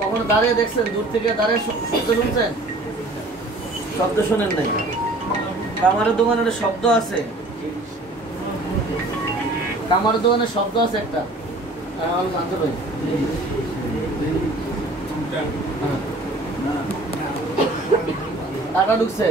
কখনো দাঁড়িয়ে দেখছেন? দূর থেকে দাঁড়িয়ে শব্দ শুনছেন? শব্দ শোনেন নাই? কামারের দোকানে একটা শব্দ আছে, কামারের দোকানে শব্দ আছে একটা। জানতে পারি টাকা ঢুকছে।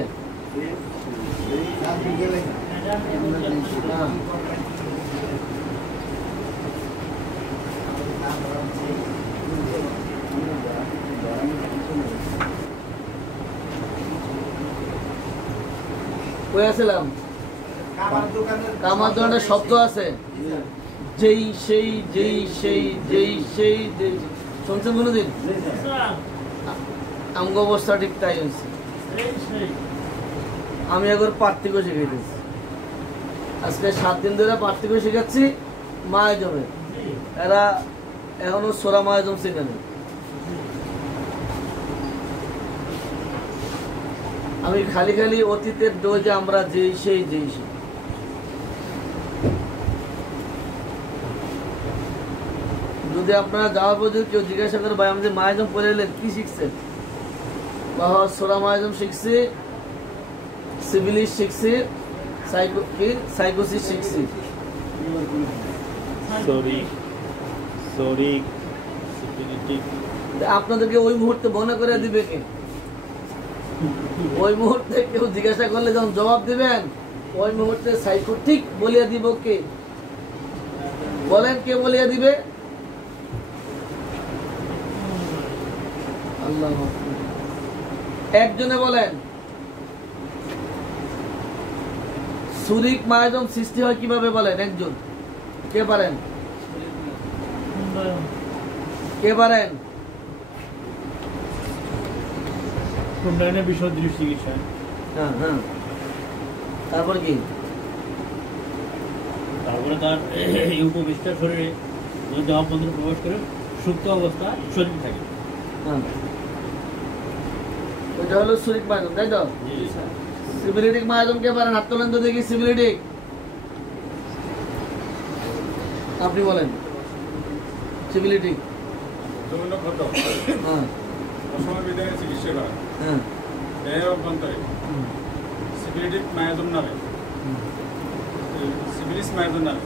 কামার দোকানের শব্দ আছে, যেই সেই যেই সেই যেই সেই শুনছেন কোনদিন? আমগো অবস্থা ঠিক তাই হয়েছে। আমি একবার পার্থিব শিখাইতেছি, আজকে 7 দিন ধরে পার্থিব শিখাচ্ছি মায়াজমে। এরা এখনো সোরা মায়াজম শিখে নেই। আমি খালি খালি অতীতের ডোজে আমরা যেই সেই যেই সেই। যদি আপনারা যাওয়ার পর কেউ জিজ্ঞাসা করে ভাই আমাদের মায়াজম পড়ে এলেন কি শিখছেন, বাবা সোরা মায়াজম শিখছি, সিভিলিস শিখছি, সাইকোসিস শিখছি। আপনাদেরকে ওই মুহূর্তে মনে করে দিবে কে? ওই মুহূর্তে কেউ জিজ্ঞাসা করলে যখন জবাব দিবেন, ওই মুহূর্তে সাইকোটিক বলিয়া দিব কে? বলেন কে বলিয়া দিবে? আল্লাহ একজনে বলেন। সুরিক মায়াজম সৃষ্টি হয় কিভাবে বলেন একজন? কে পারেন? কে পারেন? তারপরে কি? তারপরে তার এই উপবিষ্টার শরীরে দেহবন্ধনে প্রবেশ করে সুপ্ত অবস্থা শরীর থাকে। ওইটা হলো সুরিক মায়াজম, তাই তো? সিভিলিটিক মায়াজম কে পারেন? হাত তোলেন তো দেখি। সিভিলিটিক আপনি বলেন। সিভিলিটিক চিকিৎসা করা দেহের অভ্যন্তরে সিভিলিটিক মায়াজম নামে, সিভিলিস মায়াজম নামে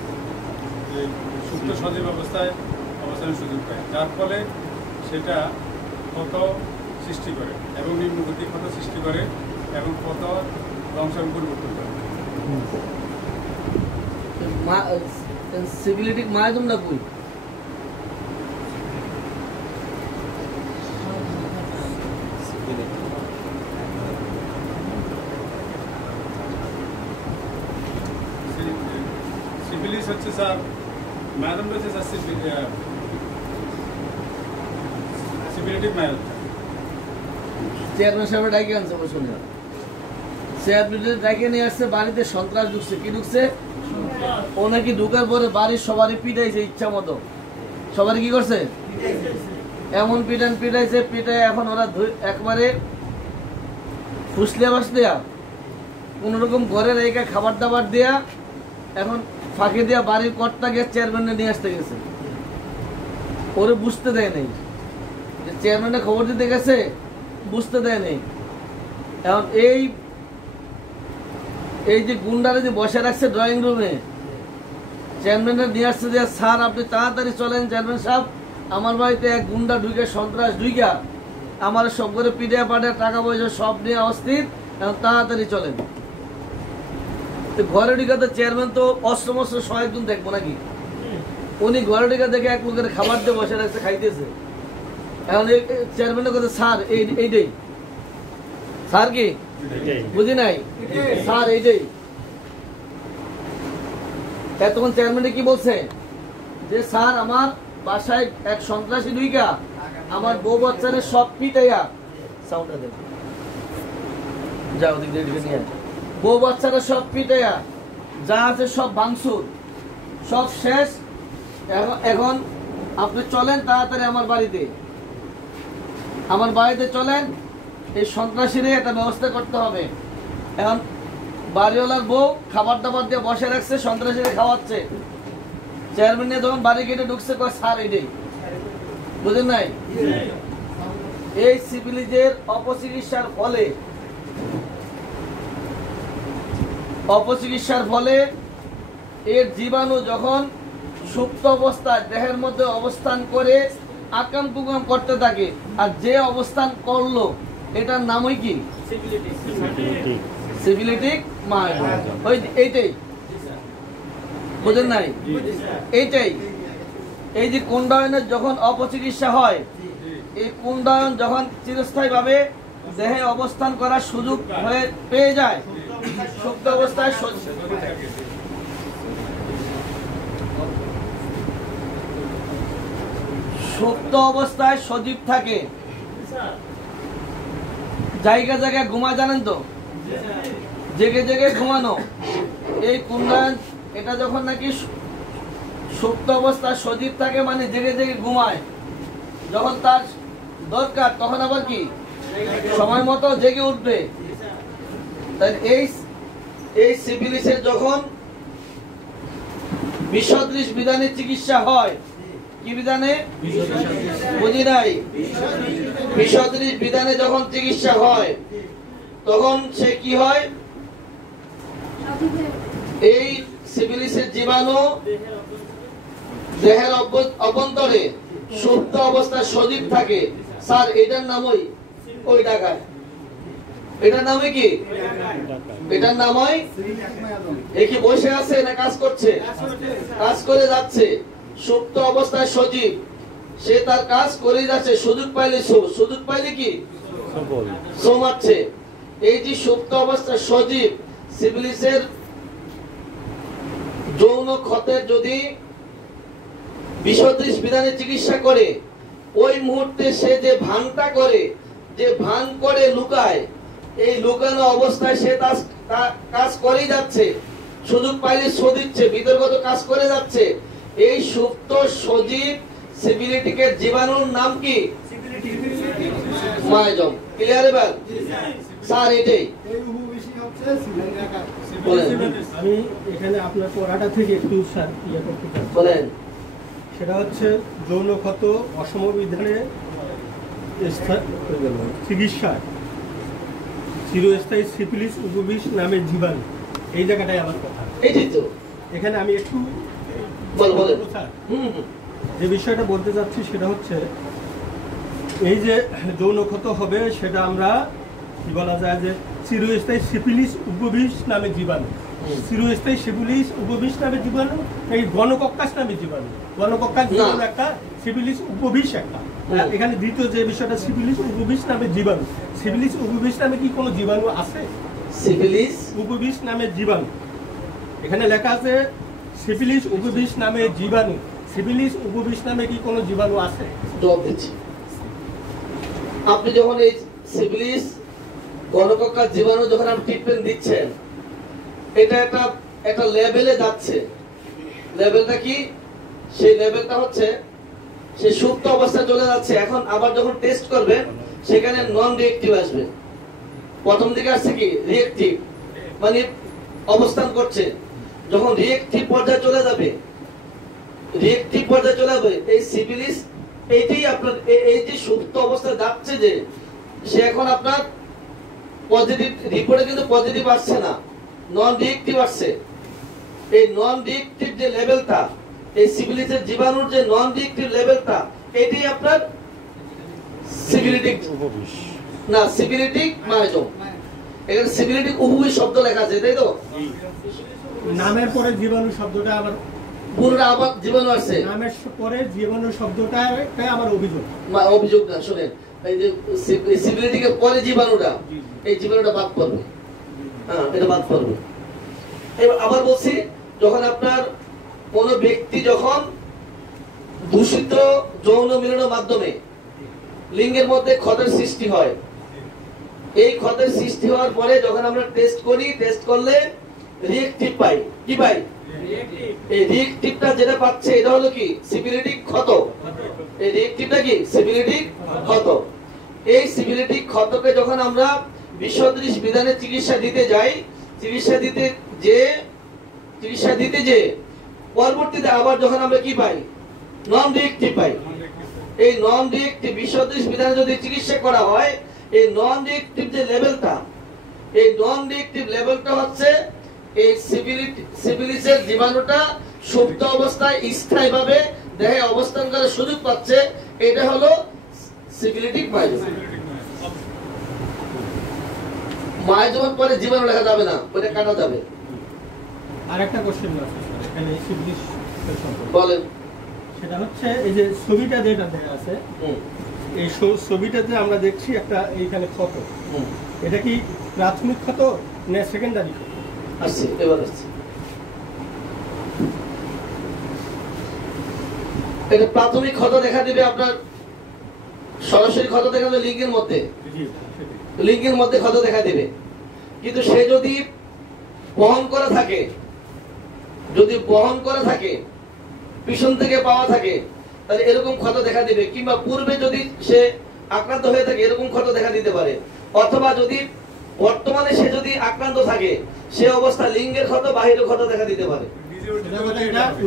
সুপ্ত সজীব অবস্থায় অবস্থানের সুযোগ পায়, যার ফলে সেটা ক্ষত সৃষ্টি করে এবং নিম্নগতিক ক্ষত সৃষ্টি করে এবং ক্ষত বংশাবলী পরিবর্তন করে। সিভিলিটিক মায়াজম না কই? সিভিলিস হচ্ছে স্যার মায়াজম রয়েছে স্যার সিভিলিটিক মায়াজম। চেয়ারম্যান সাহেব ডাইকে আনছে বসুন, চেয়ারম্যান ডাইকে নিয়ে আসছে। বাড়িতে সন্ত্রাস ঢুকছে। কি ঢুকছে? ও নাকি ঢুকার পরে বাড়ির সবারই পিটাইছে ইচ্ছা মতো। সবারই কি করছে? এমন পিটাইছে। পিটাই এখন ওরা একবারে ফুসলিয়া বাসলিয়া কোন রকম ঘরে রেখে খাবার দাবার দেয়া এখন ফাঁকে দিয়া বাড়ির কর্তাকে চেয়ারম্যানে নিয়ে আসতে গেছে। ওরে বুঝতে দেয় নেই যে চেয়ারম্যানে খবর দিতে গেছে, বুঝতে দেয় নেই। এখন এই যে গুন্ডারে যে বসে রাখছে ড্রয়িং রুমে, চেয়ারম্যানের নিয়ে আসছে যে স্যার আপনি তাড়াতাড়ি চলেন, চেয়ারম্যান সাহেব আমার বাড়িতে এক গুন্ডা ঢুকে সন্ত্রাস ঢুইকা আমার সব করে পিডিয়া পাঠিয়ে টাকা পয়সা সব নিয়ে অস্থির, এখন তাড়াতাড়ি চলেন। ঘরে ঢুকা তো চেয়ারম্যান তো অস্ত্র সহায়জন দেখবো নাকি? উনি ঘরে ঢুকা দেখে এক লোকের খাবার দিয়ে বসে রাখছে, খাইতেছে। এখন চেয়ারম্যানের কথা স্যার এইটাই। স্যার কি বুঝি নাই? স্যার এইটাই। তখন চেয়ারম্যান কি বলছে যে স্যার আমার বাসায় এক সন্ত্রাসী ঢুইকা আমার বউ বাচ্চাদের সব পিটাইয়া সাউন্ডটা দেব, যাও দিক দিয়ে নিয়ে বউ বাচ্চারা সব পিটাইয়া যা আছে সব ভাঙচুর সব শেষ। এখন আপনি চলেন তাড়াতাড়ি আমার বাড়িতে চলেন, এই সন্ত্রাসীর একটা ব্যবস্থা করতে হবে। এখন বাড়িওয়ালার বউ খাবার দাবার দিয়ে বসে রাখছে, সন্ত্রাসীরা খাওয়াচ্ছে। চেয়ারম্যান নিয়ে যখন বাড়ি গেটে ঢুকছে কয় স্যার এইটাই। বুঝেন নাই? এই সিফিলিসের অপচিকিৎসার ফলে এর জীবাণু যখন সুপ্ত অবস্থায় দেহের মধ্যে অবস্থান করে আকাম কুকাম করতে থাকে, আর যে অবস্থান করলো এটার নামই কি? সিফিলিটিক মায়োজম। ওই এইটাই বুঝেন নাই? এইটাই এই যে কুণ্ডায়নের যখন অপচিকিৎসা হয়, এই কুণ্ডায়ন যখন চিরস্থায়ীভাবে দেহে অবস্থান করার সুযোগ হয়ে পেয়ে যায়, সুপ্ত অবস্থায় সজীব থাকে, জায়গা জায়গায় ঘুমায়, জানেন তো, জেগে জেগে ঘুমানো। এই কুণ্ডায়ন এটা যখন নাকি সুপ্ত অবস্থায় সজীব থাকে, মানে জেগে জেগে ঘুমায়, যখন তার দরকার তখন আবার কি সময় মতো জেগে উঠবে। তাই এই সিফিলিসের যখন বিসদৃশ বিধানে চিকিৎসা হয়, কি বিধানে? বুঝি নাই? বিসদৃশ বিধানে যখন চিকিৎসা হয় তখন সে কি হয়? এই সিফিলিসের জীবাণু দেহের অভ্যন্তরে সুপ্ত অবস্থায় সজীব থাকে। স্যার এটার নামই ওই ডাকায়, এটার নামে কি? এটার নামই এ কি বসে আছে না কাজ করছে? কাজ করে যাচ্ছে, সুপ্ত অবস্থায় সজীব, সে তার কাজ করে যাচ্ছে, সুযোগ পাইলে কি সোমাচ্ছে। এই যে সুপ্ত অবস্থায় সজীব সিফিলিসের যৌন ক্ষতের যদি বিসদৃশ বিধানে চিকিৎসা করে, ওই মুহূর্তে সে যে ভানটা করে, যে ভান করে লুকায়, এই লুকানো অবস্থায় সে কাজ করেই যাচ্ছে, সুযোগ পাইলে শো দিচ্ছে, বিতর্গত কাজ করে যাচ্ছে। এই সুপ্ত সজীব সিফিলিটিকের জীবাণুর নাম কি? মায়োজম। ক্লিয়ার এবার? স্যার এটাই আমি এখানে আপনার পড়াটা থেকে একটু করতে চাই। বলেন। সেটা হচ্ছে যৌন ক্ষত অসমবিধানে চিকিৎসা চিরস্থায়ী সিফিলিস উপবিষ নামের জীবাণু, এই জায়গাটাই আমার কথা। এইটাই তো এখানে আমি একটু যে বিষয়টা বলতে চাচ্ছি সেটা হচ্ছে এই যে যৌন ক্ষত হবে, সেটা আমরা কি বলা যায় যে চিরস্থায়ী সিফিলিস উপবিষ নামে জীবাণু, চিরস্থায়ী সিফিলিস উপবিষ নামে জীবাণু, এই গণকক্কাস নামে জীবাণু, গণকক্কাস জীবাণু একটা, সিফিলিস উপবিষ একটা। এখানে দ্বিতীয় যে বিষয়টা সিফিলিস উপবিষ নামে জীবাণু, সিফিলিস উপবিষ নামে কি কোনো জীবাণু আছে? সিফিলিস উপবিষ নামে জীবাণু, এখানে লেখা আছে সিফিলিস উপবিষ নামে জীবাণু, সিফিলিস উপবিষ নামে কি কোনো জীবাণু আছে? জবাব দিচ্ছি। আপনি যখন এই সিফিলিস গণকক্কার জীবাণু যখন আপনি ট্রিটমেন্ট দিচ্ছেন, এটা একটা লেভেলে যাচ্ছে। লেভেলটা কি? সেই লেভেলটা হচ্ছে সে সুপ্ত অবস্থায় চলে যাচ্ছে। এখন আবার যখন টেস্ট করবেন সেখানে নন রিঅ্যাক্টিভ আসবে। প্রথম দিকে আসছে কি রিঅ্যাক্টিভ, মানে অবস্থান করছে। যখন রিঅ্যাক্টিভ পর্যায়ে চলে যাবে, এই সিফিলিস এইটাই আপনার এই যে সুপ্ত অবস্থায় যাচ্ছে, যে সে এখন আপনার পজিটিভ রিপোর্টে কিন্তু পজিটিভ আসছে না, নন রিঅ্যাক্টিভ আসছে। এই নন রিঅ্যাক্টিভ যে লেভেলটা, এই সিফিলিসের জীবাণুর যে নন রিঅ্যাক্টিভ লেভেলটা, এটাই আপনার সিফিলিটিক না সিফিলিটিক মায়োজম। এখানে সিফিলিটিক উপবিষ শব্দ লেখা আছে, তাই তো? নামের পরে জীবাণু শব্দটা আবার পুরোটা আবার জীবাণু আসছে, নামের পরে জীবাণু শব্দটা আমার অভিযোগ না। শুনেন, এই যে সিফিলিটিকের পরে জীবাণুটা, এই জীবাণুটা বাদ পড়বে। হ্যাঁ, এটা বাদ পড়বে। এবার আবার বলছি, যখন আপনার কোন ব্যক্তি যখন দূষিত যৌন মিলনের মাধ্যমে লিঙ্গের মধ্যে ক্ষতের সৃষ্টি হয়, এই ক্ষতের সৃষ্টি হওয়ার পরে যখন আমরা টেস্ট করি, টেস্ট করলে রিঅ্যাক্টিভ পাই। কি পাই? এই রিঅ্যাক্টিভটা যেটা পাচ্ছে এটা হলো কি সিফিলিটিক ক্ষত। এই রিঅ্যাক্টিভটা কি সিফিলিটিক ক্ষত। এই সিফিলিটিক ক্ষতকে যখন আমরা বিসদৃশ বিধানে চিকিৎসা দিতে যাই, চিকিৎসা দিতে যে পরবর্তীতে আবার যখন আমরা কি পাই? নন রিঅ্যাক্টিভ পাই। এই নন রিয়েক্টিভ বিসদৃশ বিধানে যদি চিকিৎসা করা হয়, এই নন রিয়েক্টিভ যে লেভেলটা, এই নন রিয়েক্টিভ লেভেলটা হচ্ছে এই সিফিলিসের জীবাণুটা সুপ্ত অবস্থায় স্থায়ীভাবে দেহে অবস্থান করার সুযোগ পাচ্ছে, এটা হলো সিফিলিটিক মায়োজম। মায়োজমের পরে জীবাণু লেখা যাবে না, ওটা কাটা যাবে। আরেকটা কোশ্চেন আছে স্যার এখানে সিফিলিস সম্পর্কে। বলেন। সেটা হচ্ছে এই যে ছবিটা যেটা দেয়া আছে, এই ছবিটাতে আমরা দেখছি একটা এইখানে ক্ষত, এটা কি প্রাথমিক ক্ষত না সেকেন্ডারি ক্ষত? আসছে, এবার আসছে। এটা প্রাথমিক ক্ষত দেখা দিবে আপনার, সরাসরি ক্ষত দেখা যাবে লিঙ্গের মধ্যে, লিঙ্গের মধ্যে ক্ষত দেখা দিবে। কিন্তু সে যদি বহন করা থাকে, যদি বহন করা থাকে, পিছন থেকে পাওয়া থাকে, তাহলে এরকম ক্ষত দেখা দিবে। কিংবা পূর্বে যদি সে আক্রান্ত হয়ে থাকে, এরকম ক্ষত দেখা দিতে পারে। অথবা যদি বর্তমানে সে যদি আক্রান্ত থাকে, সে অবস্থা লিঙ্গের ক্ষত, বাহিরের ক্ষত দেখা দিতে পারে।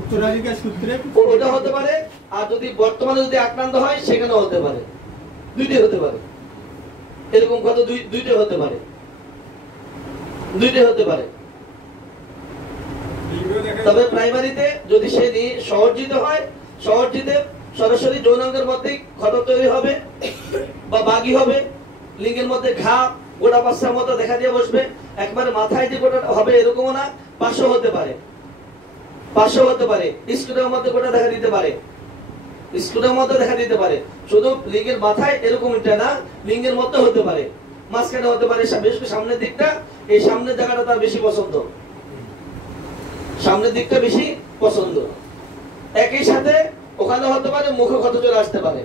উত্তরাধিকার সূত্রে ওটা হতে পারে। আর যদি বর্তমানে যদি আক্রান্ত হয়, সেখানেও হতে পারে, দুইটাই হতে পারে। এরকম ক্ষত দুইটাই হতে পারে, দুইটাই হতে পারে। তবে প্রাইমারিতে যদি সে সহর্জিত হয়, সহর্জিতে সরাসরি যৌনাঙ্গের মধ্যে ক্ষত তৈরি হবে বা বাগি হবে, লিঙ্গের মধ্যে ঘা গোটা পাঁচটার মতো দেখা দিয়ে বসবে। একবারে মাথায় যে গোটা হবে এরকমও না, পাঁচশো হতে পারে, পাঁচশো হতে পারে। স্কুলের মধ্যে গোটা দেখা দিতে পারে, স্কুলের মধ্যে দেখা দিতে পারে। শুধু লিঙ্গের মাথায় এরকম এটা না, লিঙ্গের মধ্যে হতে পারে, মাঝখানে হতে পারে। বিশেষ করে সামনের দিকটা, এই সামনের জায়গাটা তার বেশি পছন্দ, সামনের দিকটা বেশি পছন্দ। একই সাথে ওখানে হতে পারে, মুখে ক্ষত চলে আসতে পারে,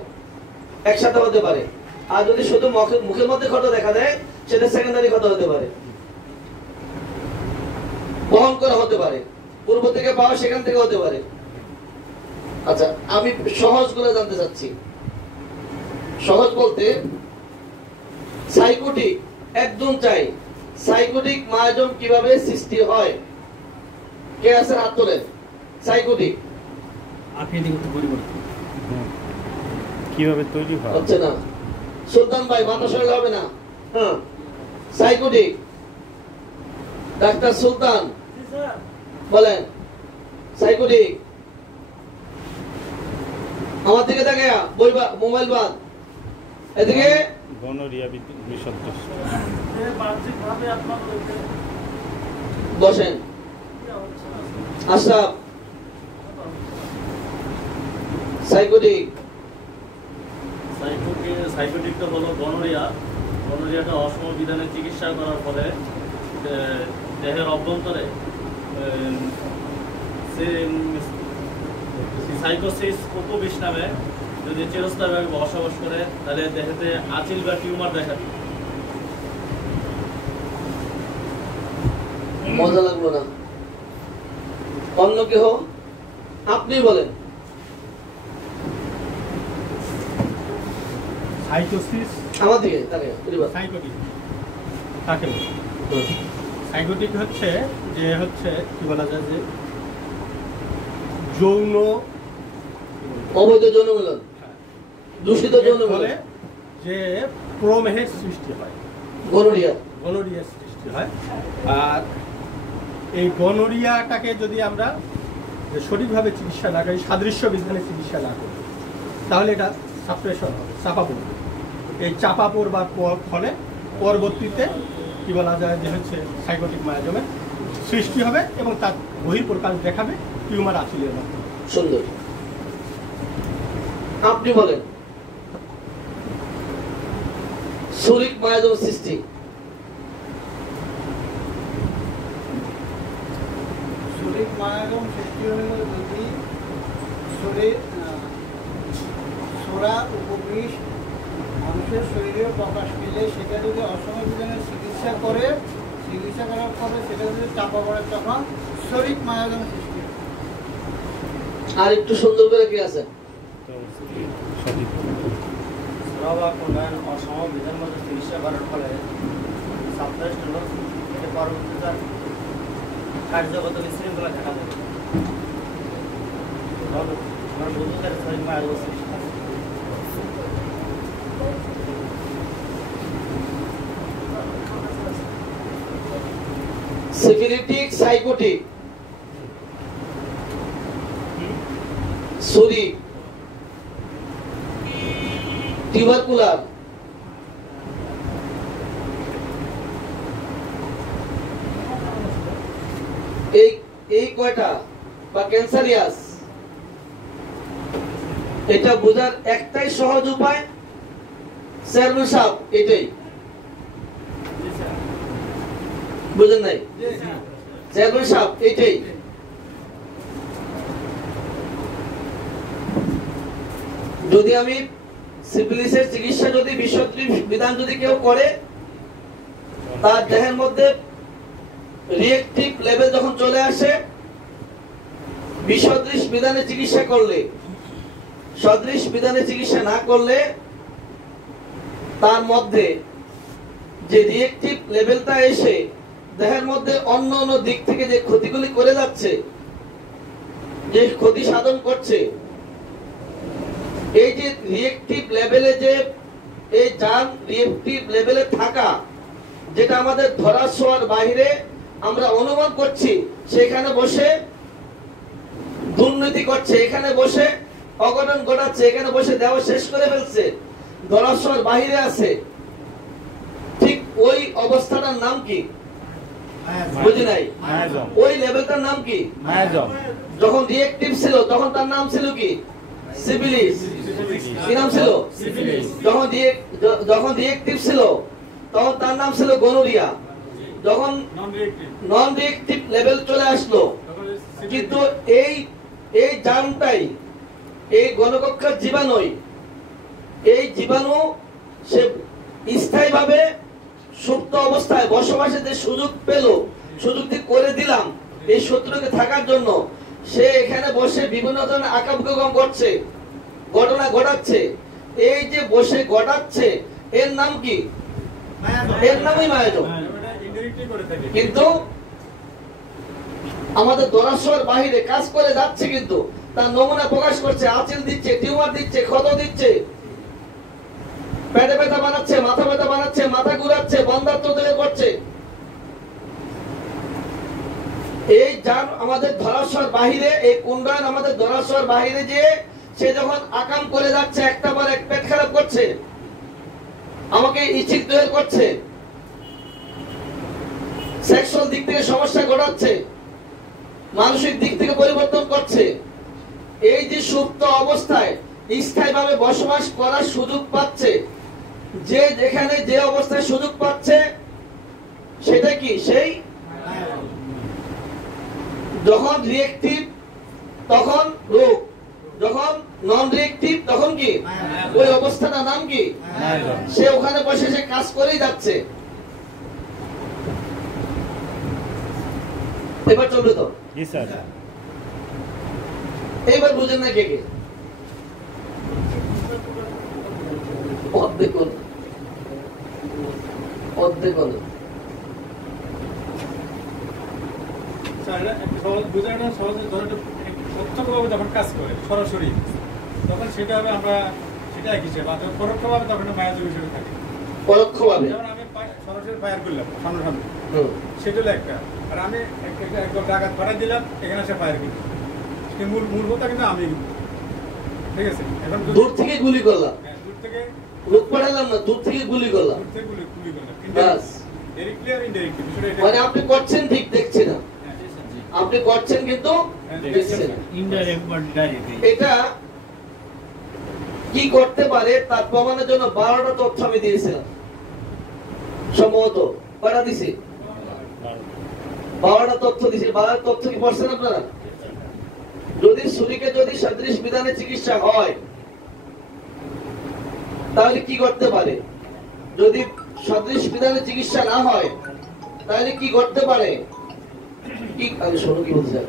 একসাথে হতে পারে। আর যদি শুধু মুখের মধ্যে ক্ষত দেখা দেয়, সেটা সেকেন্ডারি ক্ষত হতে পারে, বহন করা হতে পারে, পূর্ব থেকে পাওয়া সেখান থেকে হতে পারে। আচ্ছা, আমি সহজ করে জানতে চাচ্ছি। সহজ বলতে সাইকোটিক, একদম চাই, সাইকোটিক মায়োজম কিভাবে সৃষ্টি হয়? কে আছে হাত তোলেন। সাইকোটিক আকৃতিগত পরিবর্তন কিভাবে তৈরি হয়? হচ্ছে না। সুলতান ভাই মাথা সরল হবে না। হ্যাঁ, সাইকোটিক ডাক্তার সুলতান বলেন। সাইকোটিক আমার দিকে তাকায়া, বই মোবাইল বাদ, এদিকে গনোরিয়া বিসদৃশ। বসেন। আশরাফ, সাইকোটিক। সাইকোটিকটা হলো গনোরিয়া। গনোরিয়াটা অসম বিধানে চিকিৎসা করার ফলে দেহের অভ্যন্তরে সাইকোসিস উপবিষ নামে যদি চিরস্থায়ীভাবে বসবাস করে, তাহলে দেহেতে আঁচিল বা টিউমার দেখা দিবে। মজা লাগলো না? অন্য কেহ আপনি বলেন। সাইকোসিস আমার দিকে তাকায়া, সাইকোটিক তাকে সাইকোটিক হচ্ছে যে হচ্ছে কি বলা যায় যে যৌন অবৈধ যৌন মিলন, দূষিত যৌন ফলে মিলন, যে প্রমেহের সৃষ্টি হয়, গনোরিয়া। গনোরিয়ার সৃষ্টি হয়। আর এই গনোরিয়াটাকে যদি আমরা সঠিকভাবে চিকিৎসা না করি, সাদৃশ্য বিধানে চিকিৎসা না করি, তাহলে এটা সাপ্রেশন হবে, চাপা পড়বে। এই চাপা পড়বার ফলে পরবর্তীতে কি বলা যায় যে হচ্ছে সাইকোটিক মায়োজমের সৃষ্টি হবে এবং তার বহিঃপ্রকাশ দেখাবে টিউমার আঁচিলের মাধ্যমে। সুন্দর। আপনি বলেন। শরীর মায়োজম সৃষ্টি। শরীর মায়োজম সৃষ্টি হলে যদি শরীর সোরা উপবিষ মানুষের শরীরে প্রকাশ পেলে, সেটা যদি অসময় বিধানে চিকিৎসা করে, চিকিৎসা করার ফলে সেটা যদি চাপা পড়ে, তখন শরীর মায়োজম সৃষ্টি হয়। আর একটু সুন্দর করে কি আছে? সঠিক। সোরা বা কোনবান অসম বিধান মতো চিকিৎসা করার ফলে সাপ্রেসড হলো, এটা পরবর্তীতে কার্যগত বিশৃঙ্খলা দেখা দেবে। আমার বুঝতে শরীর মায়োজম সৃষ্টি হয়। সিফিলিটিক, সাইকোটিক, সুরিক, টিউবারকুলার, এই কয়টা বা ক্যান্সারিয়াস, এটা বোঝার একটাই সহজ উপায়, চেয়ারম্যান সাহেব, এটাই বুঝেন নাই? চেয়ারম্যান সাহেব, এটাই। যদি আমি সিফিলিসের চিকিৎসা যদি বিশুদ্ধ বিধান যদি কেউ করে, তার দেহের মধ্যে রিয়েক্টিভ লেভেল যখন চলে আসে, বিসদৃশ বিধানে চিকিৎসা করলে, সদৃশ বিধানে চিকিৎসা না করলে তার মধ্যে যে রিয়েক্টিভ লেভেলটা এসে দেহের মধ্যে অন্য অন্য দিক থেকে যে ক্ষতিগুলি করে যাচ্ছে, যে ক্ষতি সাধন করছে, এই যে রিয়েক্টিভ লেভেলে যে এই জান রিয়েক্টিভ লেভেলে থাকা, যেটা আমাদের ধরা ছোঁয়ার বাইরে আমরা অনুমান করছি, সেখানে বসে দুর্নীতি করছে, এখানে বসে অঘটন ঘটাচ্ছে, এখানে বসে দেওয়া শেষ করে ফেলছে, ধরা ছোঁয়ার বাইরে আছে, ঠিক ওই অবস্থাটার নাম কি? বুঝি নাই? ওই লেভেলটার নাম কি? যখন রিয়েক্টিভ ছিল তখন তার নাম ছিল কি? সিফিলিস। কি নাম ছিল? যখন রিয়েক্টিভ ছিল তখন তার নাম ছিল গনোরিয়া। যখন নন রিয়েক্টিভ লেভেল চলে আসলো, কিন্তু এই জার্মটাই, এই গণকক্ষার জীবাণুই, এই জীবাণু সে স্থায়ীভাবে সুপ্ত অবস্থায় বসবাসের যে সুযোগ পেল, সুযোগটি করে দিলাম এই শত্রুকে থাকার জন্য, সে এখানে বসে বিভিন্ন ধরনের আকাম করছে, ঘটনা ঘটাচ্ছে। এই যে বসে ঘটাচ্ছে, এর নাম কি? এর নামই মায়াজম। কিন্তু আমাদের দরাসর বাহিরে কাজ করে যাচ্ছে, কিন্তু তার নমুনা প্রকাশ করছে, আঁচিল দিচ্ছে, টিউমার দিচ্ছে, ক্ষত দিচ্ছে, পেটে ব্যথা বানাচ্ছে, মাথা ব্যথা বানাচ্ছে, মাথা ঘুরাচ্ছে, বন্ধাত্ম তৈরি করছে। এই যার আমাদের ধরাসর বাহিরে, এই কুণ্ডায়ন আমাদের ধরাসর বাহিরে যে সে যখন আকাম করে যাচ্ছে, একটা পর এক পেট খারাপ করছে, আমাকে ইচ্ছিক তৈরি করছে, সেক্সুয়াল দিক থেকে সমস্যা ঘটাচ্ছে, মানসিক দিক থেকে পরিবর্তন করছে। এই যে সুপ্ত অবস্থায় স্থায়ীভাবে বসবাস করার সুযোগ পাচ্ছে, যে যেখানে যে অবস্থায় সুযোগ পাচ্ছে, সেটা কি? সেই যখন রিয়েক্টিভ তখন রোগ, যখন নন রিয়েক্টিভ তখন কি? ওই অবস্থাটার নাম কি? সে ওখানে বসে সে কাজ করেই যাচ্ছে। এবার চলবে তো? এইবার বুঝেন না কে কে? অর্ধেক প্রত্যক্ষভাবে যখন কাজ করে সরাসরি, তখন সেটা হবে আমরা সেটা এক হিসেবে, পরোক্ষভাবে তখন মায়াজম হিসেবে থাকে। পরোক্ষভাবে যেমন আমি সরাসরি ফায়ার করলাম সামনাসামনি, সেটা হলো একটা। আর আমি একদম ডাকাত ফাটাই দিলাম, এখানে সে ফায়ার করল, মূল কথা কিন্তু আমি, ঠিক আছে? এখন দূর থেকে গুলি করলাম, দূর থেকে লোক পাঠালাম না, দূর থেকে গুলি করলাম, দূর থেকে গুলি করলাম। বাস। ডাইরেক্টলি আর ইনডাইরেক্টলি বিষয়টা এটা। মানে আপনি করছেন ঠিক দেখছি না, আপনি করছেন কিন্তু দেখছেন। এটা কি করতে পারে তার প্রমাণের জন্য 12টা তথ্য আমি দিয়েছিলাম, সম্ভবত কটা দিছি? 12টা তথ্য দিয়েছি। 12টা তথ্য কি পড়ছেন আপনারা? যদি ছুরিকে যদি সদৃশ বিধানে চিকিৎসা হয়, তাহলে কি করতে পারে? যদি সদৃশ বিধানে চিকিৎসা না হয়, তাহলে কি করতে পারে? শোনো কি বলতে চাই।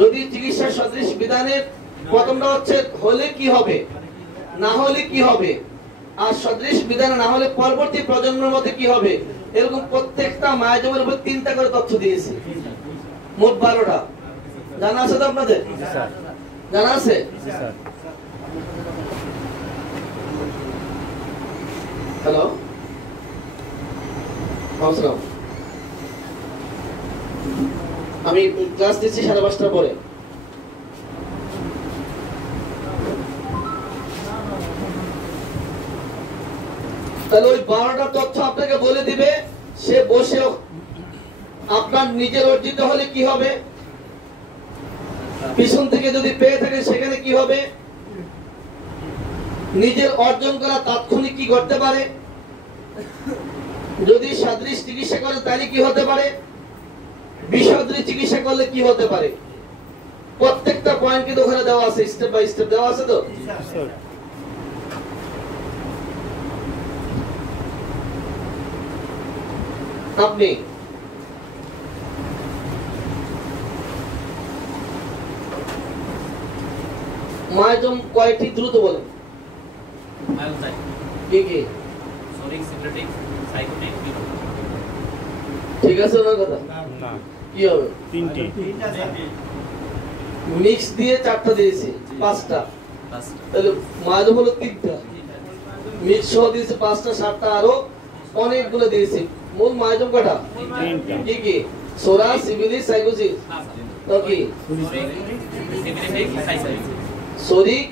যদি চিকিৎসা সদৃশ বিধানের প্রথমটা হচ্ছে হলে কি হবে, না হলে কি হবে, আর সদৃশ বিধান না হলে পরবর্তী প্রজন্মের মধ্যে কি হবে, এরকম প্রত্যেকটা মায়াজমের উপর 3টা করে তথ্য দিয়েছি, মোট 12টা। জানা আছে তো আপনাদের? জানা আছে? হ্যালো, আমি ক্লাস দিচ্ছি 5:30টার পরে। তাহলে ওই 12টা তথ্য আপনাকে বলে দিবে, সে বসে আপনার নিজের অর্জিত হলে কি হবে, পিছন থেকে যদি পেয়ে থাকে সেখানে কি হবে, নিজের অর্জন করা তাৎক্ষণিক কি করতে পারে, যদি সাদৃশ চিকিৎসা করে তাহলে কি হতে পারে, বিসদৃশ চিকিৎসা করলে কি হতে পারে, প্রত্যেকটা পয়েন্ট কিন্তু ওখানে দেওয়া আছে, স্টেপ বাই স্টেপ দেওয়া আছে। তো আপনি মায়াজম কয়টি দ্রুত বলেন? কি কি? ঠিক আছে ওনার কথা? না, কি হবে? 3টি। মিক্স দিয়ে 4টা দিয়েছি, 5টা। তাহলে মায়াজম হলো 3টা, মিক্স সহ দিয়েছি 5টা, 7টা আরো অনেকগুলো দিয়েছি। মূল মায়াজম কটা? 3টা। কি কি? সোরা, সিভিলিস, সাইকোসিস। তো কি? সরিক,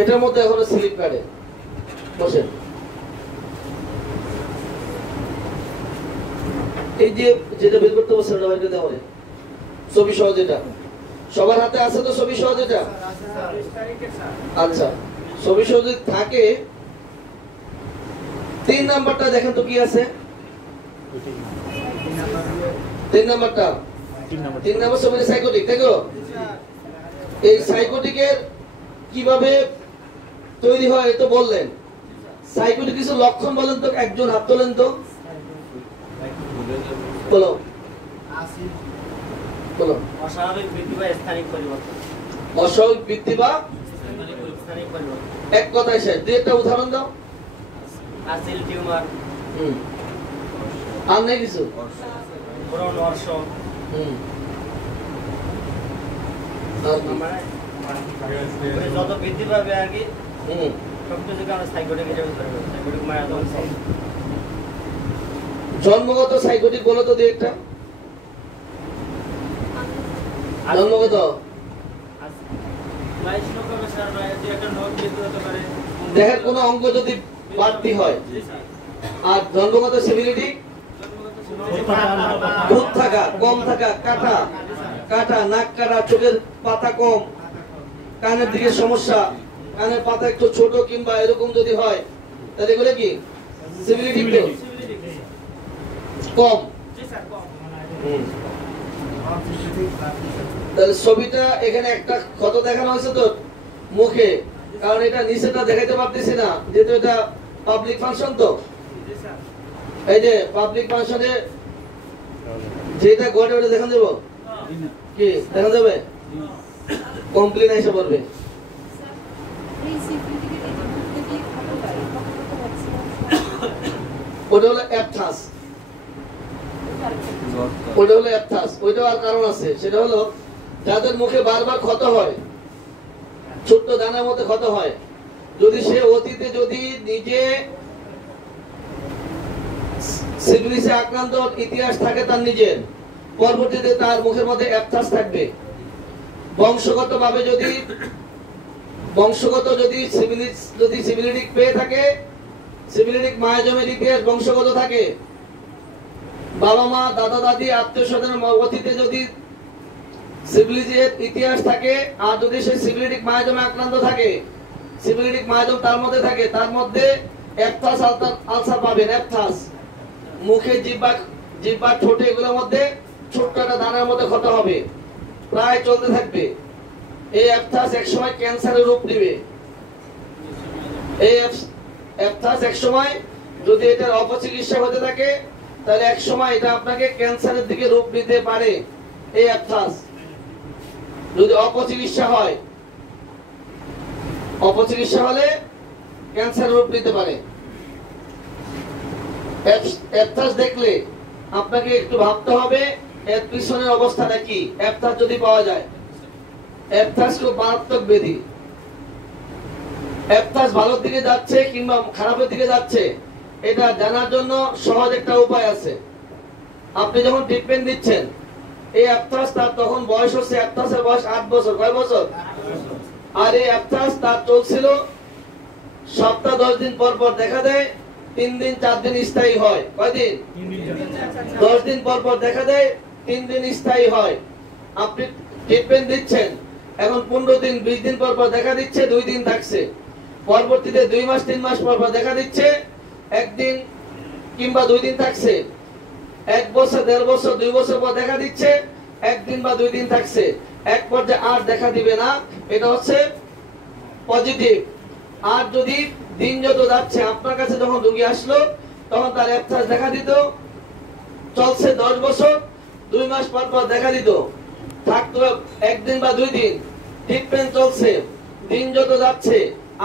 এটার মধ্যে এখনো স্লিপ কাটে। বসেন। এই যে যেটা বের করতে বলছেন ওটা বের করতে হবে। ছবি সহ যেটা সবার হাতে আছে, তো ছবি সহ যেটা, আচ্ছা ছবি সহ যদি থাকে 3 নাম্বারটা দেখেন তো কি আছে। 3 নাম্বারটা, 3 নাম্বার ছবি সাইকোটিক, দেখো এই সাইকোটিকের কিভাবে তৈরি হয় তো বললেন। সাইকোটিক কিছু লক্ষণ বলেন তো, একজন হাত তোলেন তো, বলো বলো। অস্বাভাবিক বৃদ্ধি বা স্থানিক পরিবর্তন। অস্বাভাবিক বৃদ্ধি বা স্থানিক পরিবর্তন। এক কথায় শেষ। দুই একটা উদাহরণ দাও। আসিল টিউমার, আর নেই কিছু? ব্রণ অর্শ, আর কি? মানে যত বৃদ্ধি পাবে আর কি সবকিছুকে আমরা সাইকোটিক হিসেবে ধরবো। Psychotic miasm. জন্মগত সাইকোটিক বলো তো দুই একটা। জন্মগত দেহের কোন অঙ্গ যদি বাড়তি হয়, আর জন্মগত সিভিলিটি খুব থাকা, কম থাকা, কাটা কাটা, নাক কাটা, চোখের পাতা কম, কানের দিকে সমস্যা, কানের পাতা একটু ছোট কিংবা এরকম যদি হয়, তাহলে এগুলো কি সিভিলিটি কম। তাহলে ছবিটা এখানে একটা ক্ষত দেখানো হয়েছে তো মুখে, কারণ এটা নিচেটা দেখাতে পারতেছি না, যেহেতু এটা পাবলিক ফাংশন। তো এই যে পাবলিক ফাংশনে যেটা ঘটে ওটা দেখান দেবো কি? দেখা যাবে? কমপ্লেন এসে পড়বে। ওটা হলো অ্যাপথাস, ওটা হলো অ্যাপথাস। ওইটাও আর কারণ আছে, সেটা হলো যাদের মুখে বারবার ক্ষত হয়, ছোট্ট দানার মধ্যে ক্ষত হয়, যদি সে অতীতে যদি নিজে সিফিলিসে আক্রান্ত ইতিহাস থাকে তার নিজের, পরবর্তীতে তার মুখের মধ্যে অ্যাপথাস থাকবে। বংশগতভাবে যদি সিফিলিটিক পেয়ে থাকে, সিফিলিটিক মায়াজমের ইতিহাস বংশগত থাকে, বাবা মা, দাদা দাদি, আত্মীয় স্বজন অতীতে যদি সিফিলিসের ইতিহাস থাকে, আর যদি সে সিফিলিটিক মায়াজমে আক্রান্ত থাকে, সিফিলিটিক মায়াজম তার মধ্যে থাকে, তার মধ্যে অ্যাপথাস আলসার পাবেন। অ্যাপথাস মুখে, জিহ্বা, ঠোঁটে, এগুলোর মধ্যে ছোট্ট একটা দানার মধ্যে ক্ষত হবে, প্রায় চলতে থাকবে। এই অ্যাপথাস একসময় ক্যান্সারের রূপ নেবে। এই অ্যাপথাস একসময় যদি এটার অপচিকিৎসা হতে থাকে, তাহলে একসময় এটা আপনাকে ক্যান্সারের দিকে রূপ নিতে পারে। এই অ্যাপথাস যদি অপচিকিৎসা হয়, অপচিকিৎসা হলে ক্যান্সারের রূপ নিতে পারে। অ্যাপথাস দেখলে আপনাকে একটু ভাবতে হবে এর পিছনের অবস্থাটা কি। অ্যাপথাস যদি পাওয়া যায়, অ্যাপথাস খুব মারাত্মক ব্যাধি। অ্যাপথাস ভালোর দিকে যাচ্ছে কিংবা খারাপের দিকে যাচ্ছে, এটা জানার জন্য সহজ একটা উপায় আছে। আপনি যখন ট্রিটমেন্ট দিচ্ছেন, এই অ্যাপথাস তার তখন বয়স হচ্ছে, অ্যাপথাসের বয়স 8 বছর, কয় বছর? আর এই অ্যাপথাস তার চলছিল সপ্তাহ 10 দিন পর পর দেখা দেয়, 3 দিন 4 দিন স্থায়ী হয়। কয়দিন? 10 দিন পর পর দেখা দেয়, 3 দিন স্থায়ী হয়। আপনি ট্রিটমেন্ট দিচ্ছেন, এখন 15 দিন 20 দিন পর পর দেখা দিচ্ছে, 2 দিন থাকছে। পরবর্তীতে 2 মাস 3 মাস পর পর দেখা দিচ্ছে, 1 দিন কিংবা 2 দিন থাকছে। 1 বছর 1.5 বছর 2 বছর পর দেখা দিচ্ছে, 1 দিন বা 2 দিন থাকছে। এক পর্যায়ে আর দেখা দিবে না, এটা হচ্ছে পজিটিভ। আর যদি দিন যত যাচ্ছে, আপনার কাছে যখন রোগী আসলো তখন তার অ্যাপথাস দেখা দিত, চলছে 10 বছর, 2 মাস পর পর দেখা দিত, থাকতো 1 দিন বা 2 দিন। ট্রিটমেন্ট চলছে, দিন যত যাচ্ছে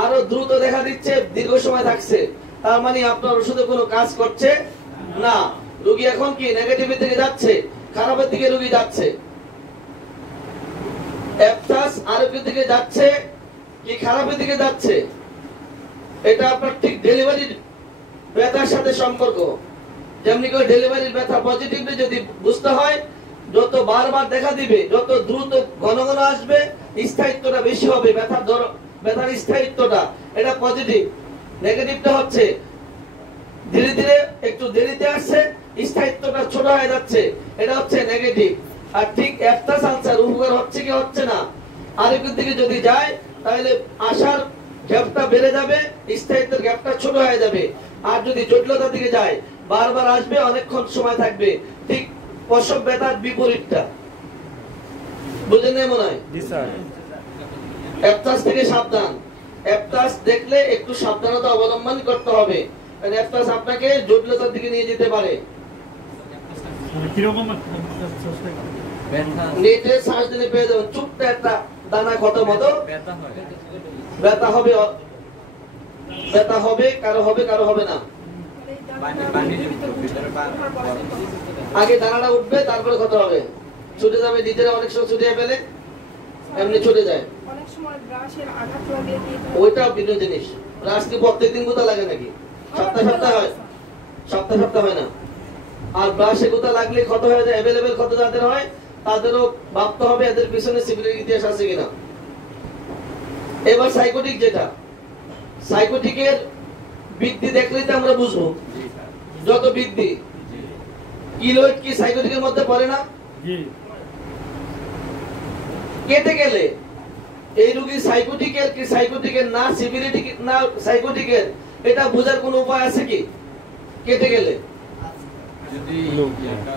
আরো দ্রুত দেখা দিচ্ছে, দীর্ঘ সময় থাকছে। তার মানে আপনার ওষুধে কোনো কাজ করছে না। রোগী এখন কি নেগেটিভের দিকে যাচ্ছে, খারাপের দিকে রোগী যাচ্ছে। অ্যাপথাস আরোগ্যের দিকে যাচ্ছে কি খারাপের দিকে যাচ্ছে, এটা আপনার ঠিক ডেলিভারির ব্যথার সাথে সম্পর্ক। যেমনি করে ডেলিভারির ব্যথা পজিটিভলি যদি বুঝতে হয়, যত বারবার দেখা দিবে, যত দ্রুত ঘন ঘন আসবে, স্থায়িত্বটা বেশি হবে, ব্যথার স্থায়িত্বটা, এটা পজিটিভ। নেগেটিভটা হচ্ছে ধীরে ধীরে একটু দেরিতে আসছে, স্থায়িত্বটা ছোট হয়ে যাচ্ছে, এটা হচ্ছে নেগেটিভ। আর ঠিক অ্যাপথাস আলসার উপকার হচ্ছে কি হচ্ছে না, আরেকের দিকে যদি যায় তাহলে আসার গ্যাপটা বেড়ে যাবে, স্থায়িত্বের গ্যাপটা ছোট হয়ে যাবে। আর যদি জটিলতার দিকে যায়, বারবার আসবে, অনেকক্ষণ সময় থাকবে। ঠিক প্রসব ব্যথার বিপরীতটা। বুঝেন না মনে হয়? জি স্যার। অ্যাপথাস থেকে সাবধান। অ্যাপথাস দেখলে একটু সাবধানতা অবলম্বন করতে হবে, কারণ অ্যাপথাস আপনাকে জটিলতার দিকে নিয়ে যেতে পারে। কিরকম নেটে শ্বাস দিলে পেয়ে যাবেন, ছোট্ট একটা দানা ক্ষত মতো ব্যথা হবে, ব্যথা হবে, কারো হবে কারো হবে না। আগে দানাটা উঠবে, তারপরে ক্ষত হবে, ছুটে যাবে, নিজেরা অনেক সময় ছুটে ফেলে, এমনি ছুটে যায়। অনেক সময় ব্রাশের আঘাত লাগে, ওইটাও ভিন্ন জিনিস। ব্রাশ কি প্রত্যেকদিন গুতা লাগে নাকি? সপ্তাহ সপ্তাহ হয়, সপ্তাহ সপ্তাহ হয় না। আর ব্রাশে গুতা লাগলে ক্ষত হয়ে যায়। অ্যাভেলেবেল ক্ষত যাদের হয় তাদেরও ভাবতে হবে এদের পিছনে সিভিলের ইতিহাস আছে কিনা। এবার সাইকোটিক, যেটা সাইকোটিকের বৃদ্ধি দেখলেই তো আমরা বুঝবো, যত বৃদ্ধি। কিলোয়েড কি সাইকোটিকের মধ্যে পড়ে না? কেটে গেলে এই রোগী সাইকোটিকের কি সাইকোটিকের না সিভিলিটি না সাইকোটিকের, এটা বোঝার কোনো উপায় আছে কি? কেটে গেলে,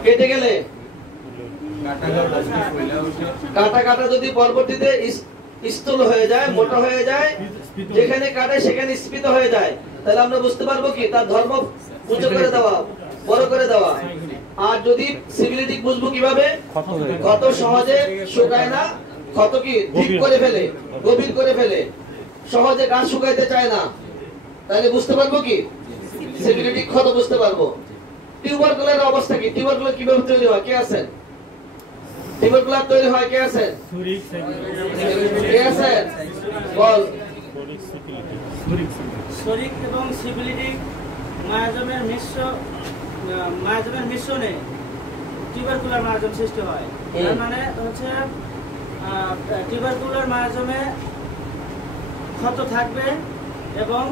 কেটে গেলে কাটা কাটা যদি পরবর্তীতে স্থূল হয়ে যায়, মোটা হয়ে যায়, যেখানে কাটে সেখানে স্ফীত হয়ে যায়, তাহলে আমরা বুঝতে পারবো কি তার ধর্ম উঁচু করে দেওয়া, বড় করে দেওয়া। আর যদি সিভিলিটি বুঝবো কিভাবে? ক্ষত সহজে শুকায় না, ক্ষত কি ঠিক করে ফেলে, গভীর করে ফেলে, সহজে গাছ শুকাইতে চায় না, তাহলে বুঝতে পারবো কি সিভিলিটি ক্ষত বুঝতে পারবো। টিউবারকুলার অবস্থা কি? টিউবারকুলার কিভাবে তৈরি হয়? কে আছেন? টিউবারকুলার তৈরি হয় কে আছেন? কে আছেন? বল। শরিক এবং সিভিলিটিক মায়াজমের মিশ্রণে টিউবারকুলার মায়াজম সৃষ্টি হয়। তার মানে হচ্ছে টিউবারকুলার মায়াজমে ক্ষত থাকবে এবং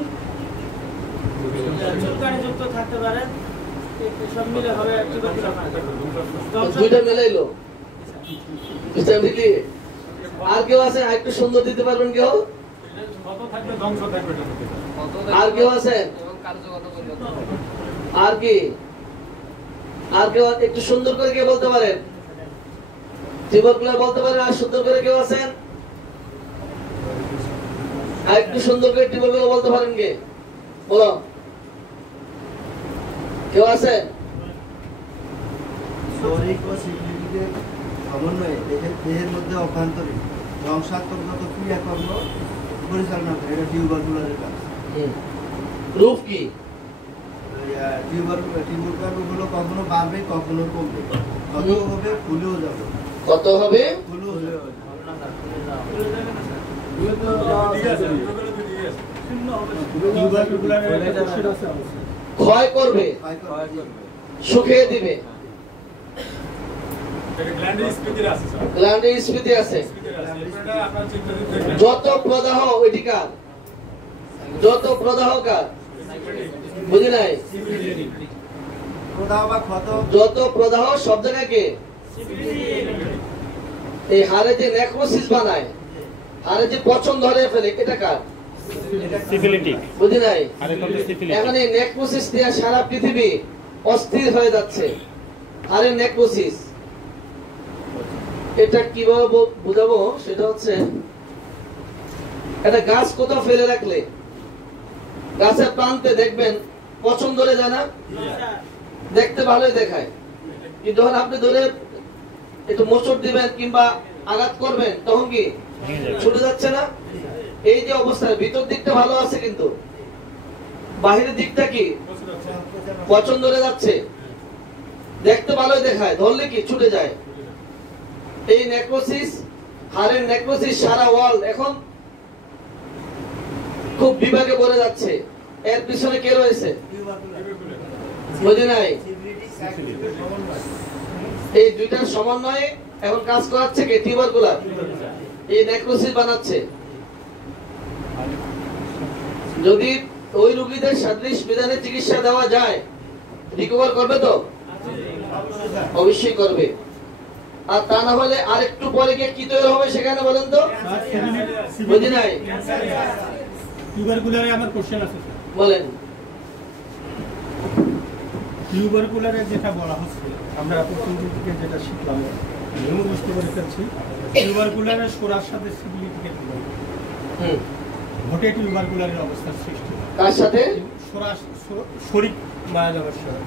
চুলকানি যুক্ত থাকতে পারে, সব মিলে হবে টিউবারকুলার মায়াজম। দুইটা মিলাইলো। আর কেউ আছে একটু সুন্দর দিতে পারবেন? কেউ আর কেউ আছেন? আর কি? আর কেউ একটু সুন্দর করে কে বলতে পারেন? টিউবারকুলার বলতে পারেন? আর সুন্দর করে কেউ আছেন? আর একটু সুন্দর করে টিউবারকুলার বলতে পারেন কে? বলো, কেউ আছেন? শরীর ও সিভিলিটির সমন্বয়ে দেহের মধ্যে অভ্যন্তরীণ ধ্বংসাত্মক যত ক্রিয়াকর্ম পরিচালনা করে, এটা টিউবারকুলারের কাজ। রূপ কি? টিউবারকুলার হলো কখনো বাড়বে, কখনো কমবে, কত হবে ফুলেও যাবে, কত হবে ফুলেও যাবে। ক্ষয় করবে, শুকিয়ে দিবে, এটা গ্ল্যান্ডের স্মৃতির আছে স্যার, গ্ল্যান্ডে স্মৃতি আছে। স্মৃতির আছে। এটা আপনার চিন্তা দেখবেন যত প্রদাহ ওইটি কার? যত প্রদাহ কার? বুঝি নাই? প্রদাহ বা ক্ষত যত প্রদাহ সব জায়গায় কে? এই হাড়ে যে নেক্রোসিস বানায়, হাড়ে যে পচন ধরে ফেলে, এটা কার? সিফিলিটিক বুঝি নাই? আরেকটা সিফিলিটিক এখন এই নেক্রোসিস দিয়ে সারা পৃথিবী অস্থির হয়ে যাচ্ছে। হাড়ের নেক্রোসিস এটা কিভাবে বুঝাবো? সেটা হচ্ছে একটা গাছ কোথাও ফেলে রাখলে গাছের প্রান্তে দেখবেন পচন ধরে যায় না? দেখতে ভালোই দেখায়, কিন্তু যখন আপনি ধরে একটু মোচড় দিবেন কিংবা আঘাত করবেন তখন কি ছুটে যাচ্ছে না? এই যে অবস্থা, ভিতর দিকটা ভালো আছে কিন্তু বাহিরের দিকটা কি পচন ধরে যাচ্ছে, দেখতে ভালোই দেখায়, ধরলে কি ছুটে যায়। এই নেক্রোসিস, হাড়ের নেক্রোসিস সারা ওয়ার্ল্ড এখন খুব বিভাগে ভরে যাচ্ছে। এর পিছনে কে রয়েছে? বুঝি নাই? এই দুইটার সমন্বয়ে এখন কাজ করাচ্ছে কে? টিউবারকুলার। এই নেক্রোসিস বানাচ্ছে। যদি ওই রোগীদের সাদৃশ বিধানে চিকিৎসা দেওয়া যায়, রিকভার করবে তো? অবশ্যই করবে। আর তা না হলে আরেকটু পরে গিয়ে কি তৈরি হবে সেখানে বলেন তো? বুঝি নাই? টিউবারকুলারে আমার কোশ্চেন আছে স্যার। বলেন। টিউবারকুলারে যেটা বলা হচ্ছে, আমরা প্রথম দিন থেকে যেটা শিখলাম, আমিও বুঝতে পেরে ফেলছি, টিউবারকুলারের সোরার সাথে সিভিলিটিকে ঘটে টিউবারকুলারের অবস্থার সৃষ্টি হয়। কার সাথে? শরীর মায়াজাবের সাথে।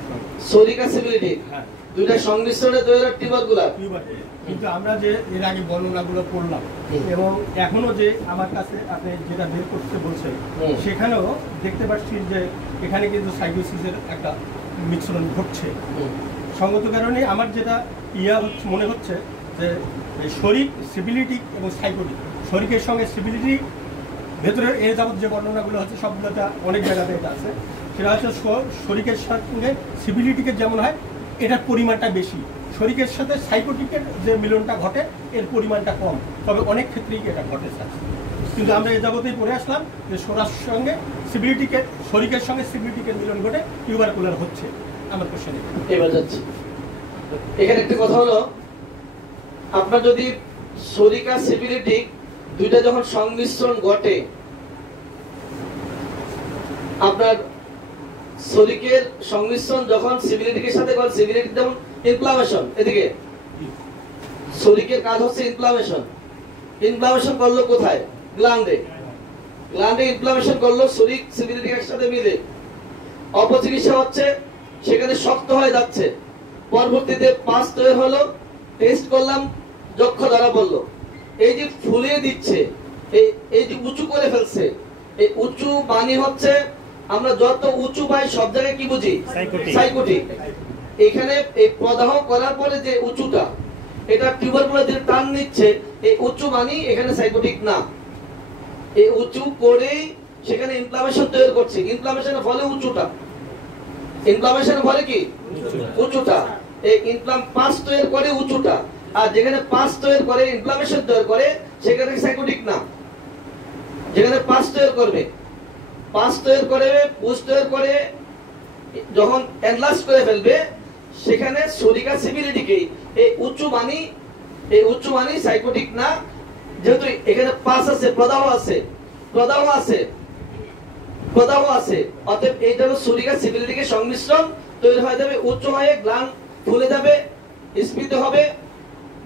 শরীর আর সিভিলিটি হ্যাঁ, দুইটা সংমিশ্রণে তৈরি হয় টিউবারকুলার। টিউবারকুলার। কিন্তু আমরা যে এর আগে বর্ণনাগুলো পড়লাম এবং এখনো যে আমার কাছে আপনি যেটা বের করতে বলছেন, সেখানেও দেখতে পাচ্ছি যে এখানে কিন্তু সাইকোসিসের একটা মিশ্রণ ঘটছে। সঙ্গত কারণে আমার যেটা মনে হচ্ছে যে শরীর, সিভিলিটিক এবং সাইকোটিক, শরীরের সঙ্গে সিভিলিটি ভেতরের এর যাবত যে বর্ণনাগুলো হচ্ছে সবগুলোটা অনেক জায়গাতে এটা আছে। সেটা হচ্ছে শরীরের সঙ্গে সিভিলিটিকের যেমন হয়, এটার পরিমাণটা বেশি। শরীরের সাথে সাইকোটিকের যে মিলনটা ঘটে এর পরিমাণটা কম, তবে অনেক ক্ষেত্রেই এটা ঘটে স্যার। কিন্তু আমরা এ যাবতেই পড়ে আসলাম যে শরীরের সঙ্গে সিভিলিটিকের, শরীরের সঙ্গে সিভিলিটিকের মিলন ঘটে টিউবারকুলার হচ্ছে। আমার কোশ্চেন এবার যাচ্ছি। এখানে একটা কথা হলো, আপনার যদি শরীর আর সিভিলিটিক দুইটা যখন সংমিশ্রণ ঘটে, আপনার শরীরের সংমিশ্রণ যখন সিভিলিটিকের সাথে করে, সিভিলিটি যেমন ইনফ্লামেশন, এদিকে শরীরের কাজ হচ্ছে ইনফ্লামেশন। ইনফ্লামেশন করলো কোথায়? গ্ল্যান্ডে। গ্ল্যান্ডে ইনফ্লামেশন করলো, শরীর সিভিলিটিক একসাথে মিলে অপচিকিৎসা হচ্ছে, সেখানে শক্ত হয়ে যাচ্ছে। পরবর্তীতে পাস তৈরি হলো, টেস্ট করলাম, যক্ষ ধরা পড়লো। এই যে ফুলিয়ে দিচ্ছে, এই যে উঁচু করে ফেলছে, এই উঁচু মানে হচ্ছে আমরা যত উঁচু পাই সব জায়গায় কি বুঝি? সাইকোটিক। এখানে এই প্রদাহ করার পরে যে উঁচুটা, এটা টিউবারকুলার যে টান নিচ্ছে, এই উঁচু মানে এখানে সাইকোটিক না। এই উঁচু করেই সেখানে ইনফ্লামেশন তৈরি করছে। ইনফ্লামেশনের ফলে উঁচুটা, ইনফ্লামেশনের ফলে কি উঁচুটা, এই পাস তৈরি করে উঁচুটা। আর যেখানে পাস তৈরি করে, ইনফ্লামেশন তৈরি করে, সেখানে সাইকোটিক না। যেখানে পাস তৈরি করবে, পাস তৈরি করে, পুষ তৈরি করে, যখন এনলার্জ করে ফেলবে, সেখানে শরীর সিভিলিটিকে এই উঁচু মানি সাইকোটিক না। যেহেতু এখানে পাস আছে, প্রদাহ আছে, অতএব এইটা হলো শরীর সিভিলিটিকে সংমিশ্রণ তৈরি হয়ে যাবে, উচ্চ হয়ে গ্ল্যান্ড ফুলে যাবে, স্ফীত হবে,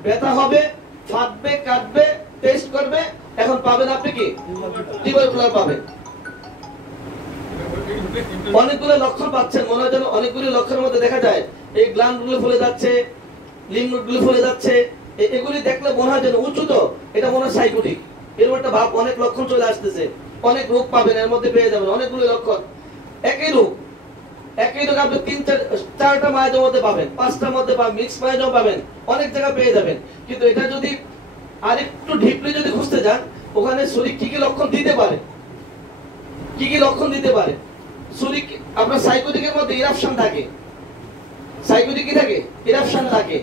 ব্যথা হবে, ফাটবে, কাটবে, টেস্ট করবে। এখন পাবেন আপনি কি? টিউবারকুলার পাবেন। অনেকগুলো লক্ষণ পাচ্ছেন, মনে হয় যেন অনেকগুলো লক্ষণের মধ্যে দেখা যায় এই গ্ল্যান্ড গুলো ফুলে যাচ্ছে, লিম্ফ নোড গুলো ফুলে যাচ্ছে। এগুলি দেখলে মনে হয় যেন উঁচু, তো এটা মনে হয় সাইকোটিক। এরকম একটা ভাব, অনেক লক্ষণ চলে আসতেছে। অনেক রোগ পাবেন, এর মধ্যে পেয়ে যাবেন অনেকগুলো লক্ষণ। একই রোগ আপনি 3-4টা মায়াজের মধ্যে পাবেন, 5টার মধ্যে পাবেন, মিক্স মায়াজম পাবেন, অনেক জায়গায় পেয়ে যাবেন। কিন্তু এটা যদি আরেকটু ডিপলি যদি খুঁজতে যান, ওখানে শরীর কি কি লক্ষণ দিতে পারে, শরীর আপনার সাইকোটিকের মধ্যে ইরাপশন থাকে, সাইকোটিক কি থাকে? ইরাপশন থাকে।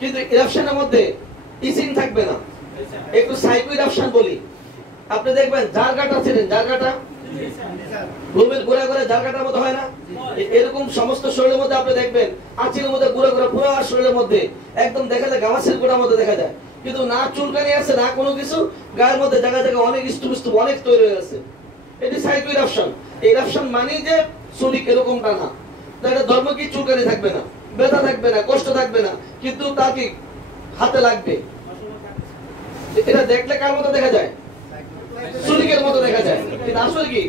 কিন্তু ইরাপশনের মধ্যে ইচিং থাকবে না। একটু সাইকো ইরাপশন বলি, আপনি দেখবেন জারগাটা ছিলেন, জারগাটা ঘুমের ঘুরে ঘুরে জারগাটার মতো হয় না, এরকম সমস্ত শরীরের মধ্যে আপনি দেখবেন আঁচিলের মধ্যে ঘুরে ঘুরে পুরো শরীরের মধ্যে একদম দেখা যায় গামাসের গোড়ার মধ্যে দেখা যায়, কিন্তু না চুলকানি আছে না কোনো কিছু, গায়ের মধ্যে জায়গা জায়গা অনেক স্তূপ স্তূপ অনেক তৈরি হয়ে আছে। এটি সাইকো ইরাপশন। এই ইরাপশন মানে যে শরীর এরকমটা না, এটা ধর্ম কি চুলকানি থাকবে না, ব্যথা থাকবে না, কষ্ট থাকবে না, কিন্তু তার কি হাতে লাগবে। এটা দেখলে কার মতো দেখা যায়? সুলিকের মতো দেখা যায়, কিন্তু আসলে কি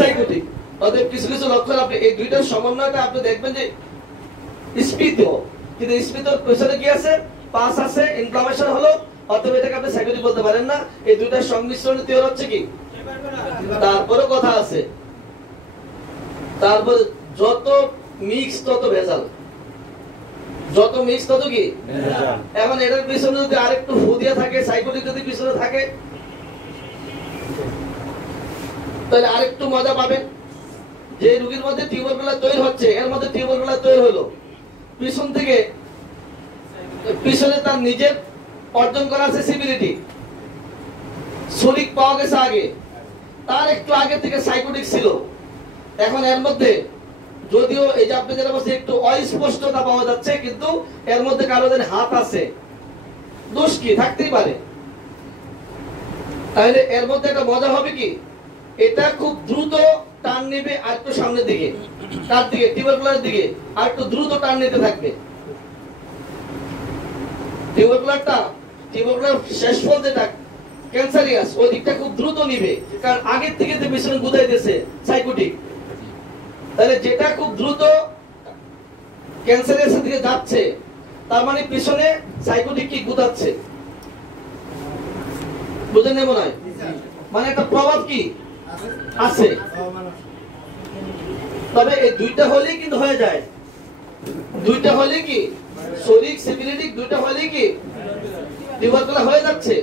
সাইকোটিক। অতএব কিছু কিছু লক্ষণ আপনি এই দুইটার সমন্বয়টা আপনি দেখবেন যে স্ফীত, কিন্তু স্ফীতর পেছনে কি আছে? পাস আছে, ইনফ্লামেশন হলো, অতএব এটাকে আপনি সাইকোটিক বলতে পারেন না। এই দুইটার সংমিশ্রণে তৈরি হচ্ছে কি? তারপরে কথা আছে, তারপর যত মিক্স তত ভেজাল, যত মিক্স তত কি ভেজাল। এখন এটার পিছনে যদি আরেকটু ফু দিয়া থাকে, সাইকোটিক যদি পিছনে থাকে, তাহলে আরেকটু মজা পাবেন। যে রোগীর মধ্যে টিউবারকুলার তৈরি হচ্ছে, এর মধ্যে টিউবারকুলার তৈরি হলো পিছন থেকে, পিছনে তার নিজের অর্জন করা আছে সিভিলিটি, শরিক পাওয়া গেছে আগে, তার একটু আগে থেকে সাইকোটিক ছিল। এখন এর মধ্যে যদিও এই যে আপনি যেটা বলছেন একটু অস্পষ্টতা পাওয়া যাচ্ছে, কিন্তু এর মধ্যে কারোদের হাত আছে, দোষ কি থাকতেই পারে। তাহলে এর মধ্যে একটা মজা হবে কি, এটা খুব দ্রুত টান নেবে আর একটু সামনের দিকে, তার দিকে টিউবারকুলার দিকে আর একটু দ্রুত টান নিতে থাকবে। টিউবারকুলার শেষ ফল যেটা ক্যান্সারিয়াস, ওই দিকটা খুব দ্রুত নিবে, কারণ আগের থেকে যে পিছনে গুদাই দিয়েছে সাইকোটিক। তাহলে যেটা খুব দ্রুত ক্যান্সারিয়াসের দিকে যাচ্ছে, তার মানে পিছনে সাইকোটিক কি গুদাচ্ছে, বুঝে নেব নয়, মানে একটা প্রভাব কি আছে। তবে এই দুইটা হলেই কিন্তু হয়ে যায়, দুইটা হলে কি শরীর সিভিলিটিক, দুইটা হলে কি টিউবারকুলার হয়ে যাচ্ছে।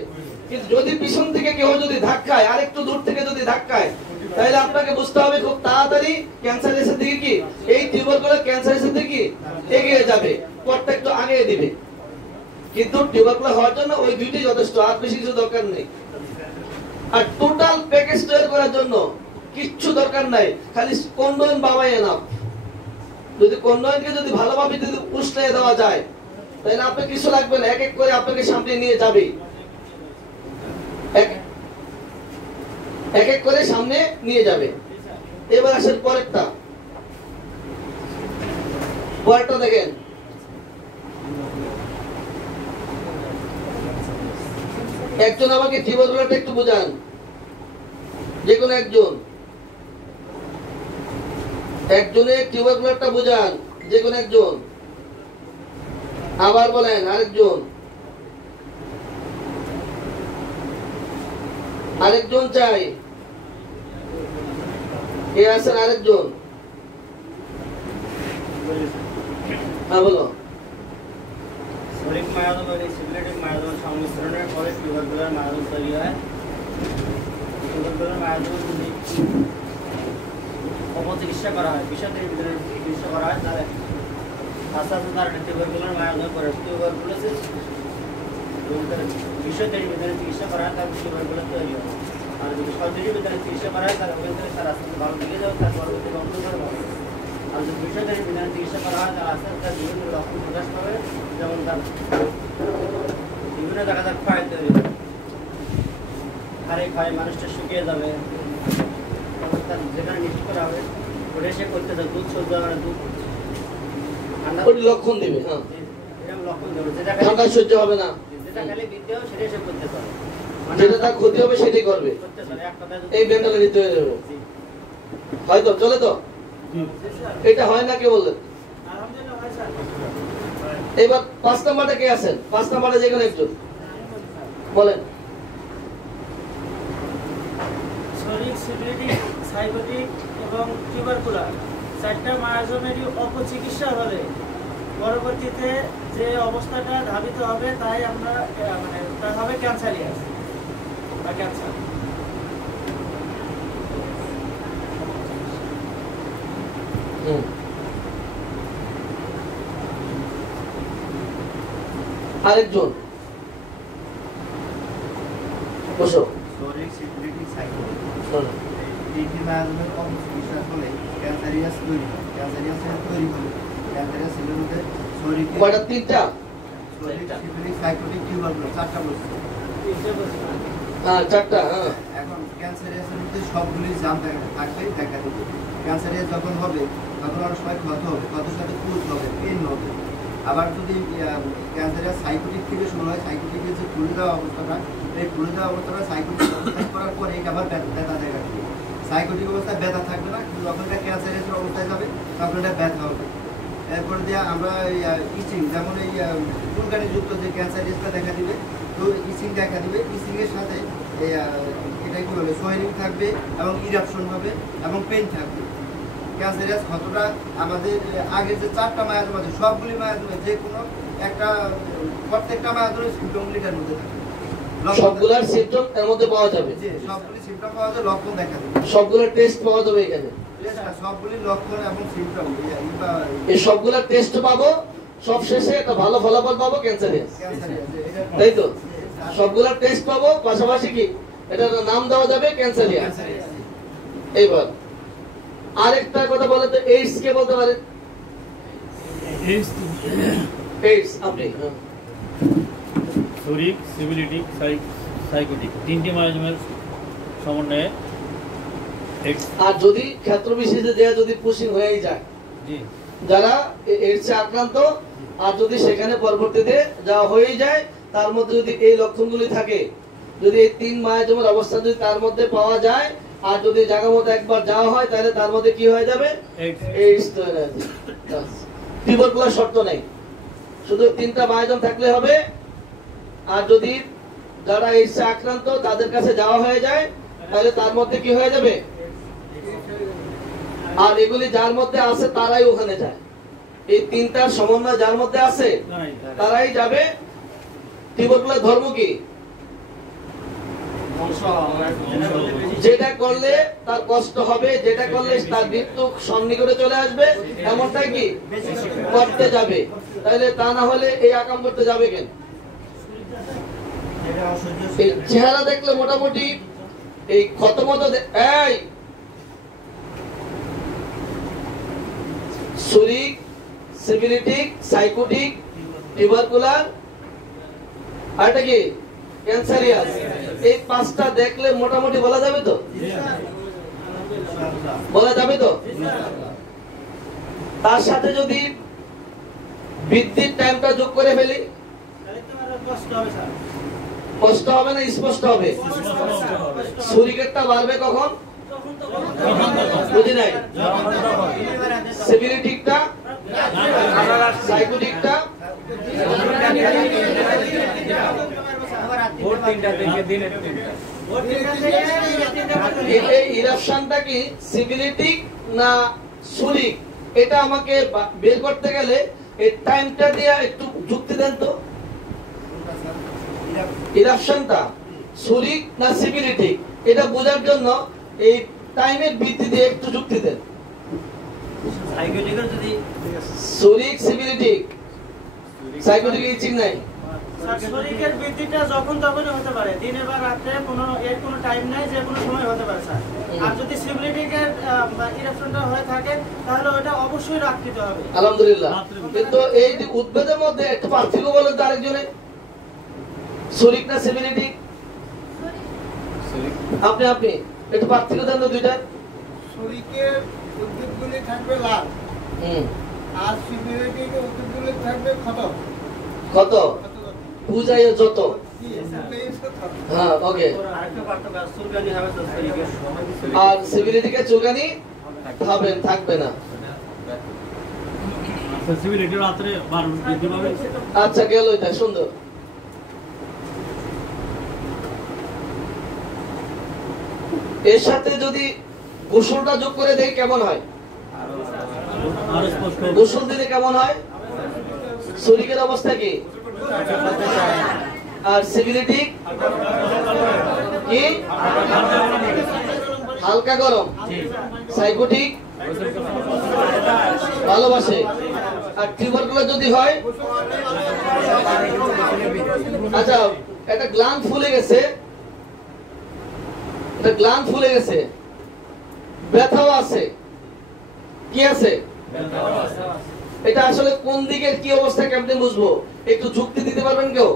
কিন্তু যদি পিছন থেকে কেউ যদি ধাক্কায়, আর একটু দূর থেকে যদি ধাক্কায়, তাহলে আপনাকে বুঝতে হবে খুব তাড়াতাড়ি ক্যান্সারের দিকে কি এই টিউবারকুলার ক্যান্সারের দিকে কি এগিয়ে যাবে, পথটা একটু আগে দিবে। কিন্তু টিউবারকুলার হওয়ার জন্য ওই দুইটাই যথেষ্ট, আর বেশি কিছু দরকার নেই। আর টোটাল প্যাকেজ তৈরি করার জন্য কিচ্ছু দরকার নাই, খালি কন্ডোম বাবাই এনাফ। যদি কন্ডোমকে যদি ভালোভাবে যদি উষ্ণে দেওয়া যায়, তাহলে আপনার কিছু লাগবে না, এক এক করে আপনাকে সামনে নিয়ে যাবে, এক এক করে সামনে নিয়ে যাবে। এবার আসেন পরেরটা, পরেরটা দেখেন। একজন আমাকে টিউবারকুলারটা একটু বুঝান, যে কোনো একজনের টিউবারকুলারটা বুঝান, যে কোনো একজন। আবার বলেন আরেকজন চাই, এ আছেন আরেকজন, হ্যাঁ বলো। শরিক মায়াদম এবং সিভিলিটিক মায়াদম সংমিশ্রণের ফলে টিউবারকুলার মায়াদম তৈরি হয়। টিউবারকুলার মায়াদম যদি অপচিকিৎসা করা হয়, বিষাদের ভিতরে চিকিৎসা করা হয়, তাহলে আস্তে আস্তে তার টিউবারকুলার মায়াদম করে টিউবারকুলোসিস, বিষদের ভিতরে চিকিৎসা করা হয়, তারপর টিউবারকুলার তৈরি হয়। আর যদি সর্দির ভিতরে চিকিৎসা করা হয়, তাহলে ওখান থেকে তার আস্তে আস্তে ভালো দিকে যাবে, তার পরবর্তী বন্ধ করে ভালো। আর যদি বিষদের ভিতরে চিকিৎসা করা হয়, তাহলে আস্তে আস্তে বিভিন্ন লক্ষণ প্রকাশ পাবে, যেমন তার বিভিন্ন জায়গা তার ক্ষয় তৈরি হবে, হাড়ে ক্ষয়, মানুষটা শুকিয়ে যাবে, তার যেখানে নিষেধ করা হবে ওটা সে করতে চায়, দুধ সহ্য হবে, দুধ ঠান্ডা লক্ষণ দিবে, হ্যাঁ এরকম লক্ষণ দেবে, ঠান্ডা সহ্য হবে না, যেটা খালি বিদ্যে হবে সেটাই সে করতে পারে, যেটা তার ক্ষতি হবে সেটাই করবে, করতে পারে। এক কথায় এই মেন্টালিটি হয়ে যাবে। হয়তো চলে তো, এটা হয় না কে বললেন? এবার 5 নাম্বারটা কে আছেন? 5 নাম্বারে যে কোনো একজন বলেন। শরিক, সিভিলিটিক, সাইকোটিক এবং টিউবারকুলার চারটা মায়াজমেরই অপচিকিৎসা হলে পরবর্তীতে যে অবস্থাটা ধাবিত হবে তাই আমরা তা হবে ক্যান্সারিয়াস বা ক্যান্সার। আরেকজন বসো। শরীর সিপিলিটিক সাইকোটিক তিনটি মায়াজমের অপচিকিৎসার ফলে ক্যান্সারিয়াস তৈরি হয়। ক্যান্সারিয়াস তৈরি হলে ক্যান্সারিয়াস সেলের মধ্যে শরীর কয়টা? তিনটা? শরীর সিপিলিটিক সাইকোটিক টিউবারকুলার, চারটা বলছে। হ্যাঁ, চারটা। হ্যাঁ, এখন ক্যান্সারিয়াসের মধ্যে সবগুলি জাম থাকবে, দেখা দেবে। ক্যান্সারিয়াস যখন হবে তখন অনেক সময় ক্ষত হবে, ক্ষতের সাথে পুজ হবে, পেন হবে। আবার যদি ক্যান্সারিয়াস সাইকোটিক থেকে শুরু হয়, সাইকোটিকের যে ফুলে দেওয়া অবস্থাটা, এই ফুলে দেওয়া অবস্থাটা সাইকোটিক অবস্থা করার পরে এটা আবার ব্যথা দেখা দেবে। সাইকোটিক অবস্থায় ব্যথা থাকবে না, কিন্তু যখন এটা ক্যান্সারিয়াসের অবস্থায় যাবে তখন এটা ব্যথা হবে। এরপরে দিয়ে আমরা ইচিং, যেমন এই চুলকানিযুক্ত যে ক্যান্সারিয়াসটা দেখা দিবে, তো ইচিং দেখা দিবে। ইচিংয়ের সাথে এটা কি বলে সোয়েলিং থাকবে এবং ইরাপশন হবে এবং পেইন থাকবে। ক্যান্সারিয়াস ক্ষতটা আমাদের আগের যে চারটা মায়াজম আছে, সবগুলি মায়াজমে যে কোনো একটা, প্রত্যেকটা মায়াজমের সিমটমগুলিটার মধ্যে থাকে। সবগুলার সিম্পটম এর মধ্যে পাওয়া যাবে। যে সবগুলি সিমটম পাওয়া যায়, লক্ষণ দেখা দেবে। সবগুলোর টেস্ট পাওয়া যাবে এখানে। সবগুলি লক্ষণ এবং সিমটম এই সবগুলোর টেস্ট পাবো, সব শেষে একটা ভালো ফলাফল পাবো ক্যান্সারিয়াস, তাই তো? সবগুলোর টেস্ট পাবো, পাশাপাশি কি এটার নাম দেওয়া যাবে ক্যান্সারিয়াস। এইবার আরেকটা কথা বলে তো, এইডস কে বলতে পারে? এইডস আপনি। শরিক, সিভিলিটিক, সাইকোটিক তিনটি মায়াজমের সমন্বয়ে আর যদি ক্ষেত্র বিশেষে দেয়া যদি পুশিং হয়েই যায়, জি, যারা এইডসে আক্রান্ত, আর যদি সেখানে পরবর্তীতে যা হয়ে যায়, তার মধ্যে যদি এই লক্ষণগুলি থাকে, যদি এই তিন মায়াজমের অবস্থা যদি তার মধ্যে পাওয়া যায়, আর যদি জায়গা মতো একবার যাওয়া হয়, তাহলে তার মধ্যে কি হয়ে যাবে? এইডস তৈরি হয়ে যাবে। টিউবারকুলার শর্ত নেই, শুধু তিনটা মায়াজম থাকলে হবে। আর যদি যারা এইডসে আক্রান্ত তাদের কাছে যাওয়া হয়ে যায়, তাহলে তার মধ্যে কি হয়ে যাবে? আর এগুলি যার মধ্যে আছে তারাই ওখানে যায়। এই তিনটার সমন্বয় যার মধ্যে আছে তারাই যাবে। টিউবারকুলার ধর্ম কি? যেটা করলে তার কষ্ট হবে, যেটা করলে তার মৃত্যু সন্নিকটে চলে আসবে, এমনটাই কি করতে যাবে। তাহলে তা না হলে এই আকাম করতে যাবে কেন? এই চেহারা দেখলে মোটামুটি এই ক্ষত মতো এই শরিক, সিভিলিটিক, সাইকোটিক, টিউবারকুলার, আর এটা কি ক্যান্সারিয়াস, এই পাঁচটা দেখলে মোটামুটি বলা যাবে তো? বলা যাবে তো? তার সাথে যদি বৃদ্ধির টাইমটা যোগ করে ফেলি, কষ্ট হবে না স্পষ্ট হবে? শরীরেরটা বাড়বে কখন? বুঝি নাই? সিভিলিটিকটা, সাইকোটিকটা, ইরাপশনটা কি সিভিলিটিক না শরিক, এটা আমাকে বের করতে গেলে এই টাইমটা দিয়ে একটু যুক্তি দেন তো। ইরাপশনটা শরিক না সিভিলিটিক, এটা বোঝার জন্য এই টাইমের ভিত্তি দিয়ে একটু যুক্তি দেন। শরিক, সিভিলিটিক, সাইকোটিক ইচিং নাই। শরীরের বৃদ্ধিটা যখন তখনই হতে পারে, দিনে বা রাতে, এর কোনো টাইম নাই, যে কোনো সময় হতে পারে স্যার। আর যদি সিভিলিটিকের ইরাপশনটা হয়ে থাকে, তাহলে ওটা অবশ্যই রাখতে হবে। আলহামদুলিল্লাহ। কিন্তু এই যে উদ্ভেদের মধ্যে একটু পার্থক্য বলেন তো আরেকজনে, শরিক না সিভিলিটিক? আপনি একটু পার্থক্য দেন তো দুইটা। শরীরের উদ্ভিদগুলি থাকবে লাল, আর সিভিলিটিকের উদ্ভিদগুলি থাকবে ক্ষত। বুঝাইও যত। হ্যাঁ, ওকে। আর সিভিলিটিকে চুলকানি থাকবে না। সিভিলিটি রাতে বৃদ্ধি পাবে। আচ্ছা, গেল এটা সুন্দর। এর সাথে যদি গোসলটা যোগ করে দেই কেমন হয়? গোসল দিলে কেমন হয়? শরীরের অবস্থা কি? আর সিভিলিটি কি? হালকা গরম। সাইকোটিক ভালোবাসে। আর টিউবারকুলার যদি হয়, আচ্ছা একটা গ্ল্যান্ড ফুলে গেছে, একটা গ্ল্যান্ড ফুলে গেছে, ব্যথাও আছে, কি আছে? এটা আসলে কোন দিকের কি অবস্থা কেমনে বুঝবো? একটু যুক্তি দিতে পারবেন কেউ?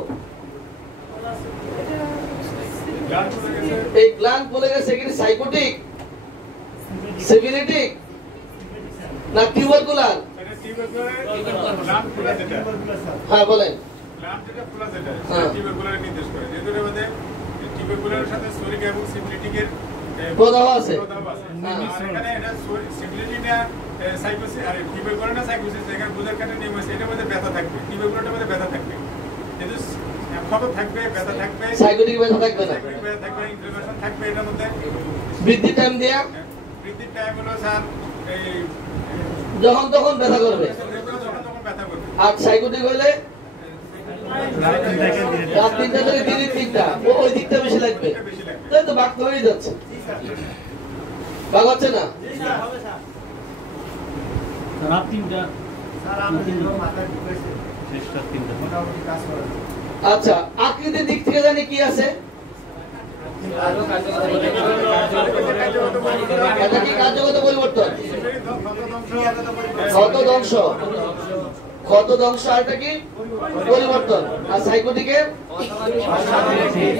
এই গ্ল্যান্ড ফুলে গেছে কি সাইকোটিক, সিভিলিটিক না টিউবারকুলার? হ্যাঁ বলেন। প্রদাহ আছে, সাইকোটিক ব্যথা থাকবে না, বৃদ্ধির টাইম দেয়া, বৃদ্ধির টাইম হলো স্যার যখন তখন ব্যথা করবে। আর সাইকোটিক হলে রাত 3টা থেকে দিনের 3টা, ওই দিকটা বেশি লাগবে, তাই তো বাক হয়ে যাচ্ছে, বাক হচ্ছে না। রাত 3টা, আচ্ছা আকৃতির দিক থেকে জানি কি আছে? এটা কি কার্যগত পরিবর্তন? ক্ষত ধ্বংস, ক্ষত ধ্বংস আর এটা কি পরিবর্তন? আর সাইকোটিকের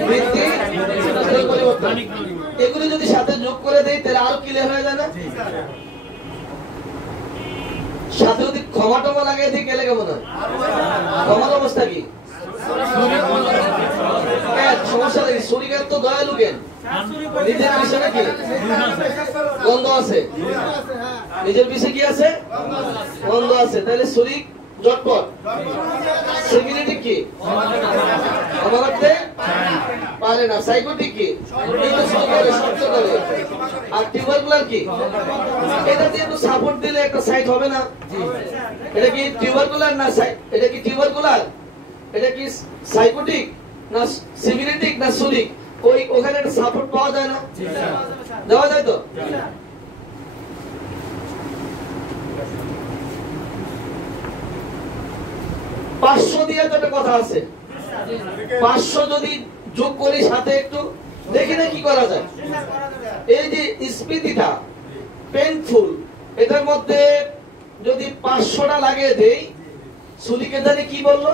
বৃদ্ধি পরিবর্তন। এগুলি যদি সাথে যোগ করে দেই তাহলে আরো ক্লিয়ার হয়ে যায় না? সাথে যদি ক্ষমা টমা লাগিয়ে দিই গেলে কেমন হয়? ক্ষমার অবস্থা কি? সমস্যা নেই, শরীরের তো দয়ালু কেন? নিজের বিষয়ে কি গন্ধ আছে? নিজের বিষয়ে কি আছে? গন্ধ আছে, তাহলে শরীর জটপট। সিভিলিটি কি? আমাকে পারে না। সাইকোটিক কি? আর টিউবারকুলার কি? এটা দিয়ে একটু সাপোর্ট দিলে একটা সাইট হবে না? এটা কি টিউবারকুলার না এটা কি টিউবারকুলার? এটা কি সাইকোটিক না সিভিলিটিক না সুলিক? ওখানে একটা সাপোর্ট পাওয়া যায় না? দেওয়া যায় তো? পাঁচশো দিয়ে তো একটা কথা আছে, 500 যদি যোগ করি সাথে একটু দেখি না কি করা যায়। এই যে স্মৃতিটা পেইনফুল, এটার মধ্যে যদি 500টা লাগিয়ে দেই, সুলিকে জানি কি বললো?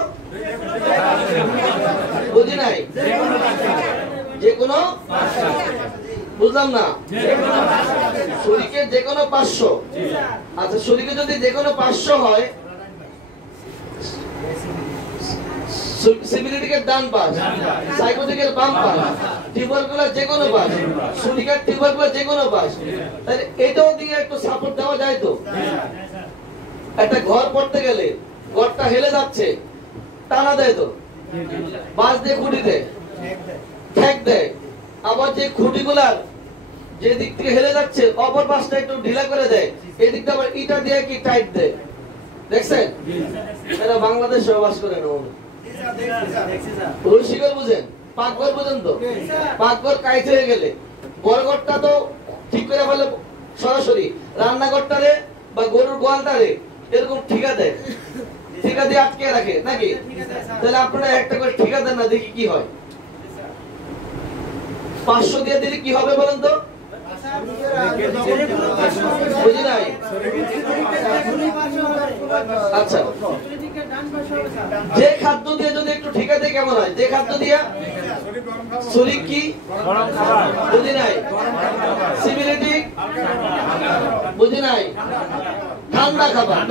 বুঝি নাই, যে কোনো, বুঝলাম না, সুলিকে যে কোনো 500। আচ্ছা সুলিকে যদি যে কোনো 500 হয়, সিভিলিটিকের ডান পাশ, সাইকোটিকের বাম পাশ, টিউবারকুলার যে কোনো পাশ, সুলিকার টিউবারকুলার যে কোনো পাশ, তাহলে এটাও দিয়ে একটু সাপোর্ট দেওয়া যায় তো? একটা ঘর পড়তে গেলে ঘরটা হেলে যাচ্ছে, টানা দেয় তো, বাঁশ দিয়ে খুঁটি দেয়, ঠেক দেয়, আবার যে খুঁটিগুলার যে দিক থেকে হেলে যাচ্ছে অপর পাশটা একটু ঢিলা করে দেয়, এই দিকটা আবার ইটা দিয়ে কি টাইট দেয়। দেখছেন? এরা বাংলাদেশে বাস করে না। রসিকর বুঝেন, পাকঘর বুঝেন তো? পাকঘর কাইতে হয়ে গেলে বড়ঘরটা তো ঠিক করে ফেলে সরাসরি, রান্নাঘরটারে বা গরুর গোয়ালটারে এরকম ঠিকা দেয়, ঠিকা দিয়ে আটকে রাখে নাকি? তাহলে আপনারা একটা করে ঠিকা দেন না, দেখি কি হয়। 500 দিয়ে দিলে কি হবে বলেন তো? বুঝি নাই। আচ্ছা যে খাদ্য দিয়ে যদি একটু ঠিকা দেয় কেমন হয়? যে খাদ্য দিয়া শরীর কি বুঝি নাই, সিভিলিটি বুঝি নাই, ঠান্ডা খাবার।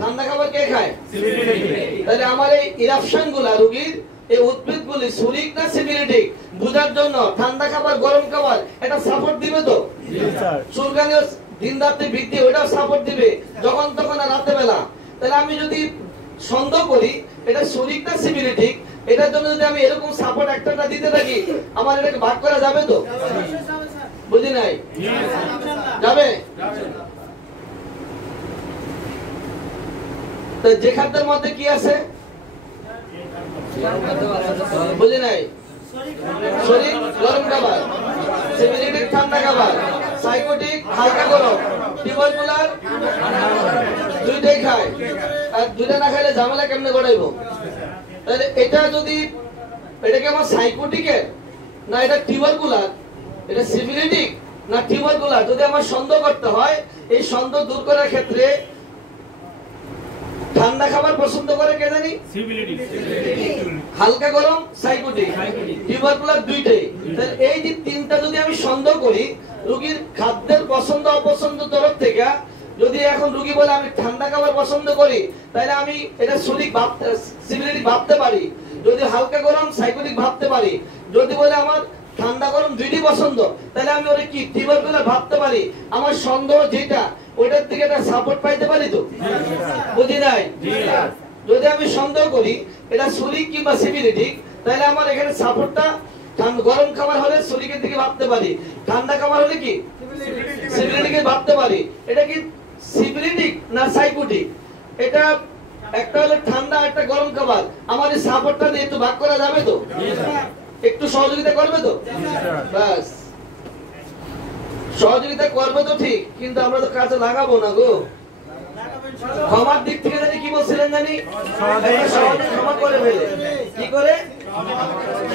ঠান্ডা খাবার কে খায়? তাহলে আমার এই ইরাপশন গুলা রোগীর এই উদ্ভিদ গুলি সুরিক না সিভিলিটিক বুঝার জন্য ঠান্ডা খাবার গরম খাবার এটা সাপোর্ট দিবে তো? চুলকানি দিন রাতে বৃদ্ধি ওইটাও সাপোর্ট দিবে যখন তখন রাতে বেলা। তাহলে আমি যদি সন্দেহ করি এটা সুরিক না সিভিলিটিক, এটার জন্য যদি আমি এরকম সাপোর্ট একটা দিতে থাকি, আমার এটাকে ভাগ করা যাবে তো? বুঝি নাই, যাবে? তো যে খাদ্যের মধ্যে কি আছে বুঝি নাই? শরীর গরম খাবার, সিভিলিটিক ঠান্ডা খাবার, সাইকোটিক হালকা গরম, টিউবারকুলার দুইটাই খায়, আর দুইটা না খাইলে ঝামেলা কেমনে গড়াইবো? তাহলে এটা যদি এটাকে আমার সাইকোটিকের না এটা টিউবারকুলার, এটা সিফিলিটিক না টিউবারকুলার, যদি আমার সন্দেহ করতে হয়, এই সন্দেহ দূর করার ক্ষেত্রে ঠান্ডা খাবার পছন্দ করে কে জানি? হালকা গরম সাইকোটিক, টিউবারকুলার দুইটাই। তাহলে এই যে তিনটা যদি আমি সন্দেহ করি, রোগীর খাদ্যের পছন্দ অপছন্দ তরফ থেকে যদি এখন রোগী বলে আমি ঠান্ডা খাবার পছন্দ করি, তাহলে আমি এটা সিফিলিটিক ভাবতে পারি। যদি হালকা গরম সাইকোটিক ভাবতে পারি। যদি বলে আমার ঠান্ডা গরম দুইটাই পছন্দ, তাহলে আমি ওটা কি টিউবারকুলার ভাবতে পারি। আমার সন্দেহ যেটা ওইটার দিকে একটা সাপোর্ট পাইতে পারি তো? বুঝি নাই? যদি আমি সন্দেহ করি এটা সুরিক কিংবা সিফিলিটিক, তাহলে আমার এখানে সাপোর্টটা গরম খাবার হলে সুরিকের দিকে ভাবতে পারি, ঠান্ডা খাবার হলে কি সিফিলিটিকে ভাবতে পারি। এটা কি সিফিলিটিক না সাইকোটিক? এটা একটা হলো ঠান্ডা, একটা গরম খাবার, আমার এই সাপোর্টটা দিয়ে একটু ভাগ করা যাবে তো? একটু সহযোগিতা করবে তো? ব্যাস, সহযোগিতা করবে তো ঠিক, কিন্তু আমরা তো কাজে লাগাবো না গো। ক্ষমার দিক থেকে জানি কি বলছিলেন জানি? সহজে ক্ষমা করে ফেলে। কি করে?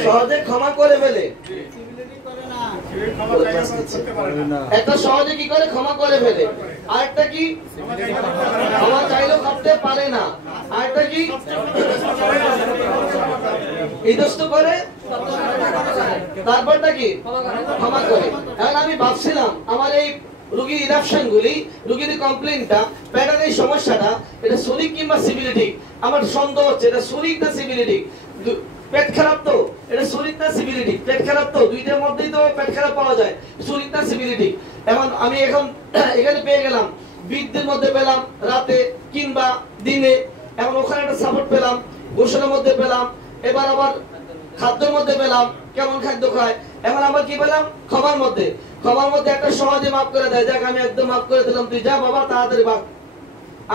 সহজে ক্ষমা করে ফেলে। একটা সহজে কি করে ক্ষমা করে ফেলে, আরেকটা কি ক্ষমা চাইলেও করতে পারে না, আরেকটা কি ইতস্ত করে, তারপরটা কি ক্ষমা করে। এখন আমি ভাবছিলাম আমার এই রোগীর ইরাপশন গুলি, রোগীর কমপ্লেইনটা, প্যাটার্ন, এই সমস্যাটা এটা সুরিক কিংবা সিফিলিটিক, আমার সন্দেহ হচ্ছে এটা সুরিক না সিফিলিটিক। পেট খারাপ তো এটা সুরিক না সিফিলিটিক? পেট খারাপ তো দুইটার মধ্যেই তো পেট খারাপ পাওয়া যায়, সুরিক না সিফিলিটিক? এখন আমি এখানে পেয়ে গেলাম, বৃদ্ধির মধ্যে পেলাম রাতে কিংবা দিনে, এখন ওখানে একটা সাপোর্ট পেলাম, গোসলের মধ্যে পেলাম, এবার আবার খাদ্যের মধ্যে পেলাম, কেমন খাদ্য খায়। এখন আবার কি পেলাম? ক্ষমার মধ্যে। ক্ষমার মধ্যে একটা সহজে মাফ করে দেয়, যাক আমি একদম মাফ করে দিলাম, তুই যা বাবা তাড়াতাড়ি ভাগ।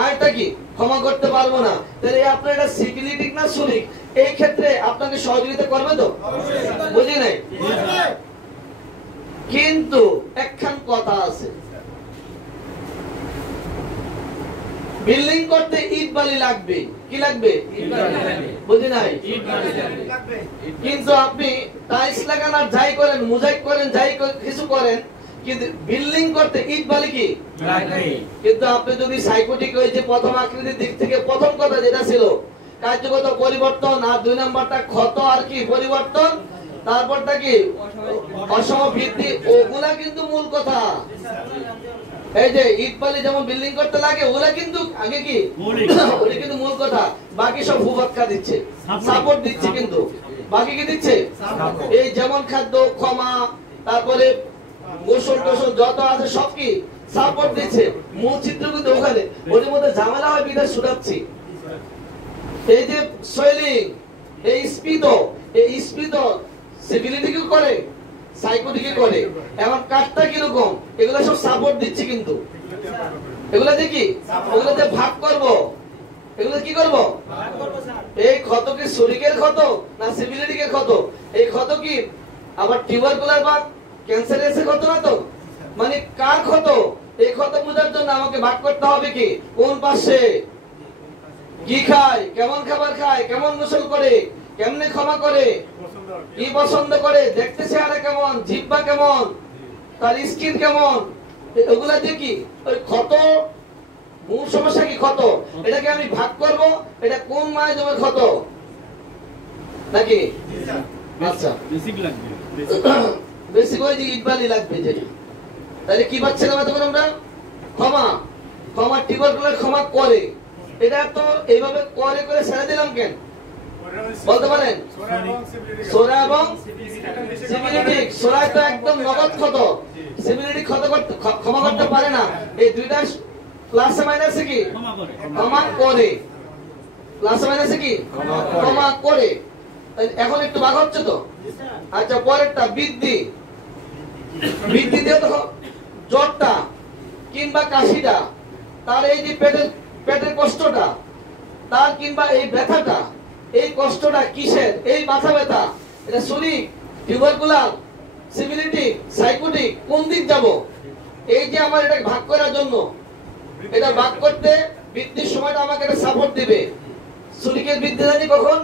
আরেকটা কি ক্ষমা করতে পারবো না, তাহলে আপনার এটা সিফিলিটিক না সুরিক? এই ক্ষেত্রে আপনাকে সহযোগিতা করবে তো? বুঝি নাই? কিন্তু একখান কথা আছে, বিল্ডিং করতে ইট বালি লাগবে। কি লাগবে? বুঝি নাই? কিন্তু আপনি টাইলস লাগান আর যাই করেন, মোজাইক করেন, যাই কিছু করেন, কিন্তু বিল্ডিং করতে ইট বালি কি লাগবে। কিন্তু আপনি যদি সাইকোটিক হয়ে যে প্রথম আকৃতির দিক থেকে প্রথম কথা যেটা ছিল কার্যগত পরিবর্তন, আর দুই নাম্বারটা ক্ষত আর কি পরিবর্তন, তারপরটা কি অসম বৃদ্ধি, ওগুলা কিন্তু মূল কথা। এই যে ইট বালি যেমন বিল্ডিং করতে লাগে, ওগুলা কিন্তু আগে কি ওটা কিন্তু মূল কথা, বাকি সব ভূবাক্কা দিচ্ছে, সাপোর্ট দিচ্ছে, কিন্তু বাকি কি দিচ্ছে? এই যেমন খাদ্য, ক্ষমা, তারপরে গোসল টোসল যত আছে সব কি সাপোর্ট দিচ্ছে, মূল চিত্র কিন্তু ওখানে। ওর মধ্যে ঝামেলা হয় বিধায় ছুটাচ্ছি। এই যে সোয়েলিং, এই স্পিড সিভিলিটিকে করে, সাইকোটিকে করে, এমন কাজটা কিরকম, এগুলো সব সাপোর্ট দিচ্ছে। কিন্তু এগুলো দেখি, ওগুলো যে ভাগ করব, এগুলো কি করব? এই ক্ষত কি শরীরের ক্ষত না সিভিলিটিকের ক্ষত? এই ক্ষত কি আবার টিউবারকুলার বা ক্যান্সারের ক্ষত না তো? মানে কার ক্ষত? এই ক্ষত বোঝার জন্য আমাকে ভাগ করতে হবে কি কোন পাশে কি খায়, কেমন খাবার খায়, কেমন গোসল করে, কেমনে ক্ষমা করে, কি পছন্দ করে, দেখতে চেহারা কেমন, জিহ্বা কেমন, তার স্কিন কেমন, এগুলা দেখি। ওই ক্ষত মূল সমস্যা কি ক্ষত, এটাকে আমি ভাগ করব, এটা কোন মায় জমে ক্ষত নাকি? আচ্ছা বেসিক লাগবে, বেসিক ওই যে ইটবালি লাগবে যেটা। তাহলে কি পাচ্ছিলাম এতক্ষণ আমরা? ক্ষমা। ক্ষমা টিউবারকুলার ক্ষমা করে, এটা তো এইভাবে করে করে ছেড়ে দিলাম কেন বলতে পারেন? সোরা এবং সিভিলিটিক। সোরা তো একদম নগদ ক্ষত, সিভিলিটিক ক্ষত করতে ক্ষমা করতে পারে না। এই দুইটা প্লাসে মাইনাসে কি ক্ষমা করে, প্লাসে মাইনাসে কি ক্ষমা করে। এখন একটু ভাগ হচ্ছে তো? আচ্ছা, পরেরটা বৃদ্ধি। বৃদ্ধি দিয়ে তো জ্বরটা কিংবা কাশিটা, তার এই যে পেটের কষ্টটা, তার কিংবা এই ব্যথাটা, এই কষ্টটা কিসের? এই মাথা ব্যথা, এটা শরীর, টিউবারকুলার, সিভিলিটিক, সাইকোটিক, কোন দিক যাব? এই যে আমার এটা ভাগ করার জন্য, এটা ভাগ করতে বৃদ্ধির সময়টা আমাকে একটা সাপোর্ট দিবে। সুরিকের বৃদ্ধি জানি কখন?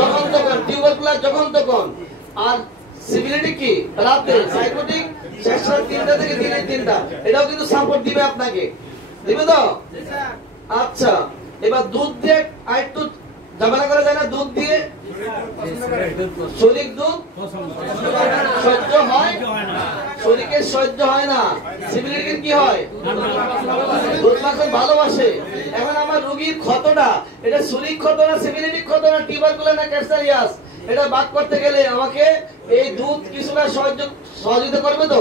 যখন তখন। টিউবারকুলার যখন তখন। আর সিভিলিটি কি? রাতে। সাইকোটিক শেষরাত 3টা থেকে দিনে 3টা। এটাও কিন্তু সাপোর্ট দিবে আপনাকে, দিবে তো? আচ্ছা, এবার দুধ দিয়ে আরেকটু ঝামেলা করা যায় না? দুধ দিয়ে শরীর দুধ সহ্য হয়, শরীরের সহ্য হয় না। সিভিলিটির কি হয়? দুধ মাখন ভালোবাসে। এখন আমার রোগীর ক্ষতটা, এটা শরীর ক্ষত না সিভিলিটির ক্ষত না টিউবারকুলার না ক্যান্সারিয়াস, এটা বাদ করতে গেলে আমাকে এই দুধ কিছুটা সহযোগিতা করবে তো?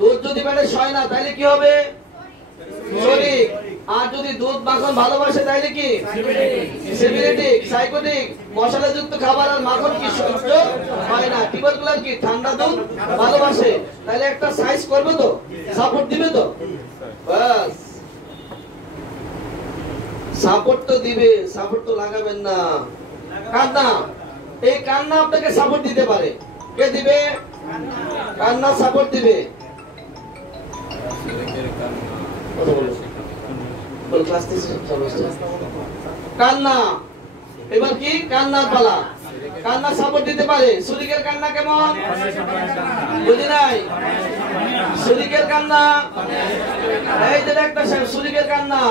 দুধ যদি পেটে সয় না তাহলে কি হবে? শরীর। আর যদি দুধ মাখন ভালোবাসে তাহলে কি? সিভিলিটিক। সাইকোটিক। মশলাযুক্ত খাবার আর মাখন কি সহ্য হয় না। টিউবারকুলার কি? ঠান্ডা দুধ ভালোবাসে। তাহলে একটা সাইজ করবে তো? সাপোর্ট দিবে তো? বাস, সাপোর্ট তো দিবে, সাপোর্ট তো লাগাবেন না। কান্না, এই কান্না আপনাকে সাপোর্ট দিতে পারে। কে দিবে? কান্না সাপোর্ট দিবে। কান্না, এবার কি? কান্নার পালা। কান্না সাপোর্ট দিতে পারে। সুরিকের কান্না কেমন? বুঝি নাই? সুরিকের কান্না, এই যে একটা সুরিকের কান্না,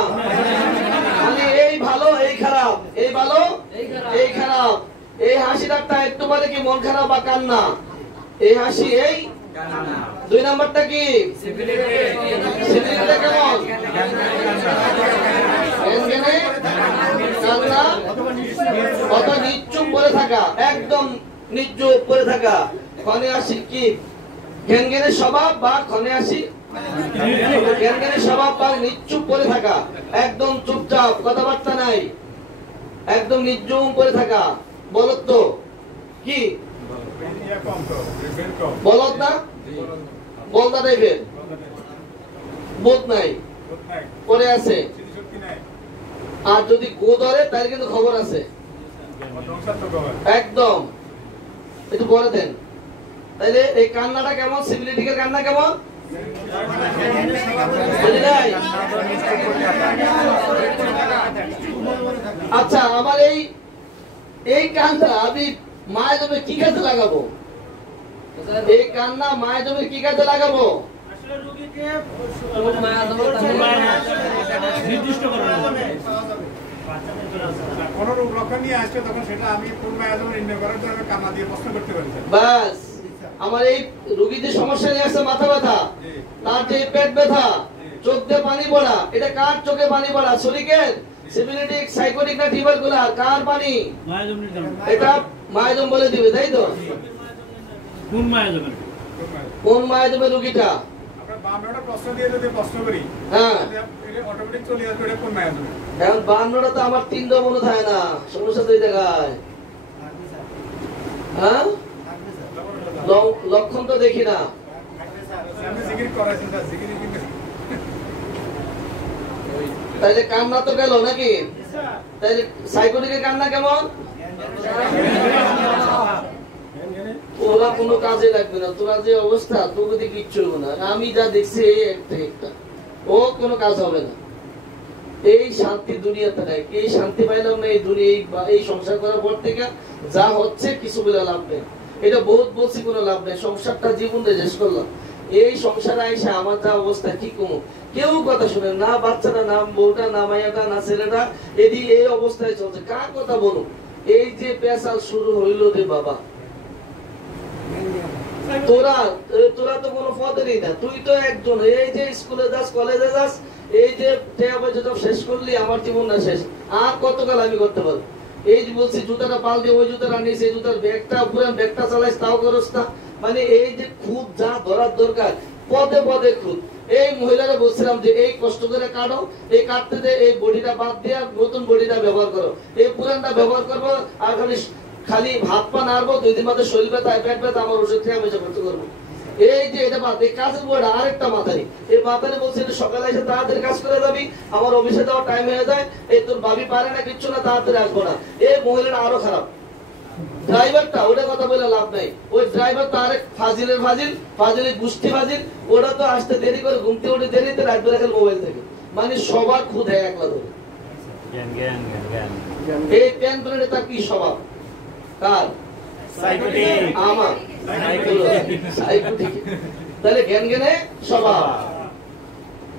মানে এই ভালো এই খারাপ, এই ভালো এই খারাপ। এই হাসিটা একটু বলে কি মন খারাপ বা কান্না? এই হাসি এই 2 নাম্বারটা কি? সিভিলিটিটা কেমন? কান্না অথবা নিশ্চুপ পড়ে থাকা, একদম নিশ্চুপ পড়ে থাকা। ক্ষণে আসি কি? ঘ্যানঘ্যানের স্বভাব বা ক্ষণে আসি ঘ্যানঘ্যানের স্বভাব বা নিশ্চুপ পড়ে থাকা, একদম চুপচাপ, কথাবার্তা নাই, একদম নির্জুম পড়ে থাকা। বলত তো কি? বলত না? বলদা টাইপের, বোধ নাই, পড়ে আছে। আর যদি গো ধরে তাহলে কিন্তু খবর আছে একদম। একটু বলে দেন তাইলে এই কান্নাটা কেমন? সিভিলিটিকের কান্না কেমন? আচ্ছা, আমার এই কান্না আমি মায়ের জন্য কি কাজে লাগাবো? এই কান্না মায়ের জন্য কি কাজে লাগাবো? কোন রোগ লক্ষণ নিয়ে আসবে তখন সেটা আমি কোন মায়াজম নির্ণয় করার জন্য কান্না দিয়ে প্রশ্ন করতে পারি। বাস, আমার এই রোগীদের সমস্যা নিয়ে আসছে মাথা ব্যথা, তার যে পেট ব্যথা, চোখ দিয়ে পানি পড়া, এটা কার চোখে পানি পড়া? শরীরের সিভিলিটিক, সাইকোটিক না টিউবারকুলার? কার পানি? এটা মায়াজম বলে দিবে, তাই তো? কোন মায়াজমের? কোন মায়াজমের রোগীটা? আমরা বামটা প্রশ্ন দিয়ে যদি প্রশ্ন করি, হ্যাঁ, এটা অটোমেটিক চলে আসবে এটা কোন মায়াজম। এখন 52টা তো আমার 3টা মনে থাকে না, সমস্যা তো এই জায়গায়। হ্যাঁ, লক্ষণ তো দেখি না। আমি জিকির করাইছি স্যার, জিকির তাইলে কান্না তো গেল নাকি? তাইলে সাইকোটিকের কান্না কেমন? ওরা কোনো কাজে লাগবে না, তোরা যে অবস্থা তোকে দিয়ে কিচ্ছু হবে না। আমি যা দেখছি এই একটা ও কোনো কাজ হবে না। এই শান্তি দুনিয়াতে নাই। এই শান্তি পাইলাম না এই দুনিয়া, এই সংসার করার পর থেকে যা হচ্ছে কিছু বলে লাভ নেই। এটা বহুত বলছি, কোনো লাভ নেই। সংসারটা জীবন দিয়ে শেষ করলাম। এই সংসারে আইসা আমার যা অবস্থা কি কমো, কেউ কথা শুনে না, বাচ্চাটা না, বউটা না, মাইয়াটা না, ছেলেটা, এদিকে এই অবস্থায় চলছে। কার কথা বলো? এই যে পেশাল শুরু হইল রে বাবা, তোরা তো কোনো পদেরই না। তুই তো একজন, এই যে স্কুলে যাস, কলেজে যাস, এই যে শেষ করলি, আমার জীবনটা শেষ। আর কতকাল আমি করতে পারবো? এই যে বলছি জুতাটা পাল্টে ওই জুতাটা আনিস, এই জুতার ব্যাগটা পুরান ব্যাগটা চালাইস, তাও করস না। মানে এই যে খুদ যা ধরার দরকার, পদে পদে খুদ। এই মহিলারা বলছিলাম যে এই কষ্ট করে কাটো, এই কাটতে দে, এই বডিটা বাদ দিয়ে নতুন বডিটা ব্যবহার করো, এই পুরানটা ব্যবহার করবো। আর খালি হাত পা নাড়বো, 2 দিন বাদে শরীর ব্যথা, পেট ব্যথা, আমার ওষুধ খেয়ে আমি করতে করবো। এই যে এটা বাদ, এই কাজের বইটা আরেকটা মাথারি, এই মাথারি বলছে সকালে এসে তাড়াতাড়ি কাজ করে যাবি, আমার অফিসে যাওয়ার টাইম হয়ে যায়, এই তোর ভাবি পারে না কিচ্ছু না, তাড়াতাড়ি আসবো না। এই মহিলাটা আরো খারাপ। ড্রাইভারটা ওটা কথা বলে লাভ নাই, ওই ড্রাইভার তো আরেক ফাজিলের ফাজিল, ফাজিলের গুষ্টি ফাজিল, ওটা তো আসতে দেরি করে, ঘুমতে ওঠে দেরিতে, রাত বেলা খেলে মোবাইল থেকে, মানে সবার খুদ হয় একলা ধরে। এই 10 প্লেটে তার কি স্বভাব? কার? আমার। তাহলে জ্ঞান জ্ঞানে স্বভাব,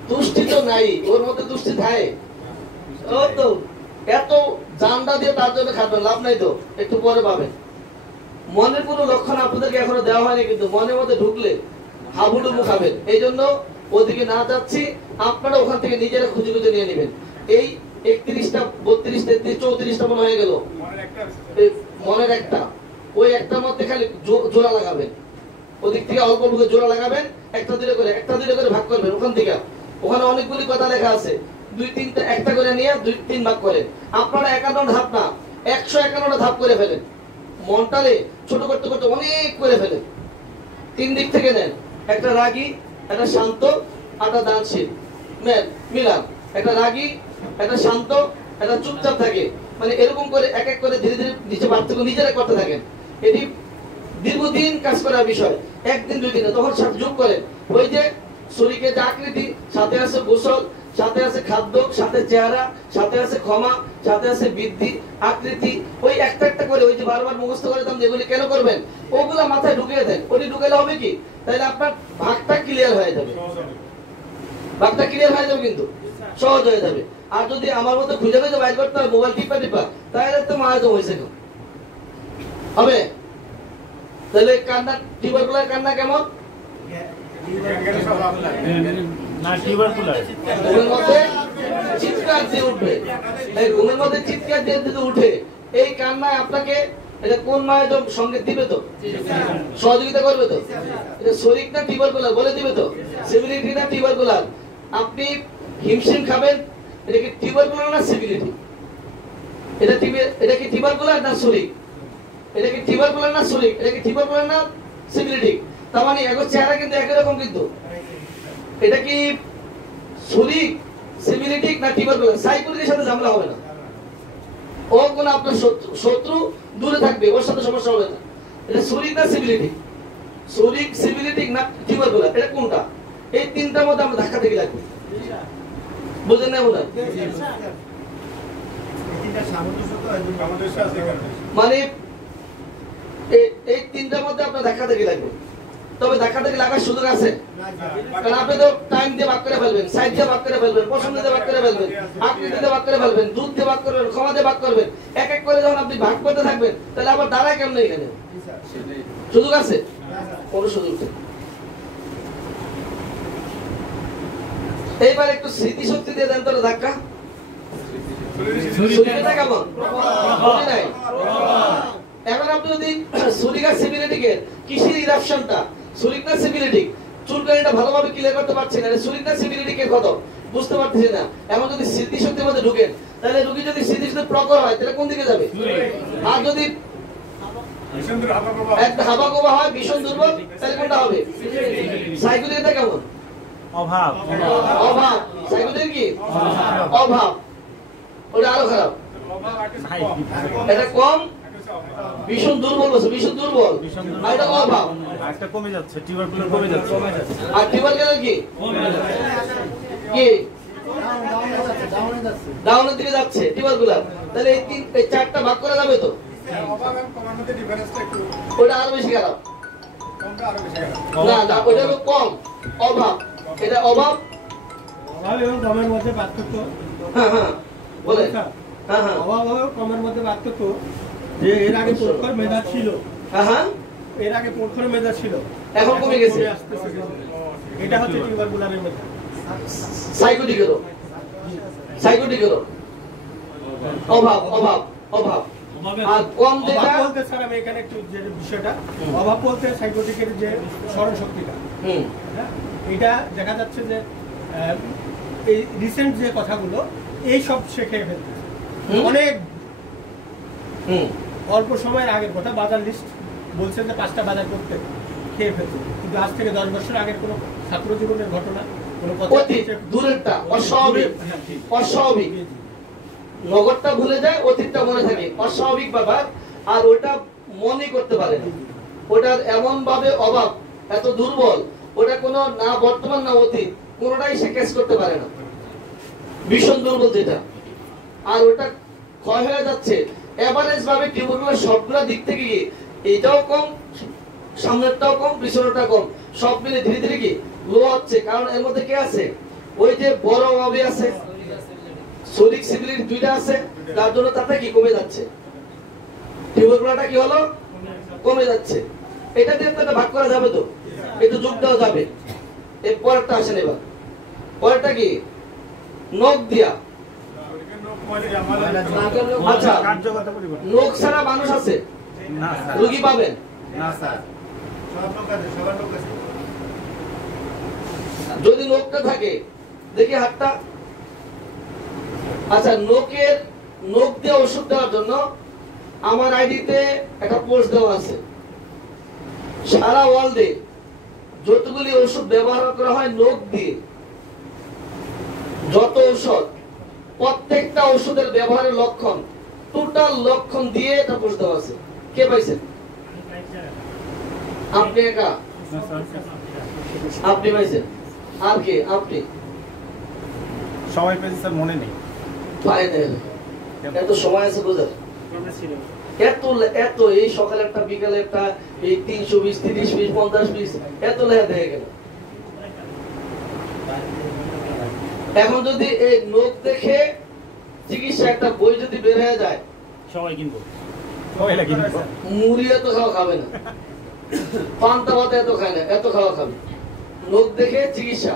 তুষ্টি তো নাই, ওর মধ্যে তুষ্টি থাকে। ও তো এত জানটা দিয়ে তার জন্য খাবেন, লাভ নাই তো, একটু পরে পাবেন। মনের কোনো লক্ষণ আপনাদেরকে এখনো দেওয়া হয়নি, কিন্তু মনের মধ্যে ঢুকলে হাবুডুবু খাবেন। এই জন্য ওদিকে না যাচ্ছি, আপনারা ওখান থেকে নিজেরা খুঁজে খুঁজে নিয়ে নেবেন। এই 31টা 32 33 34টা মনে হয়ে গেল, মনের একটা, ওই একটার মধ্যে খালি জোড়া লাগাবেন, ওদিক থেকে অল্প অল্প জোড়া লাগাবেন, একটা দুটো করে ভাগ করবেন। ওখান থেকে ওখানে অনেকগুলি কথা লেখা আছে, 2-3টা একটা করে নিয়ে 2-3 ভাগ করেন। আপনারা 51 ধাপ না 151টা ধাপ করে ফেলেন, মনটারে ছোট করতে করতে অনেক করে ফেলেন। 3 দিক থেকে নেন, একটা রাগী, একটা শান্ত, একটা দানশীল মিলান, একটা রাগী, একটা শান্ত, একটা চুপচাপ থাকে, মানে এরকম করে এক এক করে ধীরে ধীরে নিচে পার্থক্য নিজেরা করতে থাকেন। এটি দীর্ঘদিন কাজ করার বিষয়, একদিন 2 দিনে। তখন সাথে যোগ করেন, ওই যে শরীরের যে আকৃতি, সাথে আছে গোসল, সাথে আছে খাদ্য, সাথে চেহারা, সাথে আছে ক্ষমা, সাথে আছে বৃদ্ধি, আকৃতি, ওই একটা একটা করে ওই যে বারবার মুখস্থ করে দাম যেগুলি কেন করবেন, ওগুলা মাথায় ঢুকিয়ে দেন। ওটি ঢুকালে হবে কি, তাহলে আপনার ভাগটা ক্লিয়ার হয়ে যাবে, ভাগটা ক্লিয়ার হয়ে যাবে, কিন্তু সহজ হয়ে যাবে। আর যদি আমার মতো খুঁজে খুঁজে বাইর করতে হয়, মোবাইল টিপা তাহলে তো মারাত্মক হয়েছে হবে। তাহলে কান্না, টিউবারকুলার কান্না কেমন? ঘুমের মধ্যে চিৎকার দিয়ে উঠবে, এই ঘুমের মধ্যে চিৎকার দিয়ে যদি উঠে, এই কান্নায় আপনাকে এটা কোন মায়ের সঙ্গে দিবে তো, সহযোগিতা করবে তো? এটা শরীর না টিউবারকুলার বলে দিবে তো, সিভিলিটি না টিউবারকুলার? আপনি হিমশিম খাবেন, এটা কি টিউবারকুলার না সিভিলিটি? এটা কি টিউবারকুলার না শরীর? এটা কি টিউবারকুলার না শরীর? এটা কি টিউবারকুলার না সিভিলিটি? তার মানে এগো চেহারা কিন্তু একই রকম, কিন্তু এটা কি শরীর সিভিলিটিক না টিউবারকুলার? সাইকোলজির সাথে ঝামেলা হবে না, ও কোন আপনার শত্রু, দূরে থাকবে, ওর সাথে সমস্যা হবে না। এটা শরীর না সিভিলিটি? শরীর সিভিলিটিক না টিউবারকুলার, এটা কোনটা? এই তিনটার মধ্যে আমরা ধাক্কা থেকে লাগবে, বুঝেন না? বোধ মানে এই তিনটার মধ্যে আপনার ধাক্কা থেকে লাগবে। তবে ধাক্কা থেকে লাগার সুযোগ আছে, কারণ আপনি তো টাইম দিয়ে ভাগ করে ফেলবেন, সাইড দিয়ে ভাগ করে ফেলবেন, পছন্দ দিয়ে ভাগ করে ফেলবেন, আকৃতিতে ভাগ করে ফেলবেন, দুধ দিয়ে ভাগ করবেন, ক্ষমা দিয়ে ভাগ করবেন। এক এক করে যখন আপনি ভাগ করতে থাকবেন, তাহলে আবার দাঁড়ায় কেমন? এখানে সুযোগ আছে? কোনো সুযোগ নেই। এইবার একটু স্মৃতিশক্তি দিয়ে দেন তো ধাক্কা। কেমন? এখন আপনি যদি সুরিক আর সিভিলিটিকে, কিসের ইরাপশনটা, সুরিক না সিভিলিটি, চুলকানিটা ভালোভাবে ক্লিয়ার করতে পারছেন না, সুরিক না সিভিলিটিকে কত বুঝতে পারতেছি না। এখন যদি স্মৃতিশক্তির মধ্যে ঢুকেন, তাহলে রোগী যদি স্মৃতিশক্তি প্রখর হয়, তাহলে কোন দিকে যাবে? আর যদি একটা হাবা কোবা হয়, ভীষণ দুর্বল, তাহলে কোনটা হবে? সাইকোলজিটা কেমন? অভাব। অভাব। সাইকোলজি কি? অভাব। ওটা আরো খারাপ, এটা কম, ভীষণ দুর্বল বলছে, ভীষণ দুর্বল, আর এটা অভাব, একটা কমে যাচ্ছে, টিউবারকুলার কমে যাচ্ছে। আর টিউবারকুলার কি কি ডাউনের দিকে যাচ্ছে টিউবারকুলার। তাহলে এই চারটা ভাগ করা যাবে তো? ওটা আরো বেশি খারাপ, না না, ওটা হলো কম, অভাব, এটা অভাব। অভাব এবং কমের মধ্যে পার্থক্য, হ্যাঁ হ্যাঁ বলেন। হ্যাঁ হ্যাঁ, অভাব এবং কমের মধ্যে পার্থক্য যে এর আগে প্রখর মেধা ছিল, হ্যাঁ হ্যাঁ, এর আগে প্রখর মেধা ছিল, এখন কমে গেছে। এটা হচ্ছে টিউবারকুলারের মেধা। সাইকোটিকেরও, সাইকোটিকেরও অভাব, অভাব, অভাব। আর কম যেটা বলতে স্যার, আমি এখানে একটু যে বিষয়টা, অভাব বলতে সাইকোটিকের যে স্মরণ শক্তিটা, এটা দেখা যাচ্ছে যে এই রিসেন্ট যে কথাগুলো, এই সব শিখে ফেলতে অনেক অল্প সময়ের আগের কথা, বাজার লিস্ট বলছে যে 5টা বাজার করতে খেয়ে ফেলছে, কিন্তু আজ থেকে 10 বছর আগের কোনো ছাত্র জীবনের ঘটনা, কোনো কথা দূরেরটা, অস্বাভাবিক, অস্বাভাবিক। নগরটা ভুলে যায়, অতীতটা মনে থাকে, অস্বাভাবিক ব্যাপার। আর ওটা মনে করতে পারে না, ওটার এমন ভাবে অভাব, এত দুর্বল, ওটা কোনো না বর্তমান না অতীত কোনোটাই সে ক্যাচ করতে পারে না, ভীষণ দুর্বল যেটা। আর ওটা ক্ষয় হয়ে যাচ্ছে এভারেজ ভাবে টিউবগুলো সবগুলো দিক থেকে কি এটাও কম, সামনেরটাও কম, পিছনেরটাও কম, সব মিলে ধীরে ধীরে কি লো হচ্ছে। কারণ এর মধ্যে কে আছে, ওই যে বড় ভাবে আছে, সলিড সিভিলিটি দুইটা আছে, তার জন্য তাতে কি কমে যাচ্ছে, টিউবগুলোটা কি হলো কমে যাচ্ছে। এটা দিয়ে তো ভাগ করা যাবে, তো একটু যোগ দেওয়া যাবে। এর পরেরটা আসেন, এবার পরেরটা কি নখ দিয়া। আচ্ছা, নখ ছাড়া মানুষ আছে, রোগী পাবেন না স্যার, সব লোক আছে, সবার লোক আছে। যদি নখটা থাকে, দেখি হাতটা। আচ্ছা, নখ দিয়ে ওষুধ দেওয়ার জন্য আমার আইডিতে একটা পোস্ট দেওয়া আছে। সারা ওয়ার্ল্ডে যতগুলি ওষুধ ব্যবহার করা হয় নখ দিয়ে, যত ঔষধ, প্রত্যেকটা ওষুধের ব্যবহারের লক্ষণ, টোটাল লক্ষণ দিয়ে এটা পোস্ট দেওয়া আছে। কে পাইছেন? আপনি একা? আপনি পাইছেন? আর কে? আপনি? সবাই পেয়েছে স্যার, মনে নেই। ফাইনাল এত সময় আছে বোঝার? এত এই সকালে একটা বিকালে একটা, এই 320 30 20 50 20 এত লেখা দেখে গেল। এখন যদি এই লোক দেখে চিকিৎসা একটা বই যদি বের হয়ে যায়, সবাই কিনবো, সবাই কিনবো। মুড়ি এত খাওয়া খাবে না, পান্তা ভাত এত খায় না, এত খাওয়া খাবে। লোক দেখে চিকিৎসা।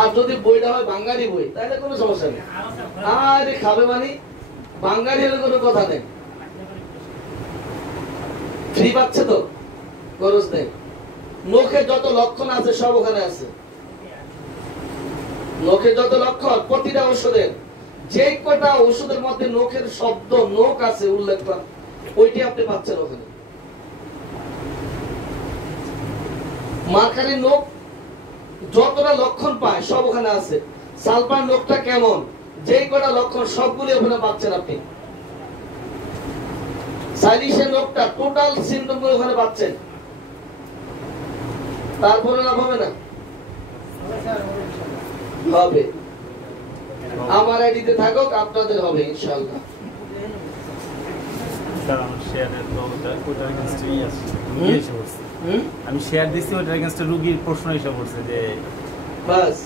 আর যদি বইটা হয় বাঙালি বই, তাহলে কোনো সমস্যা নেই। আরে খাবে মানে বাঙালি হলে কোনো কথা নেই, ফ্রি পাচ্ছে তো, খরচ নেই। নখে যত লক্ষণ আছে সব ওখানে আছে। নখের যত লক্ষণ, প্রতিটা ওষুধের, যে কটা ওষুধের মধ্যে নখের শব্দ নখ আছে উল্লেখ করা, ওইটি আপনি পাচ্ছেন ওখানে। মার্কারি নখ যতটা লক্ষণ পায় সব ওখানে আছে। সালফার নখটা কেমন, যে কটা লক্ষণ সবগুলি ওখানে পাচ্ছেন আপনি। সাইলিশের নখটা টোটাল সিম্পটম গুলো ওখানে পাচ্ছেন। তারপরে লাভ হবে না? হবে। আমার আইডিতে থাকুক, আপনাদের হবে ইনশাআল্লাহ। আমি শেয়ার দিচ্ছি, ওটার এগেইনস্টে রোগীর প্রশ্ন এসে পড়ছে যে বাস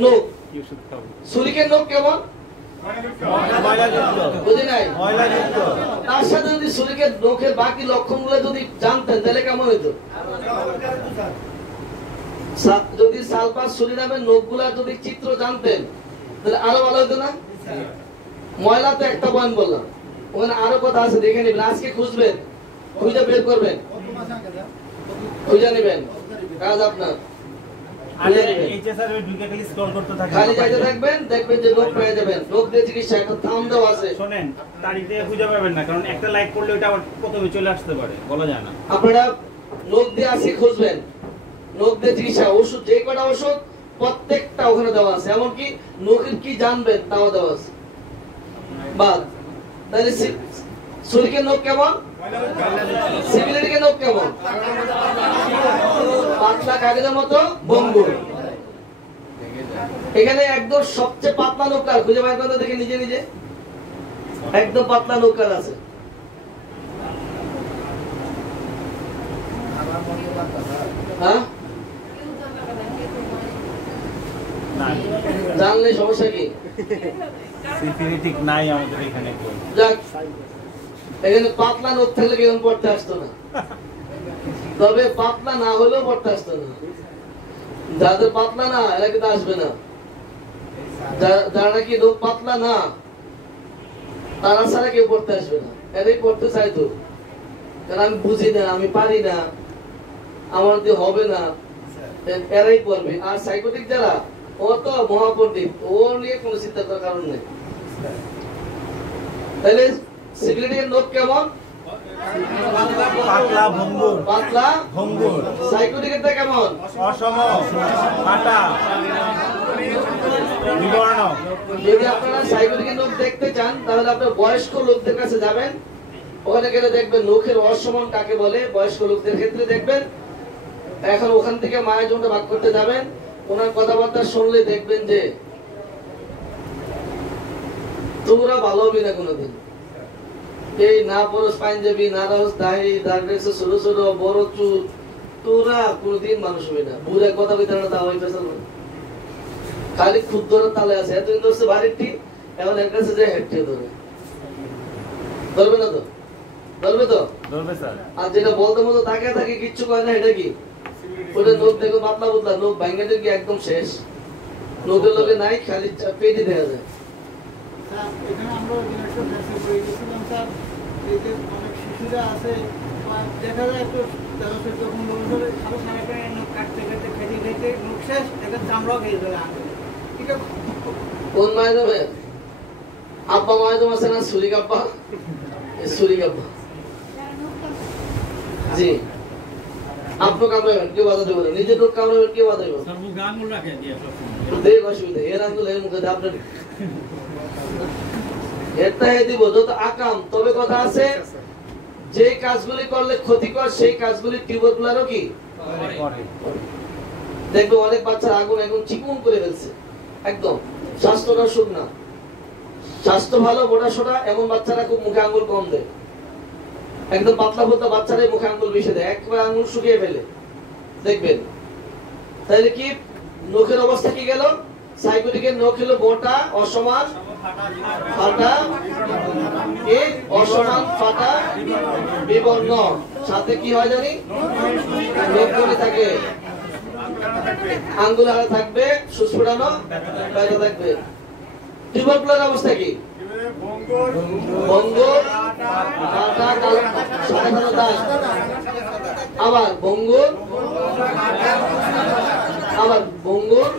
নখ, কি ওষুধ খাবো। ছুরিকের নখ কেমন? বুঝি নাই? তার সাথে যদি ছুরিকের নখের বাকি লক্ষণগুলো যদি জানতেন তাহলে কেমন হইতো? যদি সালফার ছুরি নামের নখগুলা যদি চিত্র জানতেন তাহলে আরো ভালো হতো না? ময়লা তো একটা পয়েন্ট বললাম, ওখানে আরো কথা আছে, দেখে নেবেন। আজকে খুঁজবেন, খুঁজে বের করবেন, খুঁজে নেবেন, কাজ আপনার। খালি যাইতে থাকবেন, দেখবেন যে লোক পেয়ে যাবেন। লোক দিয়ে চিকিৎসা একটা থাম দেওয়া আছে। শোনেন, তারিখে খুঁজে পাবেন না, কারণ একটা লাইক করলে ওটা আবার প্রথমে চলে আসতে পারে, বলা যায় না। আপনারা লোক দিয়ে আজকে খুঁজবেন, লোক দিয়ে চিকিৎসা, ওষুধ, যে কটা ওষুধ প্রত্যেকটা ওখানে দেওয়া আছে। এমনকি লোকের কি জানবেন তাও দেওয়া আছে। বাদ তাহলে ছুরিকের নখ কেমন, সিভিলিটিকের নখ কেমন? পাতলা কাগজের মতো ভঙ্গুর। এখানে একদম সবচেয়ে পাতলা নৌকার খুঁজে বের করতে দেখে নিজে নিজে, একদম পাতলা নৌকার আছে। হ্যাঁ, জানলে সমস্যা কি? সিফিলিটিক নাই আমাদের এখানে। যাক, এখানে পাতলা নখ থাকলে কেউ পড়তে আসতো না, তবে পাতলা না হলেও পড়তে আসতো না। যাদের পাতলা না এরা কিন্তু আসবে না। যারা নাকি নখ পাতলা না তারা ছাড়া কেউ পড়তে আসবে না। এরাই পড়তে চাইতো, কারণ আমি বুঝি না, আমি পারি না, আমার দিয়ে হবে না, এরাই পড়বে। আর সাইকোটিক যারা, ও তো মহাপণ্ডিত, ও নিয়ে কোনো চিন্তা করার কারণ নেই। তাহলে সিভিলিটির নখ কেমন? পাতলা ভঙ্গুর, পাতলা ভঙ্গুর। সাইকোটিকেরটা কেমন? অসম, ফাটা, বিবর্ণ। যদি আপনারা সাইকোটিকের নখ দেখতে চান তাহলে আপনার বয়স্ক লোকদের কাছে যাবেন, ওখানে গেলে দেখবেন নখের অসমান কাকে বলে, বয়স্ক লোকদের ক্ষেত্রে দেখবেন। এখন ওখান থেকে মায়ের জন্য ভাগ করতে যাবেন, ওনার কথাবার্তা শুনলে দেখবেন যে তোমরা ভালো হবি না কোনোদিন। এই না পরশ পাঞ্জাবি, না রস দাহি, দাগ রেখে ছোট ছোট বড় চুল, তোরা কোনোদিন মানুষ হবি না। বুড়ে কথা বলতে তা ওই ফেসাল খালি ক্ষুদ্র তালে আছে, এতদিন ধরছে বাড়িটি, এখন এর কাছে যে হেঁটে ধরে ধরবে না তো? ধরবে তো? আর যেটা বলতে বলতে তাকে থাকে কিচ্ছু করে না, এটা কি? ওটা নোখ দেখো পাতলা পাতলা, নোখ ভাঙে কি একদম শেষ, নোখের লোকে নাই, খালি পেটে দেখা যায়। এখানে আমরা জিনিসটা ফেসে করে গেছিলাম স্যার, এই যে অনেক শিশুরা আছে দেখা যায় একটু 13-14 বছর সারা সারাটা নখ কাটতে কাটতে খেতে খেতে নখ শেষ, একটা চামড়াও খেয়ে ফেলে আঙুলে। এটা কোন মায়ের হবে? আব্বা মায়ের তোমার আছে না সুরিক আব্বা, সুরিক আব্বা জি। আপনি কামড়াবেন, কেউ বাধা দেবেন, নিজের লোক কামড়াবেন, কেউ বাধা দেবেন। আঙুল রাখে দেখ অসুবিধা, এর আঙুল এর মুখে আপনার এটা দিব যত আকাম। তবে কথা আছে, যে কাজগুলি করলে ক্ষতিকর সেই কাজগুলি টিউবারকুলারও কি দেখবে অনেক বাচ্চার আগুন একদম চিকুন করে ফেলছে, একদম স্বাস্থ্যটা শুকনা, স্বাস্থ্য ভালো মোটা সোটা, এমন বাচ্চারা খুব মুখে আঙ্গুল কম দেয়, একদম পাতলা পাতলা বাচ্চারাই মুখে আঙ্গুল বেশি দেয়, একবার আঙ্গুল শুকিয়ে ফেলে দেখবেন। তাহলে কি নখের অবস্থা কি গেল? সাইকোটিকের নখ হলো মোটা, অসমান, ফাটা, এই অসমান ফাটা বিবর্ণ, সাথে কি হয় জানি নখ করে থাকে, আঙ্গুল হারা থাকবে, সুস্ফুটানো বাইরে থাকবে। টিউবারকুলার অবস্থা কি? ভঙ্গুর, ফাটা, সাদা কালো দাগ, আবার ভঙ্গুর, আবার ভঙ্গুর,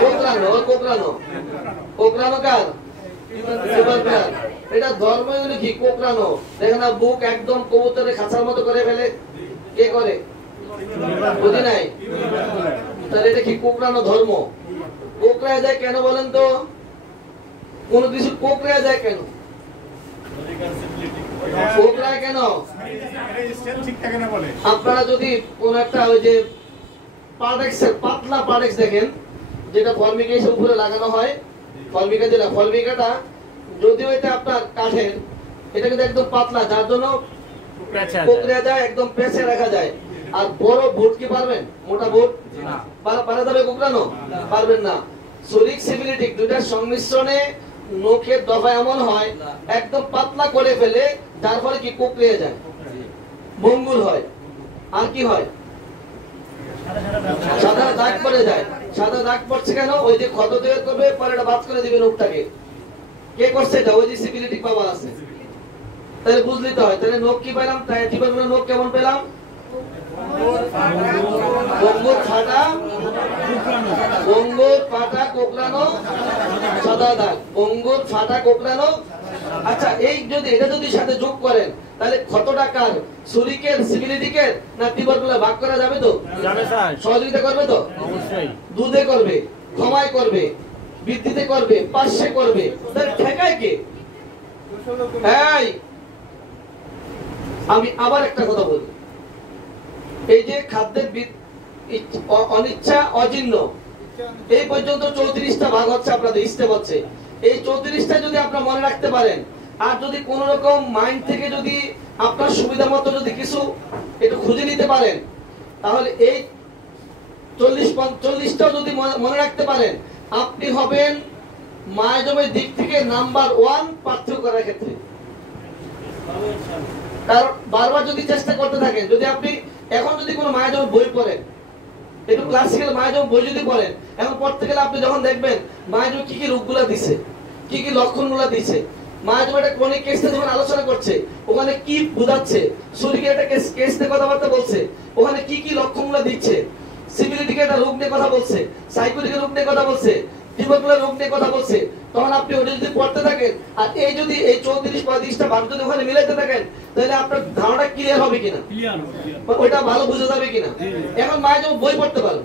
কোকড়ানো, কোকড়ানো, কোকড়ানো কার? টিউবারকুলার। এটা ধর্ম কি? কোকড়ানো। দেখেন না বুক একদম কবুতরের খাঁচার মতো করে ফেলে, কে করে? বুঝি নাই? তাহলে এটা কি কোকড়ানো ধর্ম? কোকড়ায় যায় কেন বলেন তো? কোন কিছু কোকড়ায় যায় কেন? কোকড়ায় কেন? আপনারা যদি কোন একটা ওই যে পার্ডেক্সের পাতলা পার্ডেক্স দেখেন, যেটা ফর্মিকা এসে উপরে লাগানো হয়, ফর্মিকা যেটা, ফর্মিকাটা যদিও এটা আপনার কাঠের, এটা কিন্তু একদম পাতলা, যার জন্য কোকড়ায় যায়, একদম পেঁচে রাখা যায়। আর বড় বুট কি পারবেন? মোটা বুট পারা যাবে কোকড়ানো? পারবেন না। সলিক সিবিলিটিক দুইটার সংমিশ্রণে নখের দফা এমন হয় একদম পাতলা করে ফেলে, যার ফলে কি কোকড়িয়ে যায়, ভঙ্গুর হয়। আর কি হয়? সাদা দাগ পড়ে যায়। সাদা দাগ পড়ছে কেন? ওই যে ক্ষত তৈরি করবে, পরে এটা বাদ করে দিবে নখটাকে। কে করছে এটা? ওই যে সিবিলিটিক পাওয়ার আছে। তাহলে বুঝলি তো হয়। তাহলে নখ কি পেলাম? তাই টিউবারকুলার নখ কেমন পেলাম? ভঙ্গুর, ফাটা, ভঙ্গুর, ফাটা, কোকড়ানো, সাদা দাগ, ভঙ্গুর, ফাটা, কোকড়ানো। আচ্ছা, এই যদি এটা যদি সাথে যোগ করেন, তাহলে কতটা কার? সুরিকের, সিবিলিটিকের না টিউবারকুলার ভাগ করা যাবে তো? যাবে স্যার। সহযোগিতা করবে তো? অবশ্যই। দুধে করবে, ক্ষমায় করবে, বৃদ্ধিতে করবে, পার্শ্বে করবে, তাহলে ঠেকায় কে? এই আমি আবার একটা কথা বলি, এই যে খাদ্যের অনিচ্ছা অজীর্ণ, এই পর্যন্ত 34টা ভাগ হচ্ছে, আপনাদের স্টেপ হচ্ছে। এই 34টা যদি আপনারা মনে রাখতে পারেন, আর যদি কোন রকম মাইন্ড থেকে যদি আপনার সুবিধা মতো যদি কিছু একটু খুঁজে নিতে পারেন, তাহলে এই 40-45টাও যদি মনে রাখতে পারেন, আপনি হবেন মায়াজমের দিক থেকে নাম্বার 1 পার্থক্য করার ক্ষেত্রে। কারণ বারবার যদি চেষ্টা করতে থাকেন, যদি আপনি এখন যদি কোনো মায়াজম বই পড়েন, একটু ক্লাসিক্যাল মায়াজম বই যদি পড়েন, এখন পড়তে গেলে আপনি যখন দেখবেন মায়াজম কি কি রূপগুলা দিছে, কি কি লক্ষণগুলা দিছে, মায়াজম একটা ক্রনিক কেসে যখন আলোচনা করছে, ওখানে কি বোঝাচ্ছে, শরীরের একটা কেস নিয়ে কথাবার্তা বলছে, ওখানে কি কি লক্ষণগুলা দিচ্ছে, সিভিলিটিকে একটা রোগ নিয়ে কথা বলছে, সাইকোটিকের রোগ নিয়ে কথা বলছে, টিউবারকুলার রোগ নিয়ে কথা বলছে, তখন আপনি ওটা যদি পড়তে থাকেন, আর এই যদি এই 34-35টা ভাগ যদি ওখানে মিলাইতে থাকেন, তাহলে আপনার ধারণা ক্লিয়ার হবে কিনা, ওইটা ভালো বুঝে যাবে কিনা। এখন মায়ের যখন বই পড়তে পারবে,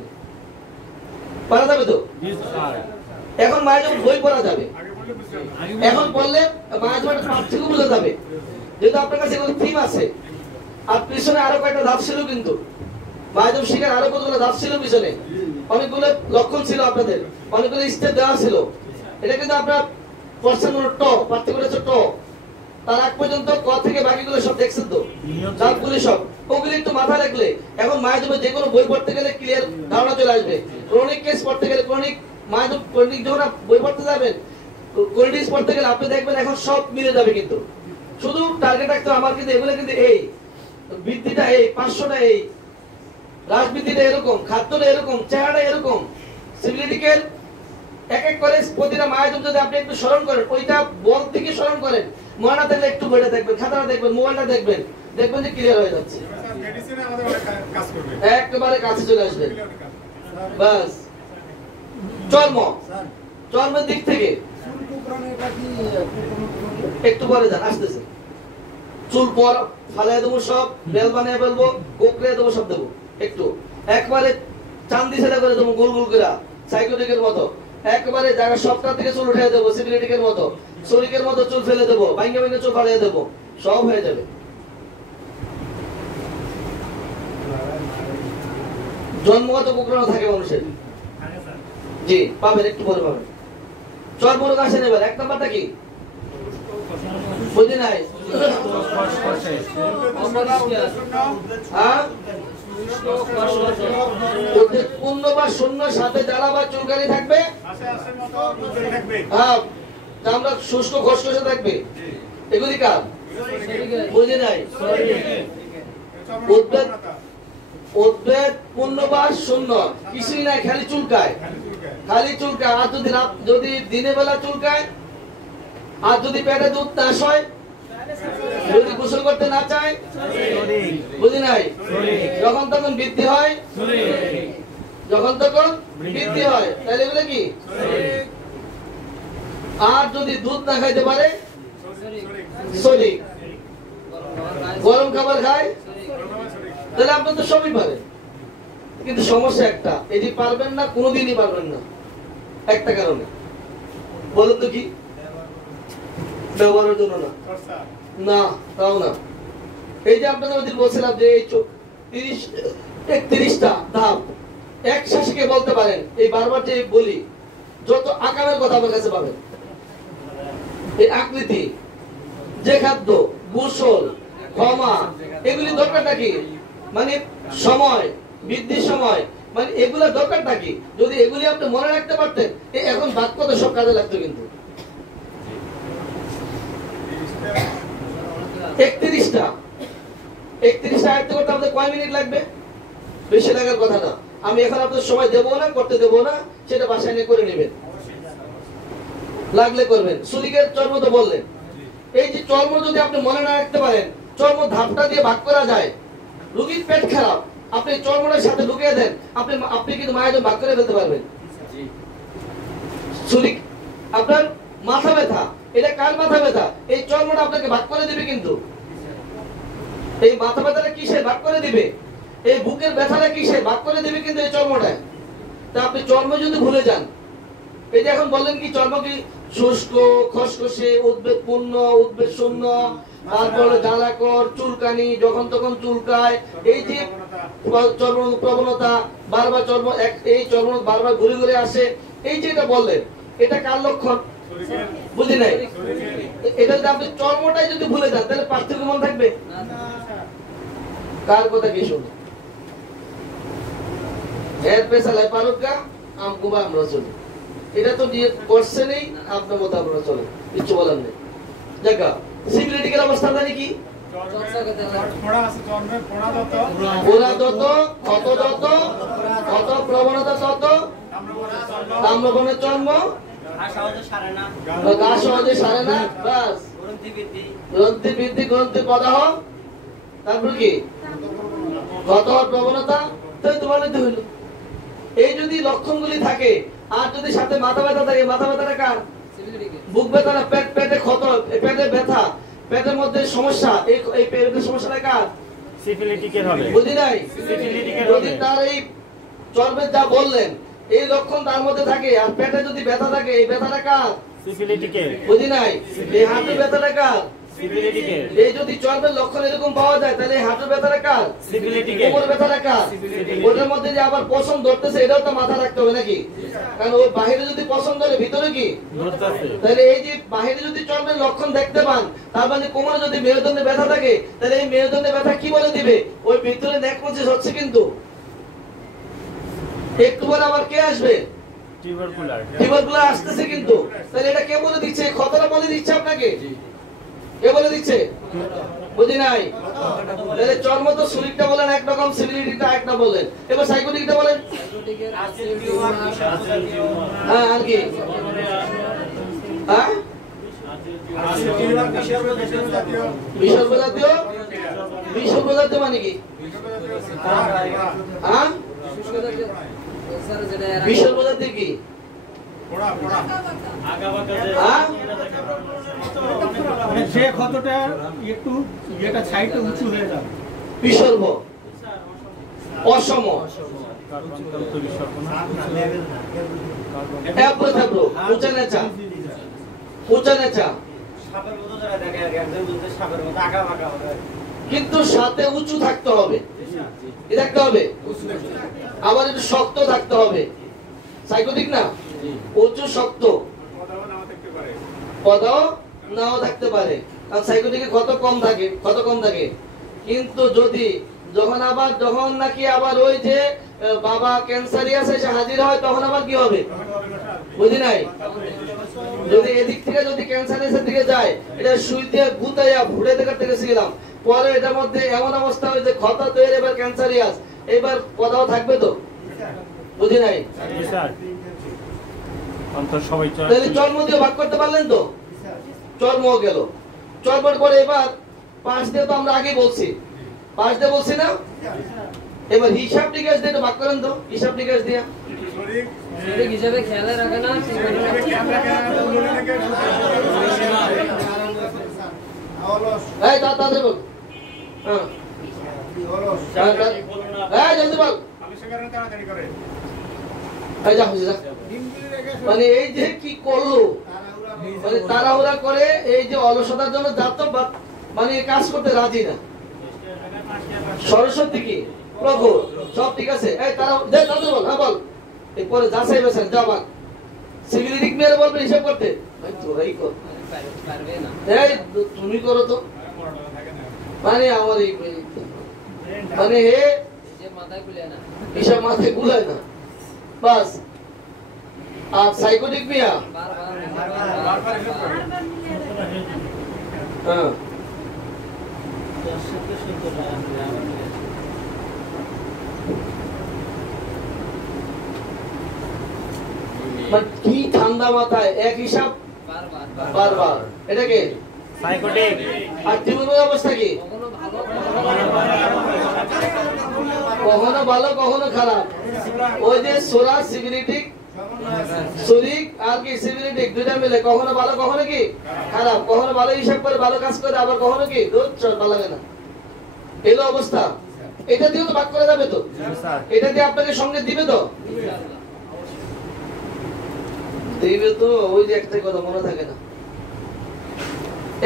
পারা যাবে তো? এখন মায়ের যখন বই পড়া যাবে, এখন পড়লে মায়ের যখন পার্থক্য বোঝা যাবে। যেহেতু আপনার কাছে কোনো থিম আছে, আর পিছনে আরো কয়েকটা ধাপ ছিল, কিন্তু মায়াদব শিখার আরো কতগুলো ধাপ ছিল, পিছনে অনেকগুলো লক্ষণ ছিল, আপনাদের অনেকগুলো স্টেপ দেওয়া ছিল। এটা কিন্তু আপনার পার্সেন্ট ট পার্থক্য হচ্ছে ট, তার আগ পর্যন্ত ক থেকে বাকিগুলো সব দেখছেন তো, ধাপগুলি সব, ওগুলি একটু মাথায় রাখলে এখন মায়াদবের যে কোনো বই পড়তে গেলে ক্লিয়ার ধারণা চলে আসবে। ক্রনিক কেস পড়তে গেলে, ক্রনিক মায়াদব ক্রনিক যখন বই পড়তে যাবেন, কোয়ালিটিস পড়তে গেলে আপনি দেখবেন এখন সব মিলে যাবে। কিন্তু শুধু টার্গেট রাখতে আমার কিন্তু এগুলো কিন্তু এই বৃদ্ধিটা এই 500টা এই রাজবৃদ্ধিটা এরকম, খাদ্যটা এরকম, চেহারাটা এরকম, সিভিলিটিক্যাল এক এক করে প্রতিটা মায়াদব যদি আপনি একটু স্মরণ করেন, ওইটা বল থেকে স্মরণ করেন, মনে থাকলে একটু বইটা দেখবেন, খাতাটা দেখবেন, মোবাইলটা দেখবেন, দেখবেন যে ক্লিয়ার হয়ে যাচ্ছে, মেডিসিনে আমাদের অনেক কাজ করবে, একেবারে কাছে চলে আসবে। বাস চর্ম, চর্মের দিক থেকে একটু পরে যান, আসতেছে। চুল পর ফালাই দেবো, সব বেল বানিয়ে ফেলবো, কোকড়ে দেবো, সব দেবো, একটু একবারে চান্দি সেটা করে দেবো, গোল গোল করে সাইকোটিকের মতো, একবারে জায়গা সবটা থেকে চুল উঠে দেবো, সিভিলিটিকের মতো, শরীরের মতো চুল ফেলে দেবো, ভাঙ্গে ভাঙ্গে চুল ফালিয়ে দেবো, সব হয়ে যাবে। জন্মগত কোকড়ানো থাকে মানুষের, জি পাবেন, একটু পরে পাবেন। চর্মরোগ আসেন। এবার এক নাম্বারটা কি বুঝি নাই? পূর্ণ বা শূন্য সাথে জ্বালা বা চুলকানি থাকবে, হ্যাঁ চামড়া শুষ্ক খসখসে থাকবে, এগুলি কার? বুঝি নাই? উদ্বেগ, উদ্বেগ পূর্ণ বা শূন্য, কিছুই নাই, খালি চুলকায়, খালি চুলকায়। আর যদি দিনের বেলা চুলকায়, আর যদি পেটে দুধ না হয়, যদি গোসল করতে না চায়, বুঝি নাই, যখন তখন বৃদ্ধি হয়, যখন তখন বৃদ্ধি হয়, তাহলে এগুলো কি? আর যদি দুধ না খাইতে পারে, শরীর গরম খাবার খায়, তাহলে আপনি তো সবই পারেন। কিন্তু সমস্যা একটা, এটি পারবেন না, কোনোদিনই পারবেন না, একটা কারণে। বলুন তো কি? ব্যবহারের জন্য না, না তাও না। এই যে আপনাদের ওদিন বলছিলাম যে এই 31টা ধাপ এক শাসিকে বলতে পারেন, এই বারবার যে বলি, যত আকারের কথা আমার কাছে পাবেন, এই আকৃতি, যে খাদ্য, গোসল, ক্ষমা, এগুলি দরকারটা কি? মানে সময়, বৃদ্ধির সময়, মানে এগুলা দরকারটা কি? যদি এগুলি আপনি মনে রাখতে পারতেন, এখন বাক্য তো সব কাজে লাগতো। কিন্তু 31টা আয়ত্ত করতে আমাদের কয় মিনিট লাগবে? বেশি লাগার কথা না। আমি এখন আপনাদের সময় দেবো না, করতে দেবো না, সেটা বাসায় নিয়ে করে নেবেন, লাগলে করবেন। সুলিকের চর্ম তো বললেন, এই যে চর্ম যদি আপনি মনে না রাখতে পারেন, চর্ম ধাপটা দিয়ে ভাগ করা যায়। রোগীর পেট খারাপ, আপনি চর্মটার সাথে ঢুকিয়ে দেন, আপনি কিন্তু মায়ের ভাগ করে ফেলতে পারবেন। সুলিক, আপনার মাথা ব্যথা, এটা কার মাথা ব্যথা? এই চর্মটা আপনাকে ভাগ করে দিবে। কিন্তু এই মাথা ব্যথাটা কিসে ভাগ করে দিবে? এই বুকের ব্যথাটা কিসে ভাগ করে দিবে? কিন্তু এই চর্মটা। তা আপনি চর্ম যদি ভুলে যান, এই যে এখন বললেন কি চর্ম কি শুষ্ক, খসখসে, উদ্বেগ পূর্ণ, উদ্বেগ শূন্য, তারপরে জ্বালাকর, চুলকানি, যখন তখন চুলকায়, এই যে চর্ম প্রবণতা, বারবার চর্ম, এই চর্ম বারবার ঘুরে ঘুরে আসে, এই যে এটা বললেন, এটা কার লক্ষণ? বুঝি নাই? এটা যদি আপনি চর্মটাই যদি ভুলে যান, তাহলে পার্থক্য মনে থাকবে? কার কথা কি শুনে? এর পেশালায় পারুকা আমকুবা আমরা চলি, এটা তো নিয়ে করছে নেই, আপনার মতো আমরা চলে, কিছু বলার নেই। দেখা সিভিলিটিকের অবস্থা জানি কি? ওরা যত, কত যত, কত প্রবণতা তত, তাম্রবর্ণের চর্ম, গা সহজে সারে না, বাস গ্রন্থি বৃদ্ধি, গ্রন্থি প্রদাহ, তারপর কি গত প্রবণতা, তাই তোমার হইল। এই যদি লক্ষণগুলি থাকে, আর যদি সাথে মাথা ব্যথা থাকে, মাথা ব্যথাটা কার? বুক ব্যথা না, পেটে ক্ষত, পেটে ব্যথা, পেটের মধ্যে সমস্যা, এই পেটের সমস্যাটা কার? সিফিলিটিকের হবে। বুঝি নাই? সিফিলিটিকের যদি হবে। তার এই চর্মের যা বললেন, এই লক্ষণ তার মধ্যে থাকে, আর পেটে যদি ব্যথা থাকে, এই ব্যথাটা কার? সিফিলিটিকের। বুঝি নাই? এই হাঁটু ব্যথাটা কার? সিভিলিটিকের এই যদি চর্মের লক্ষণ এরকম পাওয়া যায় তাহলে হাঁটুর ব্যথাটা কার? সিভিলিটিকের কোমর ব্যথাটা কার? ওটার মধ্যে যে আবার পছন্দ ধরতেছে এটাও তো মাথা রাখতে হবে নাকি? কারণ ওই বাহিরে যদি পছন্দ ধরে ভিতরে কি ধরতেছে তাহলে এই যে বাহিরে যদি চর্মের লক্ষণ দেখতে পান তার মানে কোমরে যদি মেরুদণ্ডে ব্যথা থাকে তাহলে এই মেরুদণ্ডে ব্যথা কি বলে দিবে? ওই ভিতরে নেকমোসিস হচ্ছে কিন্তু একটু পরে আবার কে আসবে? টিউবারকুলার আসতেছে কিন্তু। তাহলে এটা কে বলে দিচ্ছে? ক্ষতটা বলে দিচ্ছে আপনাকে? কে বলে দিচ্ছে? বুঝি নাই। তাহলে চর্ম তো শরীরটা বলেন একরকম, সিভিলিটিটা একটা বলেন, এবার সাইকোটিকটা বলেন। হ্যাঁ আর কি? হ্যাঁ বিসর্গ জাতীয়। বিসর্গ জাতীয় মানে কি? হ্যাঁ বিসর্গ জাতীয় কি? মানে যে ক্ষতটা একটু যেটা সাইডে উঁচু হয়ে যাবে বিসর্গ। অসম উঁচা নেচা। উঁচা নেচা কিন্তু সাথে উঁচু থাকতে হবে, থাকতে হবে, আবার একটু শক্ত থাকতে হবে। সাইকোটিক না? উঁচু শক্ত, পদাও নাও থাকতে পারে, কারণ সাইকোটিকে কত কম থাকে, কত কম থাকে। কিন্তু যদি যখন নাকি আবার ওই যে বাবা ক্যান্সারি আছে সে হাজির হয় তখন আবার কি হবে? বুঝি নাই। যদি এদিক থেকে যদি ক্যান্সারের দিকে যায় এটা সুই দিয়ে গুতাইয়া ভুড়ে দেখার থেকে শিখলাম, পরে এটার মধ্যে এমন অবস্থা হয় যে ক্ষত তৈরি, এবার ক্যান্সারিয়াস, এবার পদাও থাকবে তো? বুঝি নাই। তাহলে চর্ম দিয়ে ভাগ করতে পারলেন তো? চর্ম গেল। চর্মের পরে এবার পাঁচ দিয়ে তো আমরা আগে বলছি, পাঁচ দিয়ে বলছি না? এবার হিসাব নিকাশ দিয়ে ভাগ করেন তো, হিসাব নিকাশ দিয়ে। হিসাবে খেয়াল রাখে না এই তাড়াতাড়ি বল। হ্যাঁ জলদি বল। মানে এই যে কি করলো, মানে তাড়াহুড়া করে এই যে অলসতার জন্য যাত মানে কাজ করতে রাজি না। সরস্বতী কি প্রভুর সব ঠিক আছে। এই তারা বল। হ্যাঁ বল। এরপরে যাচাই বাছাই যা বাক সিভিলিটিক মেরে বলবে হিসাব করতে। তোরাই কর, তুমি করো তো। মানে আমার এই মানে হে হিসাব মাথায় গুলায় না বাস। আর সাইকোটিক মিয়া হ্যাঁ কি ঠান্ডা মাথায় এক হিসাব বারবার, এটা কি সাইকোটিক। আর টিউমারের অবস্থা কি? কখনো ভালো কখনো খারাপ। ওই যে সোরা সিভিলিটিক, শরিক আর কি সিভিলিটিক দুইটা মিলে কখনো ভালো কখনো কি খারাপ, কখনো ভালো হিসাব করে ভালো কাজ করে, আবার কখনো কি ভালো লাগে না। এলো অবস্থা। এটা দিয়ে তো ভাগ করা যাবে তো? এটা দিয়ে আপনাকে সঙ্গে দিবে তো? দিবে তো। ওই যে একটা কথা মনে থাকে না।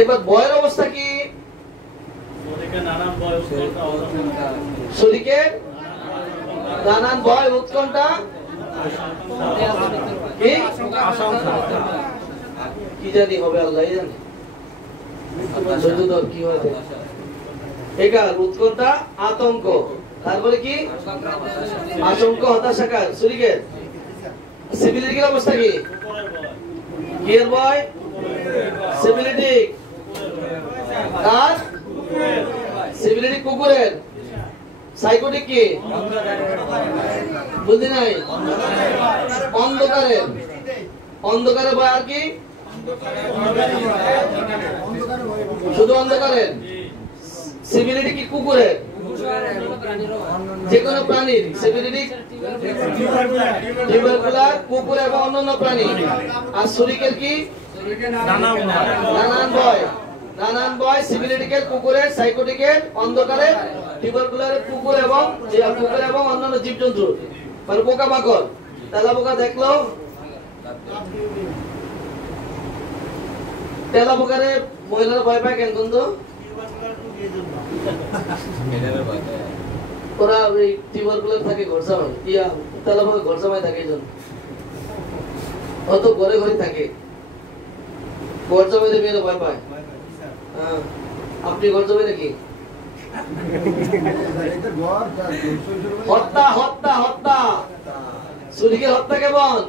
এবার বয়ের অবস্থা কি? শরীরের নানান ভয় উৎকণ্ঠা কি জানি হবে আল্লাহ জানে কি হয়। একার উৎকণ্ঠা আতঙ্ক, তারপরে কি আশঙ্কা হতাশাকার। শরীরের সিভিলিটিক অবস্থা কি? কি এর ভয়? সিভিলিটিক আর সিভিলিটিক কুকুরের। সাইকোটিক কি? বুঝি নাই। অন্ধকারের। অন্ধকারে ভয় আর কি? শুধু অন্ধকারের। সিভিলিটি কি? কুকুরের, যে কোনো প্রাণীর সিভিলিটি টিউবারকুলার, কুকুর এবং অন্যান্য প্রাণী। আর শরীরের কি? নানান ভয়। নানান ভয় সিভিলিটিকের, কুকুরের, সাইকোটিকের, অন্ধকারের, টিউবারকুলারের, কুকুর এবং অন্যান্য জীবজন্তু, মানে পোকামাকড়। তেলা পোকা দেখলো তেলা পোকারে মহিলারা ভয় পায় কেন তো ওরা ওই টিউবারকুলার থাকে ঘর জামাই ইয়া তেলা পোকা ঘর জামাই থাকে এই জন্য অত ঘরে ঘরে থাকে ঘর জামাইদের মেয়েরা ভয় পায় হ্যাঁ আপনি ঘর জামাই নাকি হত্যা হত্যা হত্যা সুরিকে হত্যা কেমন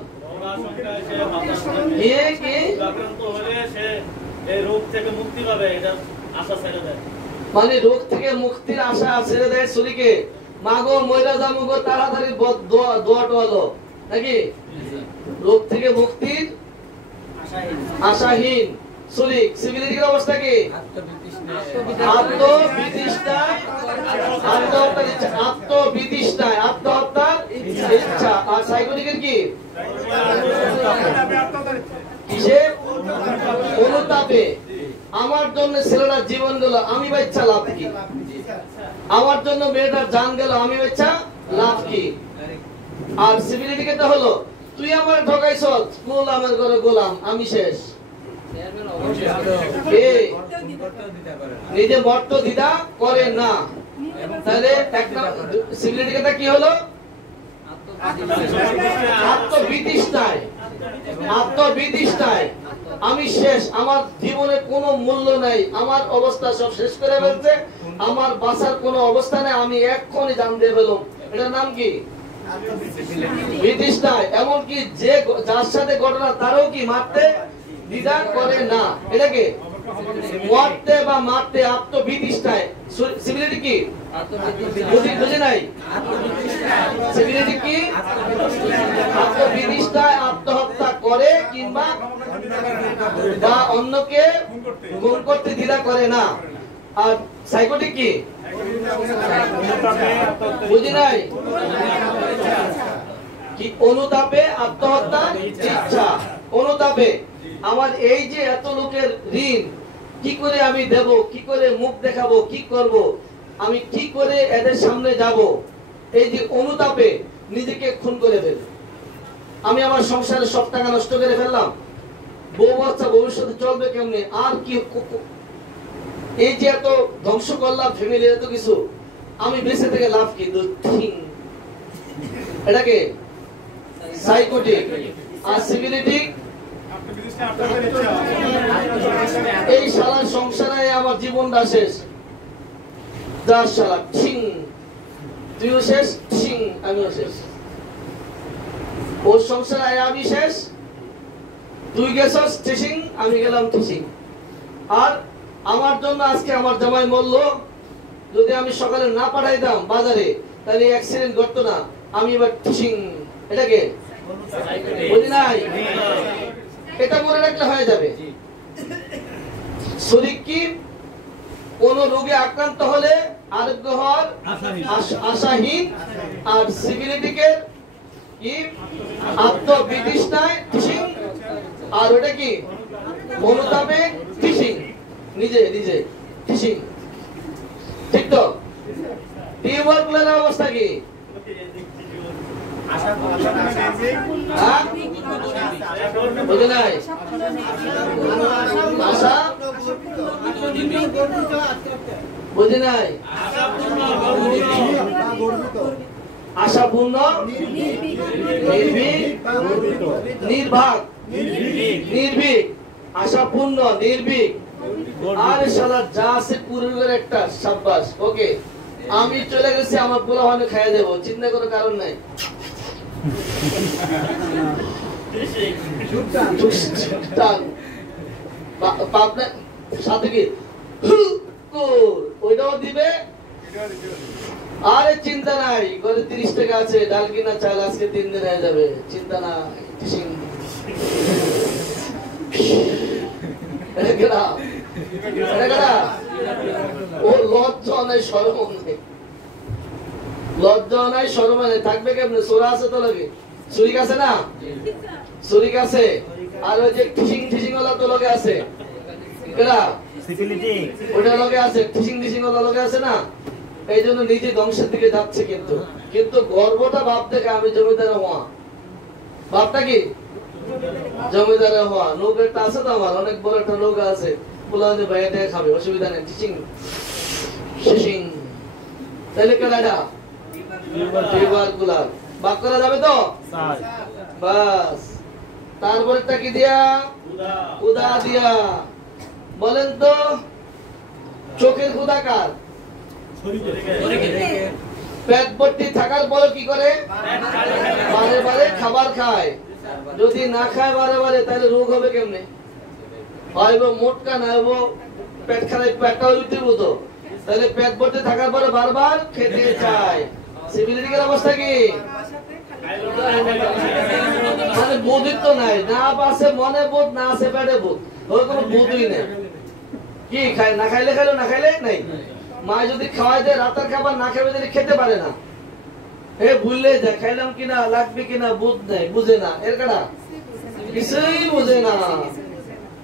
মানে রোগ থেকে মুক্তির আশা ছেড়ে দেয় সুরিকে মাগো ময়রা জামুগো তাড়াতাড়ি দোয়া টোয়ালো নাকি রোগ থেকে মুক্তির আশাহীন সুরিক সিভিলিটির অবস্থা কি আত্মহত্যার ইচ্ছা আর সাইকোটিকের কি কিসে অনুতাপে আমার জন্য ছেলেরা জীবন গেল আমি বাচ্চা লাভ কি আমার জন্য মেয়েটার জান গেল আমি বাচ্চা লাভ কি আর সিভিলিটিকে তো হলো তুই আমার ঠকাইছ কুল আমার ঘরে গোলাম আমি শেষ নিজে মর্ত দ্বিধা করে না তাহলে একটা সিভিলিটিটা কি হলো আত্মবিতৃষ্ণায় আমি শেষ আমার জীবনে কোনো মূল্য নাই আমার অবস্থা সব শেষ করে ফেলছে আমার বাঁচার কোনো অবস্থা নেই আমি এক্ষুনি জান দিয়ে ফেলুম এটার নাম কি বিতৃষ্ণায় এমনকি যে যার সাথে ঘটনা তারও কি মারতে দ্বিধা করে না এটাকে মরতে বা মারতে আত্মবিতৃষ্ণায় সিভিলিটি কি বুঝি নাই সিভিলিটি কি আত্মবিতৃষ্ণায় আত্মহত্যা করে কিংবা বা অন্যকে খুন করতে দ্বিধা করে না আর সাইকোটিক কি বুঝি নাই কি অনুতাপে আত্মহত্যার ইচ্ছা অনুতাপে আমার এই যে এত লোকের ঋণ কি করে আমি দেব কি করে মুখ দেখাবো কি করব আমি কি করে এদের সামনে যাব এই যে অনুতাপে নিজেকে খুন করে ফেলে আমি আমার সংসারে সব টাকা নষ্ট করে ফেললাম বউ বাচ্চা ভবিষ্যতে চলবে কেমনে আর কি এই যে এত ধ্বংস করলাম ফ্যামিলি এত কিছু আমি বেঁচে থেকে লাভ কি এটাকে সাইকোটিক আর সিভিলিটিক এই শালার সংসারে আমার জীবনটা শেষ যার শালা ঠিং তুইও শেষ ঠিং আমিও শেষ ওর সংসারে আমি শেষ তুই গেছস ঠিং আমি গেলাম ঠিং আর আমার জন্য আজকে আমার জামাই মরল যদি আমি সকালে না পাঠাইতাম বাজারে তাহলে অ্যাক্সিডেন্ট ঘটতো না আমি এবার ঠিং এটাকে বুঝি নাই এটা মনে রাখলে হয়ে যাবে শরীর কি কোন রোগে আক্রান্ত হলে আরোগ্য হওয়ার আশাহীন আর সিভিলিটিকে কি আত্মবিতৃষ্ণায় টিচিং আর ওটা কি অনুতাপে টিচিং নিজে নিজে টিচিং ঠিক তো টিউবারকুলার অবস্থা কি বুঝে নাই আশা বুঝে নাই আশাপূর্ণ নির্ভীক নির্ভীক আশাপূর্ণ নির্ভীক আরে শালা যা আছে পুরুষের একটা সাব্বাস ওকে আমি চলে গেছি আমার পোলা ভালো খাইয়ে দেবো চিন্তা করার কারণ নাই সাথে কি ওইটাও দিবে আরে চিন্তা নাই ঘরে 30 টাকা আছে ডাল কিনা চাল আজকে 3 দিন হয়ে যাবে চিন্তা নাই ও লজ্জা নাই শরম নাই লজ্জা নাই শরম নাই থাকবে কেমনে সোরা আছে তো লাগে ছুরি আছে না ছুরি আছে আর ওই যে টিচিং টিচিং ওলা তো লগে আছে কেডা সিভিলিটি ওটা লগে আছে টিচিং টিচিং ওলা লগে আছে না এইজন্য নিজে ধ্বংসের দিকে যাচ্ছে কিন্তু কিন্তু গর্বটা বাপ দেখে আমি জমিদার হওয়া বাপটা কি জমিদারে হওয়া নৌকা একটা আছে তো আমার, অনেক বড় একটা নৌকা আছে, পোলাতে বাইরে খাবে, অসুবিধা নেই। টিচিং শিশিং তাহলে কেনাডা টিউবারকুলার বাক করা যাবে তো? বাস। তারপরেরটা কি দিয়া? ক্ষুধা দিয়া। বলেন তো চোখের ক্ষুধা কার? পেট ভর্তি থাকার পরে কি করে? বারে বারে খাবার খায়। যদি না খায় বারে বারে তাহলে রোগ হবে কেমনে? হয়তো মোটকা না হইব পেট খারাপ, পেটটা উঠব তো, তাহলে পেট ভর্তি থাকার পরে বারবার খেতে চায়। সিভিলিটিকের অবস্থা কি? মানে বোধিত্ব নাই, না আছে মনে বোধ, না আছে পেটে বোধ, ওর কোনো বোধই নেই। কি খায়? না খাইলে খাইলো, না খাইলে নাই। মা যদি খাওয়াই দেয় রাতের খাবার, না খাবে যদি খেতে পারে না, এ ভুললে যায় খাইলাম কিনা, লাগবে কিনা বোধ নেই, বুঝে না। এর কাটা কিছুই বুঝে না।